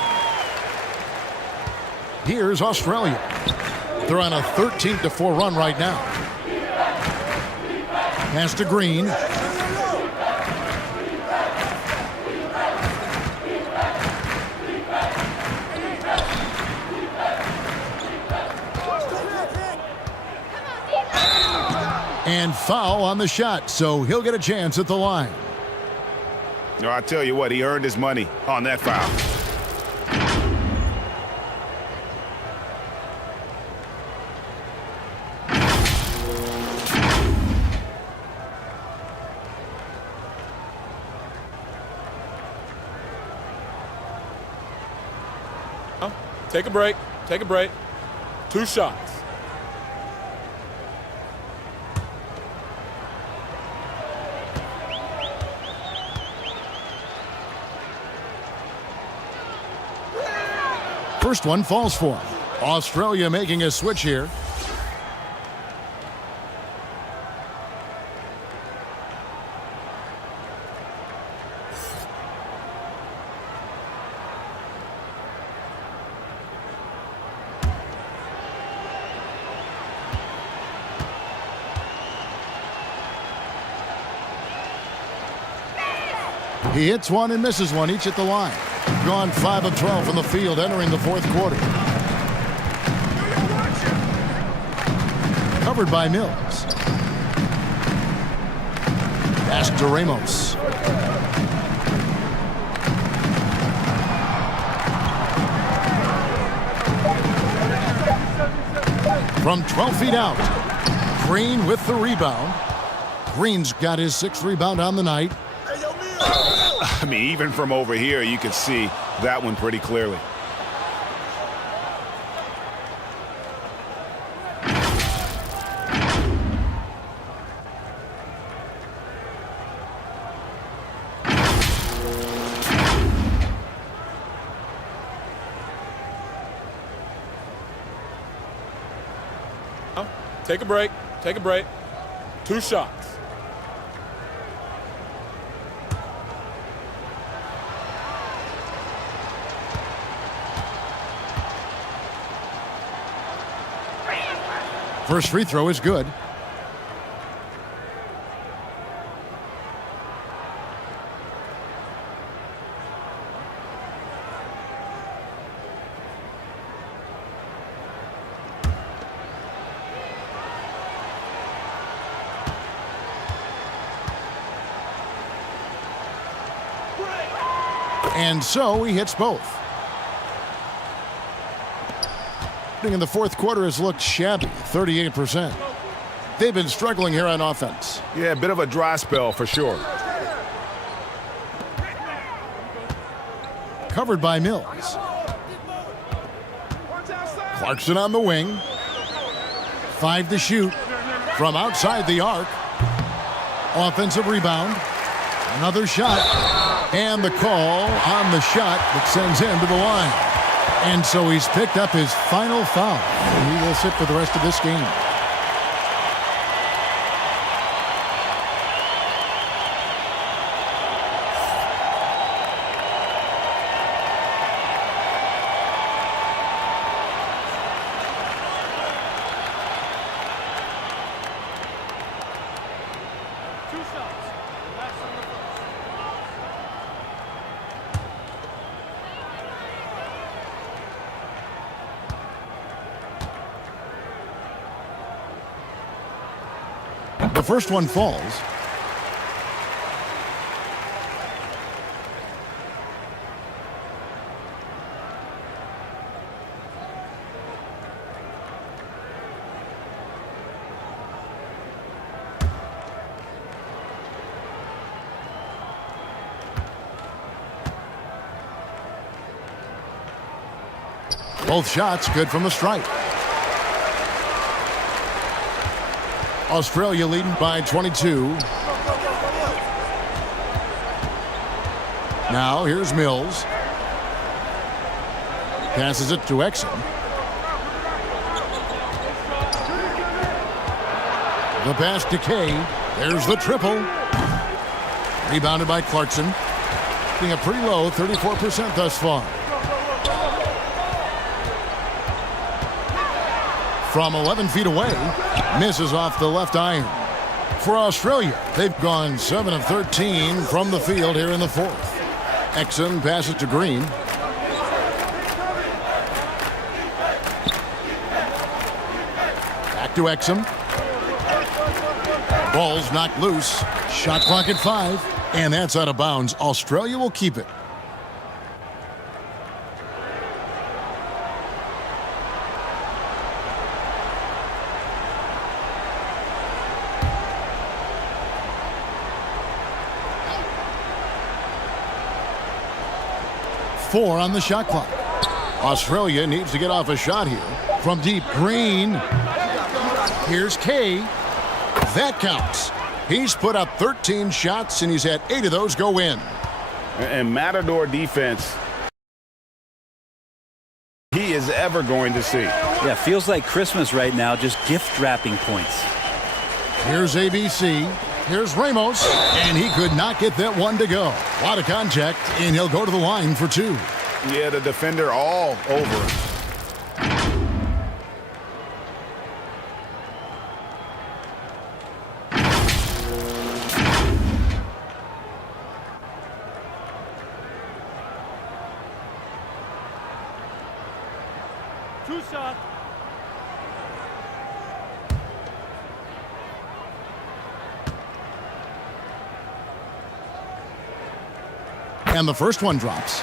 Here's Australia. They're on a 13-4 run right now. Pass to Green. And foul on the shot, so he'll get a chance at the line. No, I tell you what, he earned his money on that foul. Take a break. Take a break. 2 shots. First one falls for him. Australia making a switch here. He hits one and misses one, each at the line. Gone 5 of 12 from the field entering the fourth quarter. Covered by Mills. Pass to Ramos. From 12 feet out. Green with the rebound. Green's got his 6th rebound on the night. I mean, even from over here, you can see that one pretty clearly. Take a break. Take a break. 2 shots. First free throw is good. And so he hits both. In the fourth quarter has looked shabby, 38%. They've been struggling here on offense. Yeah, a bit of a dry spell for sure. Covered by Mills. Clarkson on the wing. 5 to shoot from outside the arc. Offensive rebound. Another shot. And the call on the shot that sends him to the line. And so he's picked up his final foul. And he will sit for the rest of this game. The first one falls. Both shots good from the stripe. Australia leading by 22. Now here's Mills. Passes it to Exum. The pass to Kay. There's the triple. Rebounded by Clarkson. Being a pretty low 34% thus far. From 11 feet away, misses off the left iron. For Australia, they've gone 7 of 13 from the field here in the fourth. Exum passes to Green. Back to Exum. Ball's knocked loose. Shot clock at 5. And that's out of bounds. Australia will keep it. Four on the shot clock. Australia needs to get off a shot here. From deep, Green. Here's Kay. That counts. He's put up 13 shots, and he's had 8 of those go in. And Matador defense, he is ever going to see. Yeah, feels like Christmas right now, just gift wrapping points. Here's ABC. Here's Ramos, and he could not get that one to go. A lot of contact, and he'll go to the line for 2. Yeah, the defender all over him. Two shots. And the first one drops.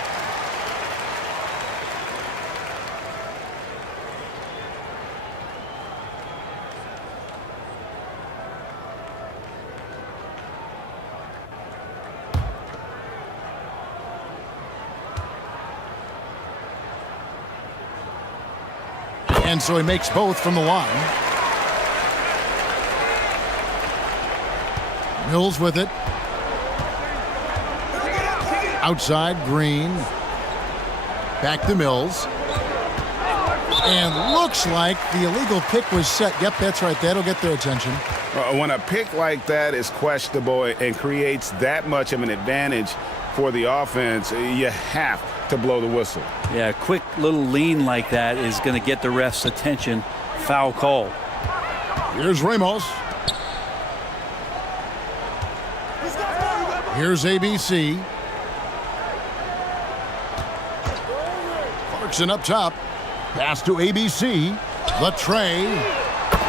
And so he makes both from the line. Mills with it. Outside, Green. Back to Mills. And looks like the illegal pick was set. Yep, that's right. That'll get their attention. When a pick like that is questionable and creates that much of an advantage for the offense, you have to blow the whistle. Yeah, a quick little lean like that is going to get the ref's attention. Foul call. Here's Ramos. Here's ABC. Clarkson up top. Pass to ABC. Latre.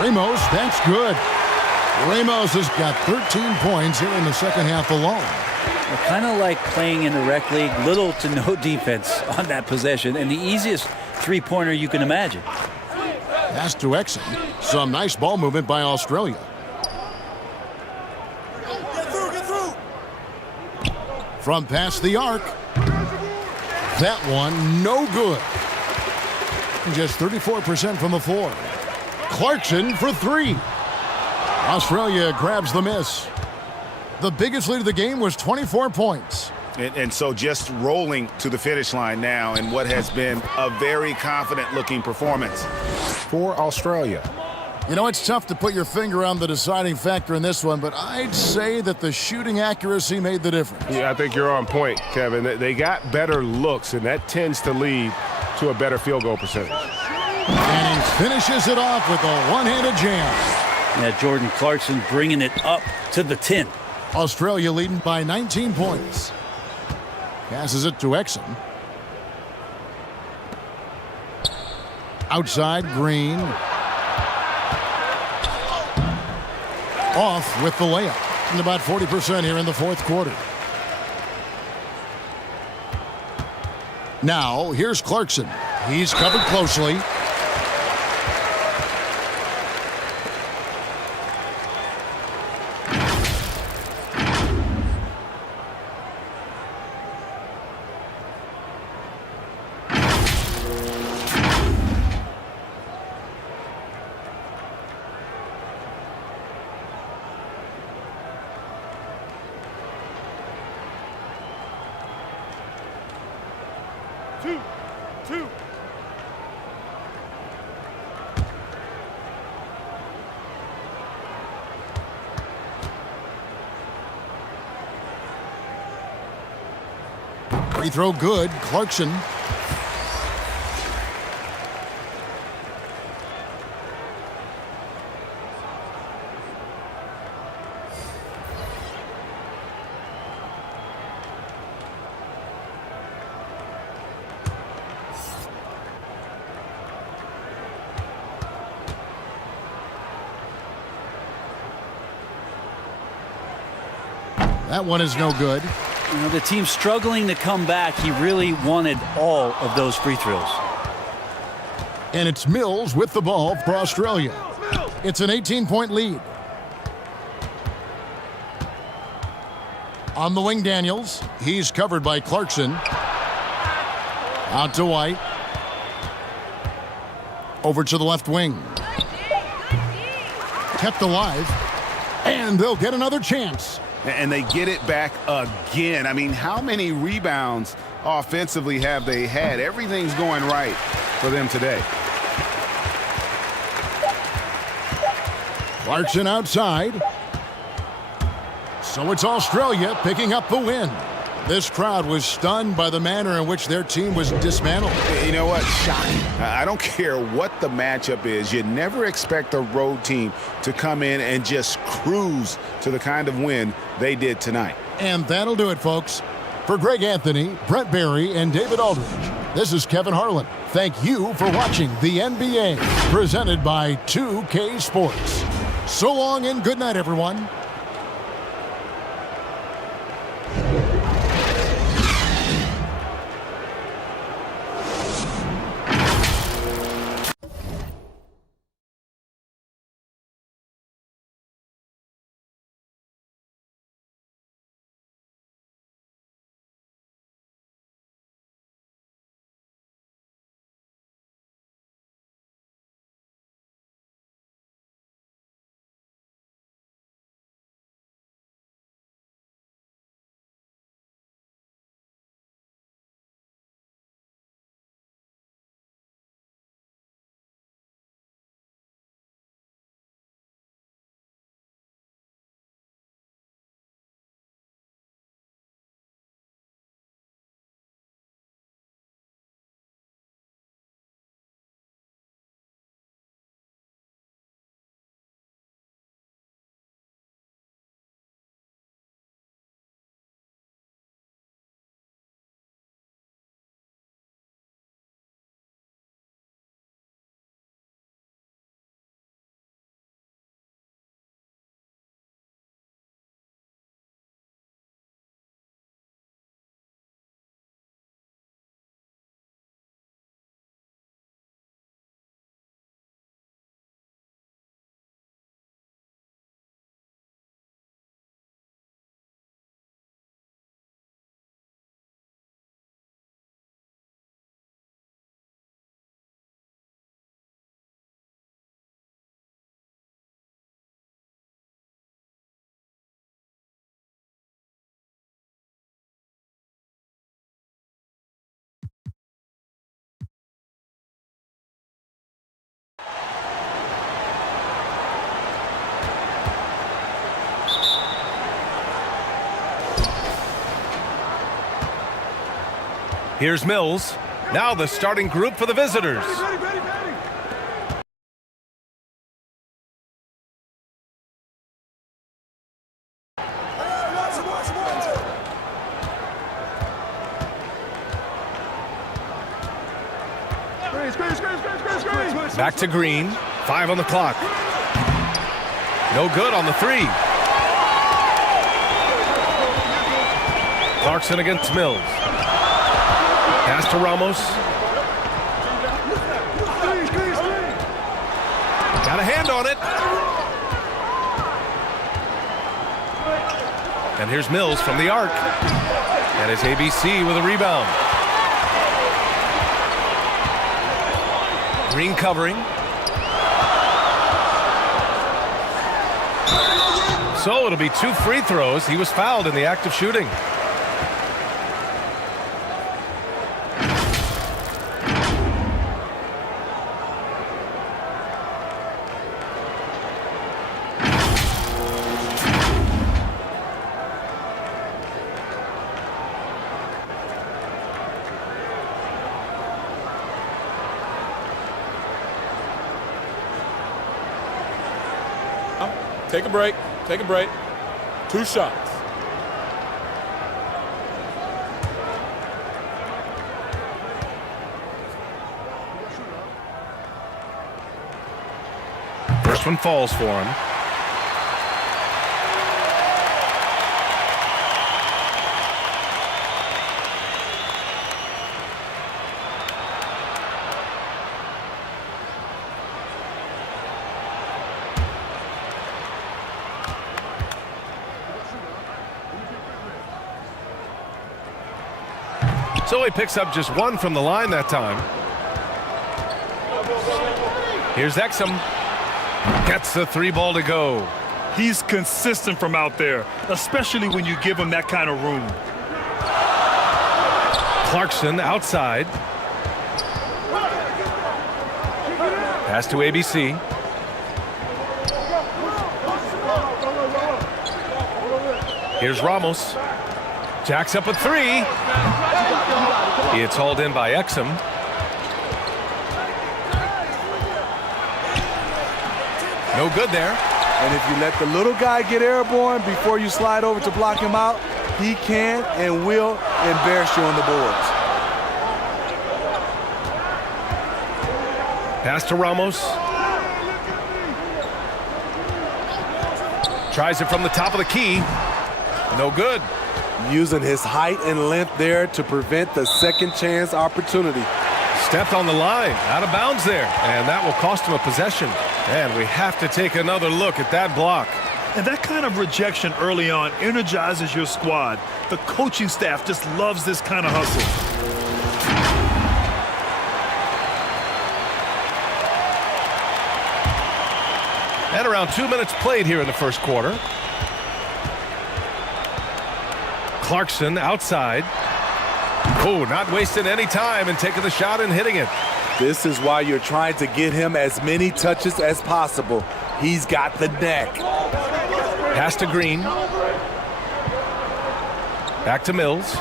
Ramos, that's good. Ramos has got 13 points here in the second half alone. Kind of like playing in the rec league, little to no defense on that possession, and the easiest three-pointer you can imagine. Pass to Exum. Some nice ball movement by Australia. Get through. From past the arc. That one, no good. Just 34% from the floor. Clarkson for three. Australia grabs the miss. The biggest lead of the game was 24 points. And so just rolling to the finish line now in what has been a very confident-looking performance for Australia. You know, it's tough to put your finger on the deciding factor in this one, but I'd say that the shooting accuracy made the difference. Yeah, I think you're on point, Kevin. They got better looks, and that tends to lead to a better field goal percentage. And he finishes it off with a one-handed jam. Yeah, Jordan Clarkson bringing it up to the 10. Australia leading by 19 points. Passes it to Exum. Outside, Green. Off with the layup. And about 40% here in the fourth quarter. Now, here's Clarkson. He's covered closely. Two. Free throw good. Clarkson. That one is no good. You know, the team's struggling to come back. He really wanted all of those free throws. And it's Mills with the ball for Australia. It's an 18-point lead. On the wing, Daniels. He's covered by Clarkson. Out to White. Over to the left wing. Kept alive. And they'll get another chance. And they get it back again. I mean, how many rebounds offensively have they had? Everything's going right for them today. Clarkson outside. So it's Australia picking up the win. This crowd was stunned by the manner in which their team was dismantled. You know what? Shocking. I don't care what the matchup is. You never expect a road team to come in and just cruise to the kind of win they did tonight. And that'll do it, folks. For Greg Anthony, Brett Barry, and David Aldridge, this is Kevin Harlan. Thank you for watching the NBA, presented by 2K Sports. So long and good night, everyone. Here's Mills. Now the starting group for the visitors. Back to Green. 5 on the clock. No good on the 3. Clarkson against Mills. Pass to Ramos. Got a hand on it. And here's Mills from the arc. And it's ABC with a rebound. Green covering. So it'll be 2 free throws. He was fouled in the act of shooting. Take a break. Take a break. 2 shots. First one falls for him. So he picks up just 1 from the line that time. Here's Exum. Gets the 3 ball to go. He's consistent from out there, especially when you give him that kind of room. Clarkson outside. Pass to ABC. Here's Ramos. Jacks up a 3. It's hauled in by Exum. No good there. And if you let the little guy get airborne before you slide over to block him out, he can and will embarrass you on the boards. Pass to Ramos. Tries it from the top of the key. No good. Using his height and length there to prevent the second chance opportunity. Stepped on the line, out of bounds there, and that will cost him a possession. And we have to take another look at that block. And that kind of rejection early on energizes your squad. The coaching staff just loves this kind of hustle. And around 2 minutes played here in the first quarter. Clarkson outside. Oh, not wasting any time and taking the shot and hitting it. This is why you're trying to get him as many touches as possible. He's got the neck. Pass to Green. Back to Mills.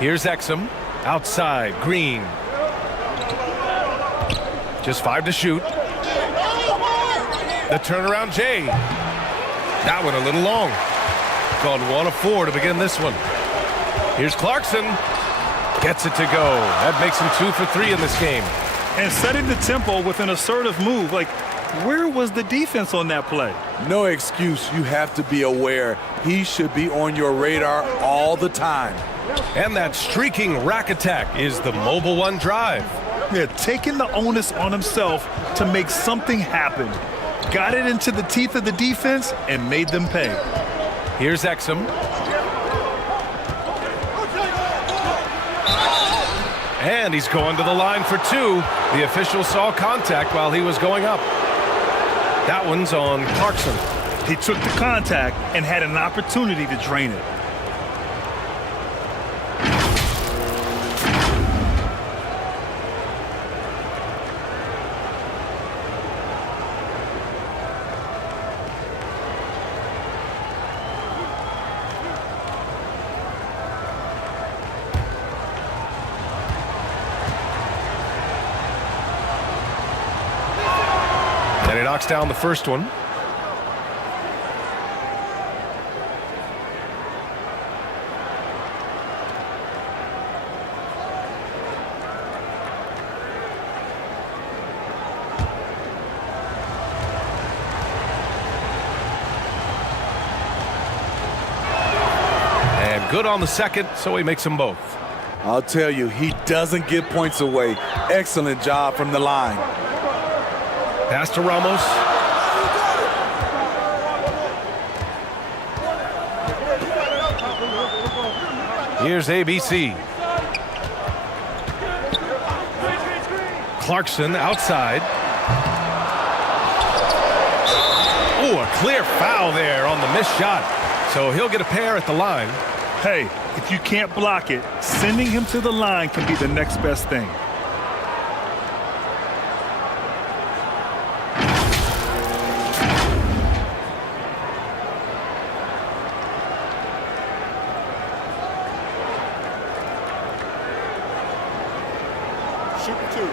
Here's Exum. Outside, Green. Just 5 to shoot. The turnaround, Jay. That one a little long. Called 1 of 4 to begin this one. Here's Clarkson. Gets it to go. That makes him 2 for 3 in this game. And setting the tempo with an assertive move. Like, where was the defense on that play? No excuse. You have to be aware. He should be on your radar all the time. And that streaking rack attack is the Mobile One drive. Yeah, taking the onus on himself to make something happen. Got it into the teeth of the defense and made them pay. Here's Exum. And he's going to the line for 2. The official saw contact while he was going up. That one's on Clarkson. He took the contact and had an opportunity to drain it. knocks down the first one. Good on the second, so he makes them both. I'll tell you, he doesn't give points away. Excellent job from the line. Pass to Ramos. Here's ABC. Clarkson outside. Ooh, a clear foul there on the missed shot. So he'll get a pair at the line. Hey, if you can't block it, sending him to the line can be the next best thing. Super 2.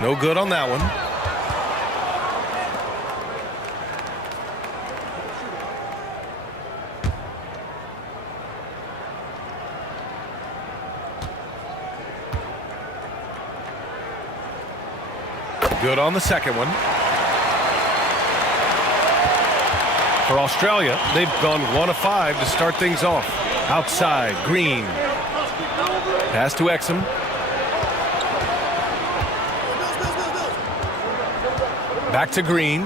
No good on that one. Good on the second one. For Australia, they've gone 1 of 5 to start things off. Outside, Green. Pass to Exum. Back to Green.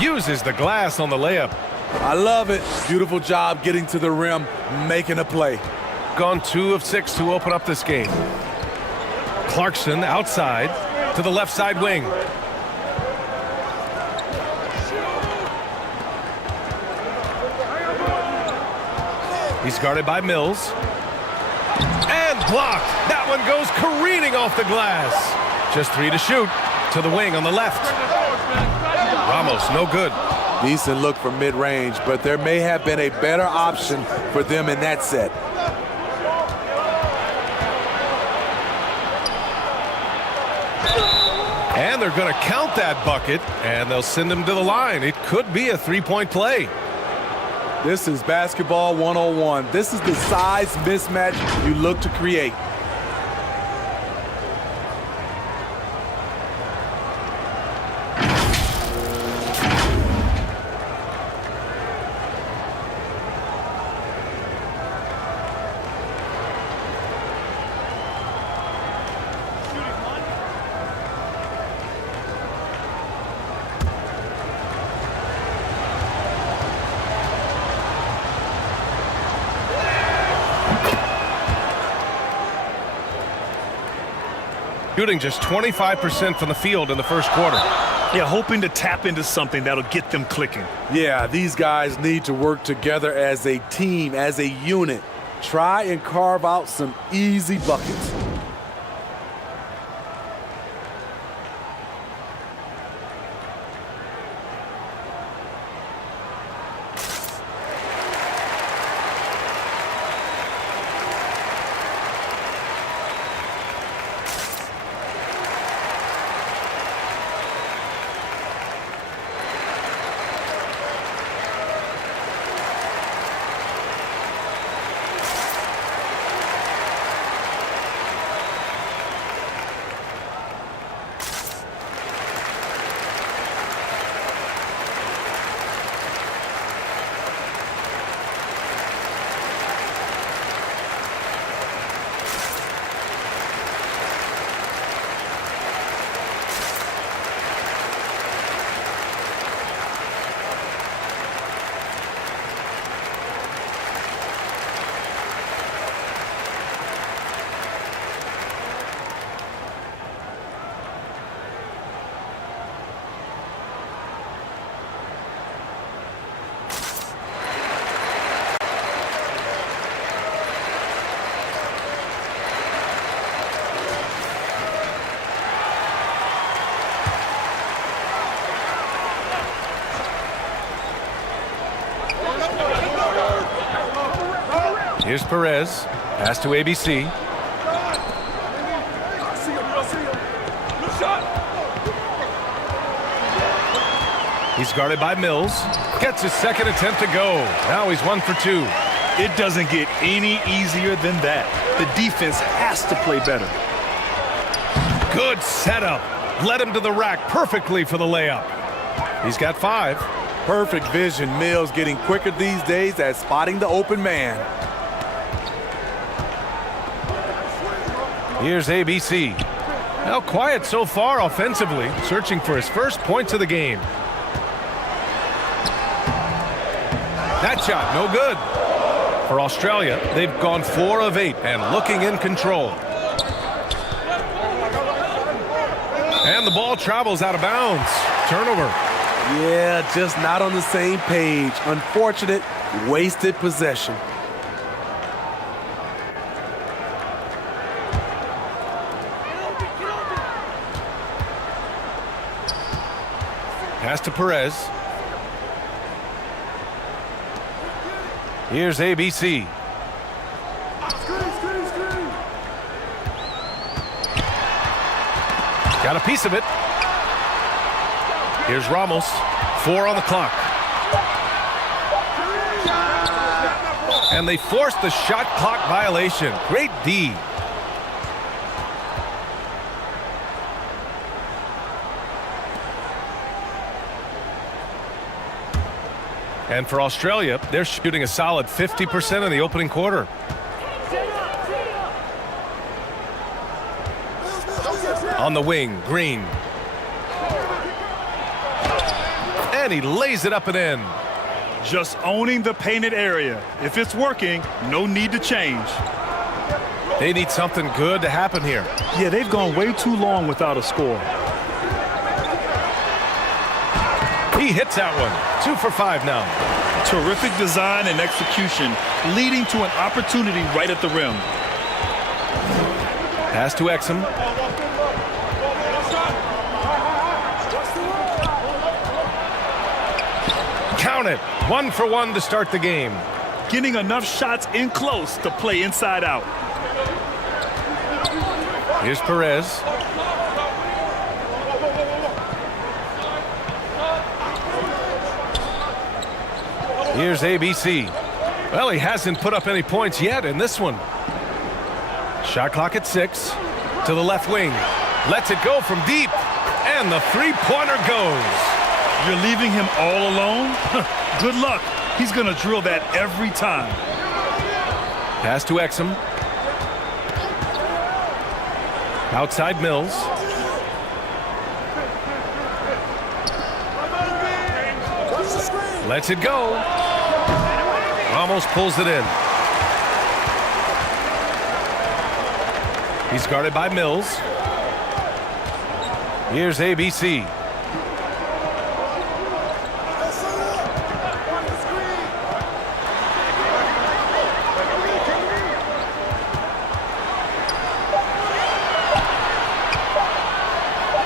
Uses the glass on the layup. I love it. Beautiful job getting to the rim, making a play. Gone 2 of 6 to open up this game. Clarkson outside to the left side wing. He's guarded by Mills. And blocked. That one goes careening off the glass. Just 3 to shoot. To the wing on the left. Ramos, no good. Decent look from mid-range, but there may have been a better option for them in that set. And they're going to count that bucket, and they'll send him to the line. It could be a three-point play. This is basketball 101. This is the size mismatch you look to create. Shooting just 25% from the field in the first quarter. Yeah, hoping to tap into something that'll get them clicking. Yeah, these guys need to work together as a team, as a unit. Try and carve out some easy buckets. Here's Perez. Pass to ABC. He's guarded by Mills. Gets his second attempt to go. Now he's 1 for 2. It doesn't get any easier than that. The defense has to play better. Good setup. Led him to the rack perfectly for the layup. He's got 5. Perfect vision. Mills getting quicker these days at spotting the open man. Here's ABC. Now quiet so far offensively, searching for his first points of the game. That shot, no good. For Australia, they've gone 4 of 8 and looking in control. And the ball travels out of bounds. Turnover. Yeah, just not on the same page. Unfortunate, wasted possession. Pass to Perez. Here's ABC. Got a piece of it. Here's Ramos. 4 on the clock. And they forced the shot clock violation. Great D. And for Australia, they're shooting a solid 50% in the opening quarter. On the wing, Green. And he lays it up and in. Just owning the painted area. If it's working, no need to change. They need something good to happen here. Yeah, they've gone way too long without a score. He hits that one. 2 for 5 now. Terrific design and execution, leading to an opportunity right at the rim. Pass to Exum. Count it. 1 for 1 to start the game. Getting enough shots in close to play inside out. Here's Perez. Here's ABC. Well, he hasn't put up any points yet in this one. Shot clock at 6. To the left wing. Lets it go from deep. And the three-pointer goes. You're leaving him all alone? Good luck. He's going to drill that every time. Pass to Exum. Outside Mills. Lets it go. Almost pulls it in. He's guarded by Mills. Here's ABC.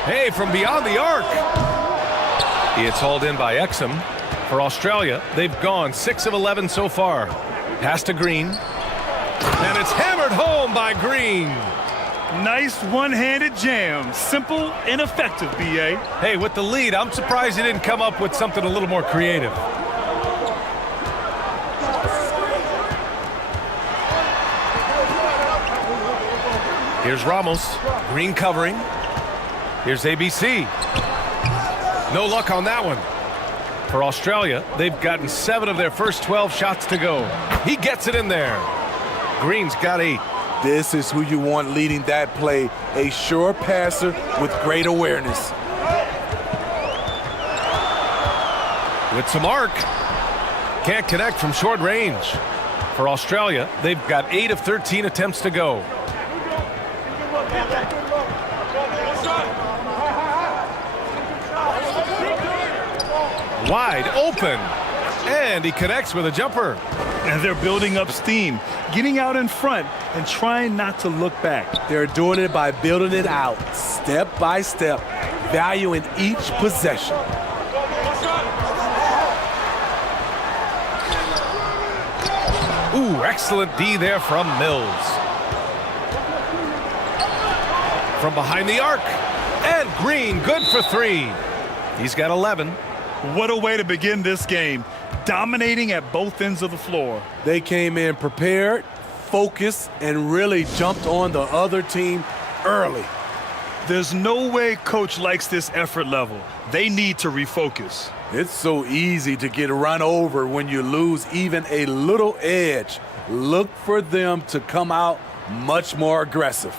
Hey, from beyond the arc. It's hauled in by Exum. For Australia, they've gone 6 of 11 so far. Pass to Green. And it's hammered home by Green. Nice one-handed jam. Simple and effective, B.A. Hey, with the lead, I'm surprised he didn't come up with something a little more creative. Here's Ramos. Green covering. Here's ABC. No luck on that one. For Australia, they've gotten 7 of their first 12 shots to go. He gets it in there. Green's got 8. This is who you want leading that play. A sure passer with great awareness. With some arc. Can't connect from short range. For Australia, they've got 8 of 13 attempts to go. Wide open. And he connects with a jumper. And they're building up steam, getting out in front and trying not to look back. They're doing it by building it out, step by step, valuing each possession. Ooh, excellent D there from Mills. From behind the arc. And Green, good for 3. He's got 11. What a way to begin this game. Dominating at both ends of the floor. They came in prepared, focused, and really jumped on the other team early. There's no way coach likes this effort level. They need to refocus. It's so easy to get run over when you lose even a little edge. Look for them to come out much more aggressive.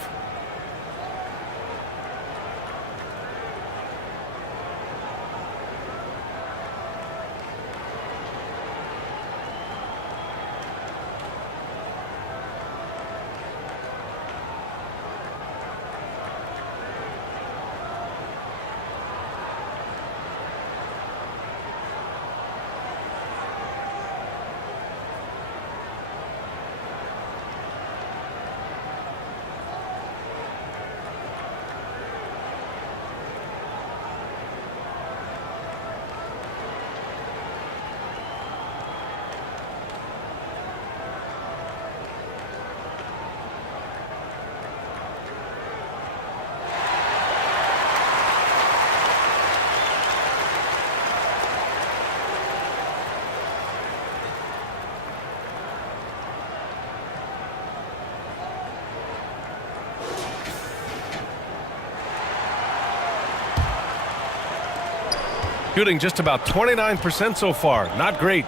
Shooting just about 29% so far. Not great.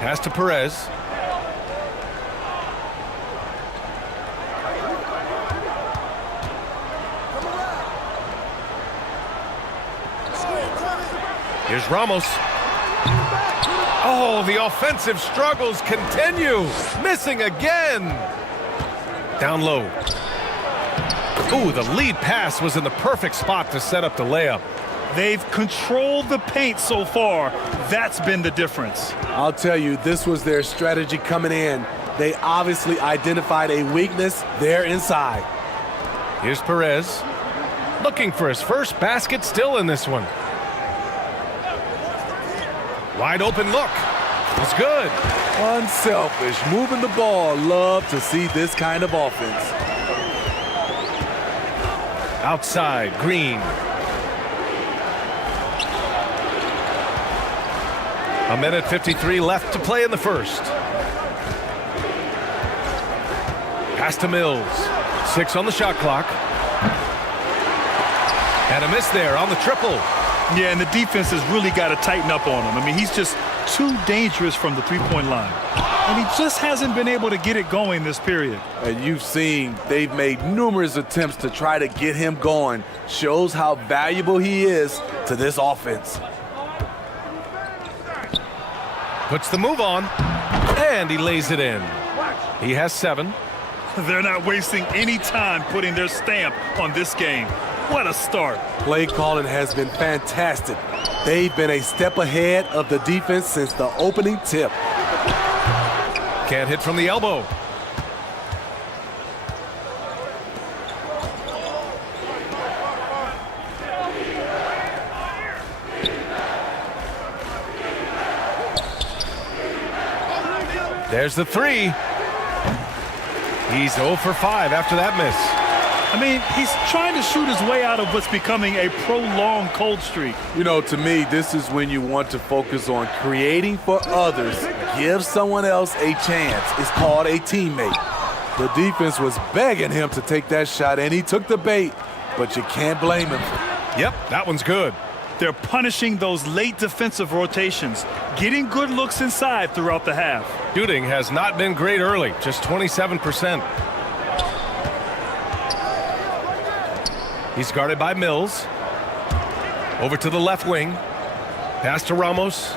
Pass to Perez. Here's Ramos. Oh, the offensive struggles continue. Missing again. Down low. Ooh, the lead pass was in the perfect spot to set up the layup. They've controlled the paint so far. That's been the difference. I'll tell you, this was their strategy coming in. They obviously identified a weakness there inside. Here's Perez. Looking for his first basket still in this one. Wide open look. It's good. Unselfish, moving the ball. Love to see this kind of offense. Outside, Green. A minute 53 left to play in the first. Pass to Mills. 6 on the shot clock. And a miss there on the triple. Yeah, and the defense has really got to tighten up on him. I mean, he's just too dangerous from the three-point line. And he just hasn't been able to get it going this period. And you've seen they've made numerous attempts to try to get him going. Shows how valuable he is to this offense. Puts the move on, and he lays it in. He has 7. They're not wasting any time putting their stamp on this game. What a start. Play calling has been fantastic. They've been a step ahead of the defense since the opening tip. Can't hit from the elbow. There's the 3. He's 0 for 5 after that miss. I mean, he's trying to shoot his way out of what's becoming a prolonged cold streak. You know, to me, this is when you want to focus on creating for others. Give someone else a chance. It's called a teammate. The defense was begging him to take that shot, and he took the bait, but you can't blame him. Yep, that one's good. They're punishing those late defensive rotations, getting good looks inside throughout the half. Shooting has not been great early, just 27%. He's guarded by Mills. Over to the left wing. Pass to Ramos.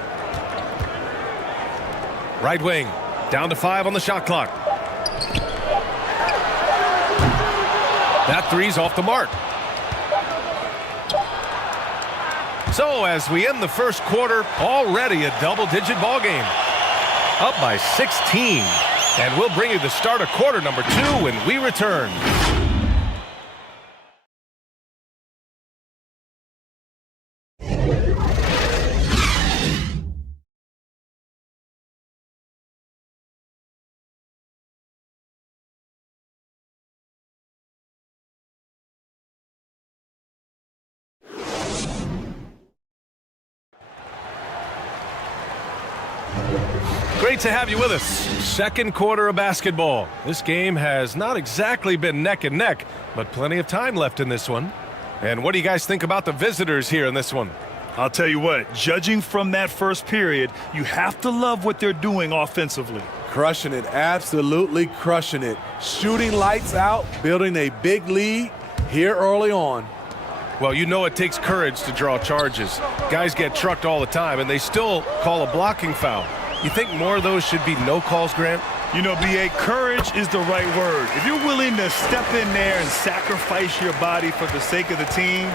Right wing. Down to 5 on the shot clock. That 3's off the mark. So as we end the first quarter, already a double-digit ball game. Up by 16. And we'll bring you the start of quarter number 2 when we return. Great to have you with us. Second quarter of basketball. This game has not exactly been neck and neck, but plenty of time left in this one. And what do you guys think about the visitors here in this one? I'll tell you what, judging from that first period, you have to love what they're doing offensively. Crushing it, absolutely crushing it. Shooting lights out, building a big lead here early on. Well, you know it takes courage to draw charges. Guys get trucked all the time, and they still call a blocking foul. You think more of those should be no calls, Grant? You know, B.A., courage is the right word. If you're willing to step in there and sacrifice your body for the sake of the team,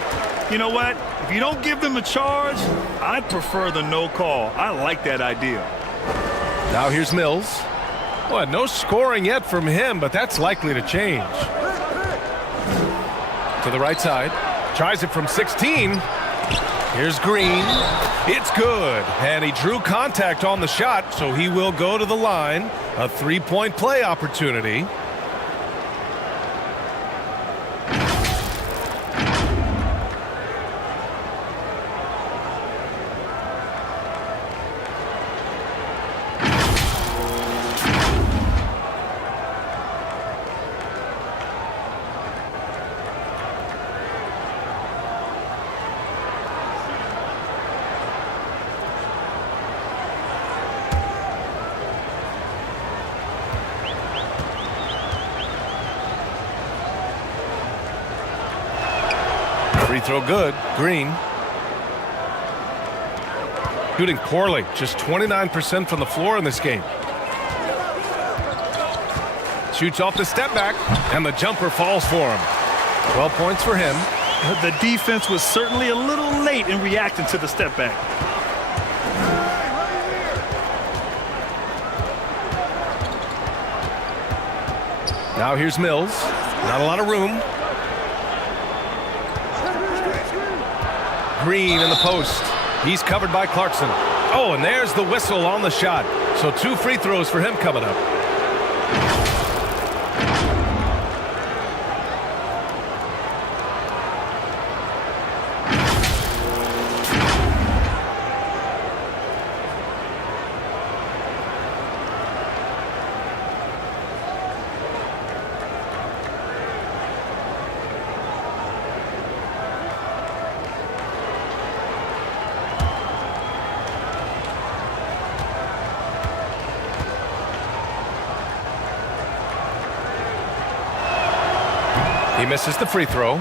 you know what? If you don't give them a charge, I'd prefer the no call. I like that idea. Now here's Mills. Well, no scoring yet from him, but that's likely to change. To the right side. Tries it from 16. Here's Green. It's good. And he drew contact on the shot, so he will go to the line. A three-point play opportunity. Free throw good. Green. Shooting poorly. Just 29% from the floor in this game. Shoots off the step back, and the jumper falls for him. 12 points for him. The defense was certainly a little late in reacting to the step back. Now here's Mills. Not a lot of room. Green in the post. He's covered by Clarkson. Oh, and there's the whistle on the shot. So 2 free throws for him coming up. He misses the free throw.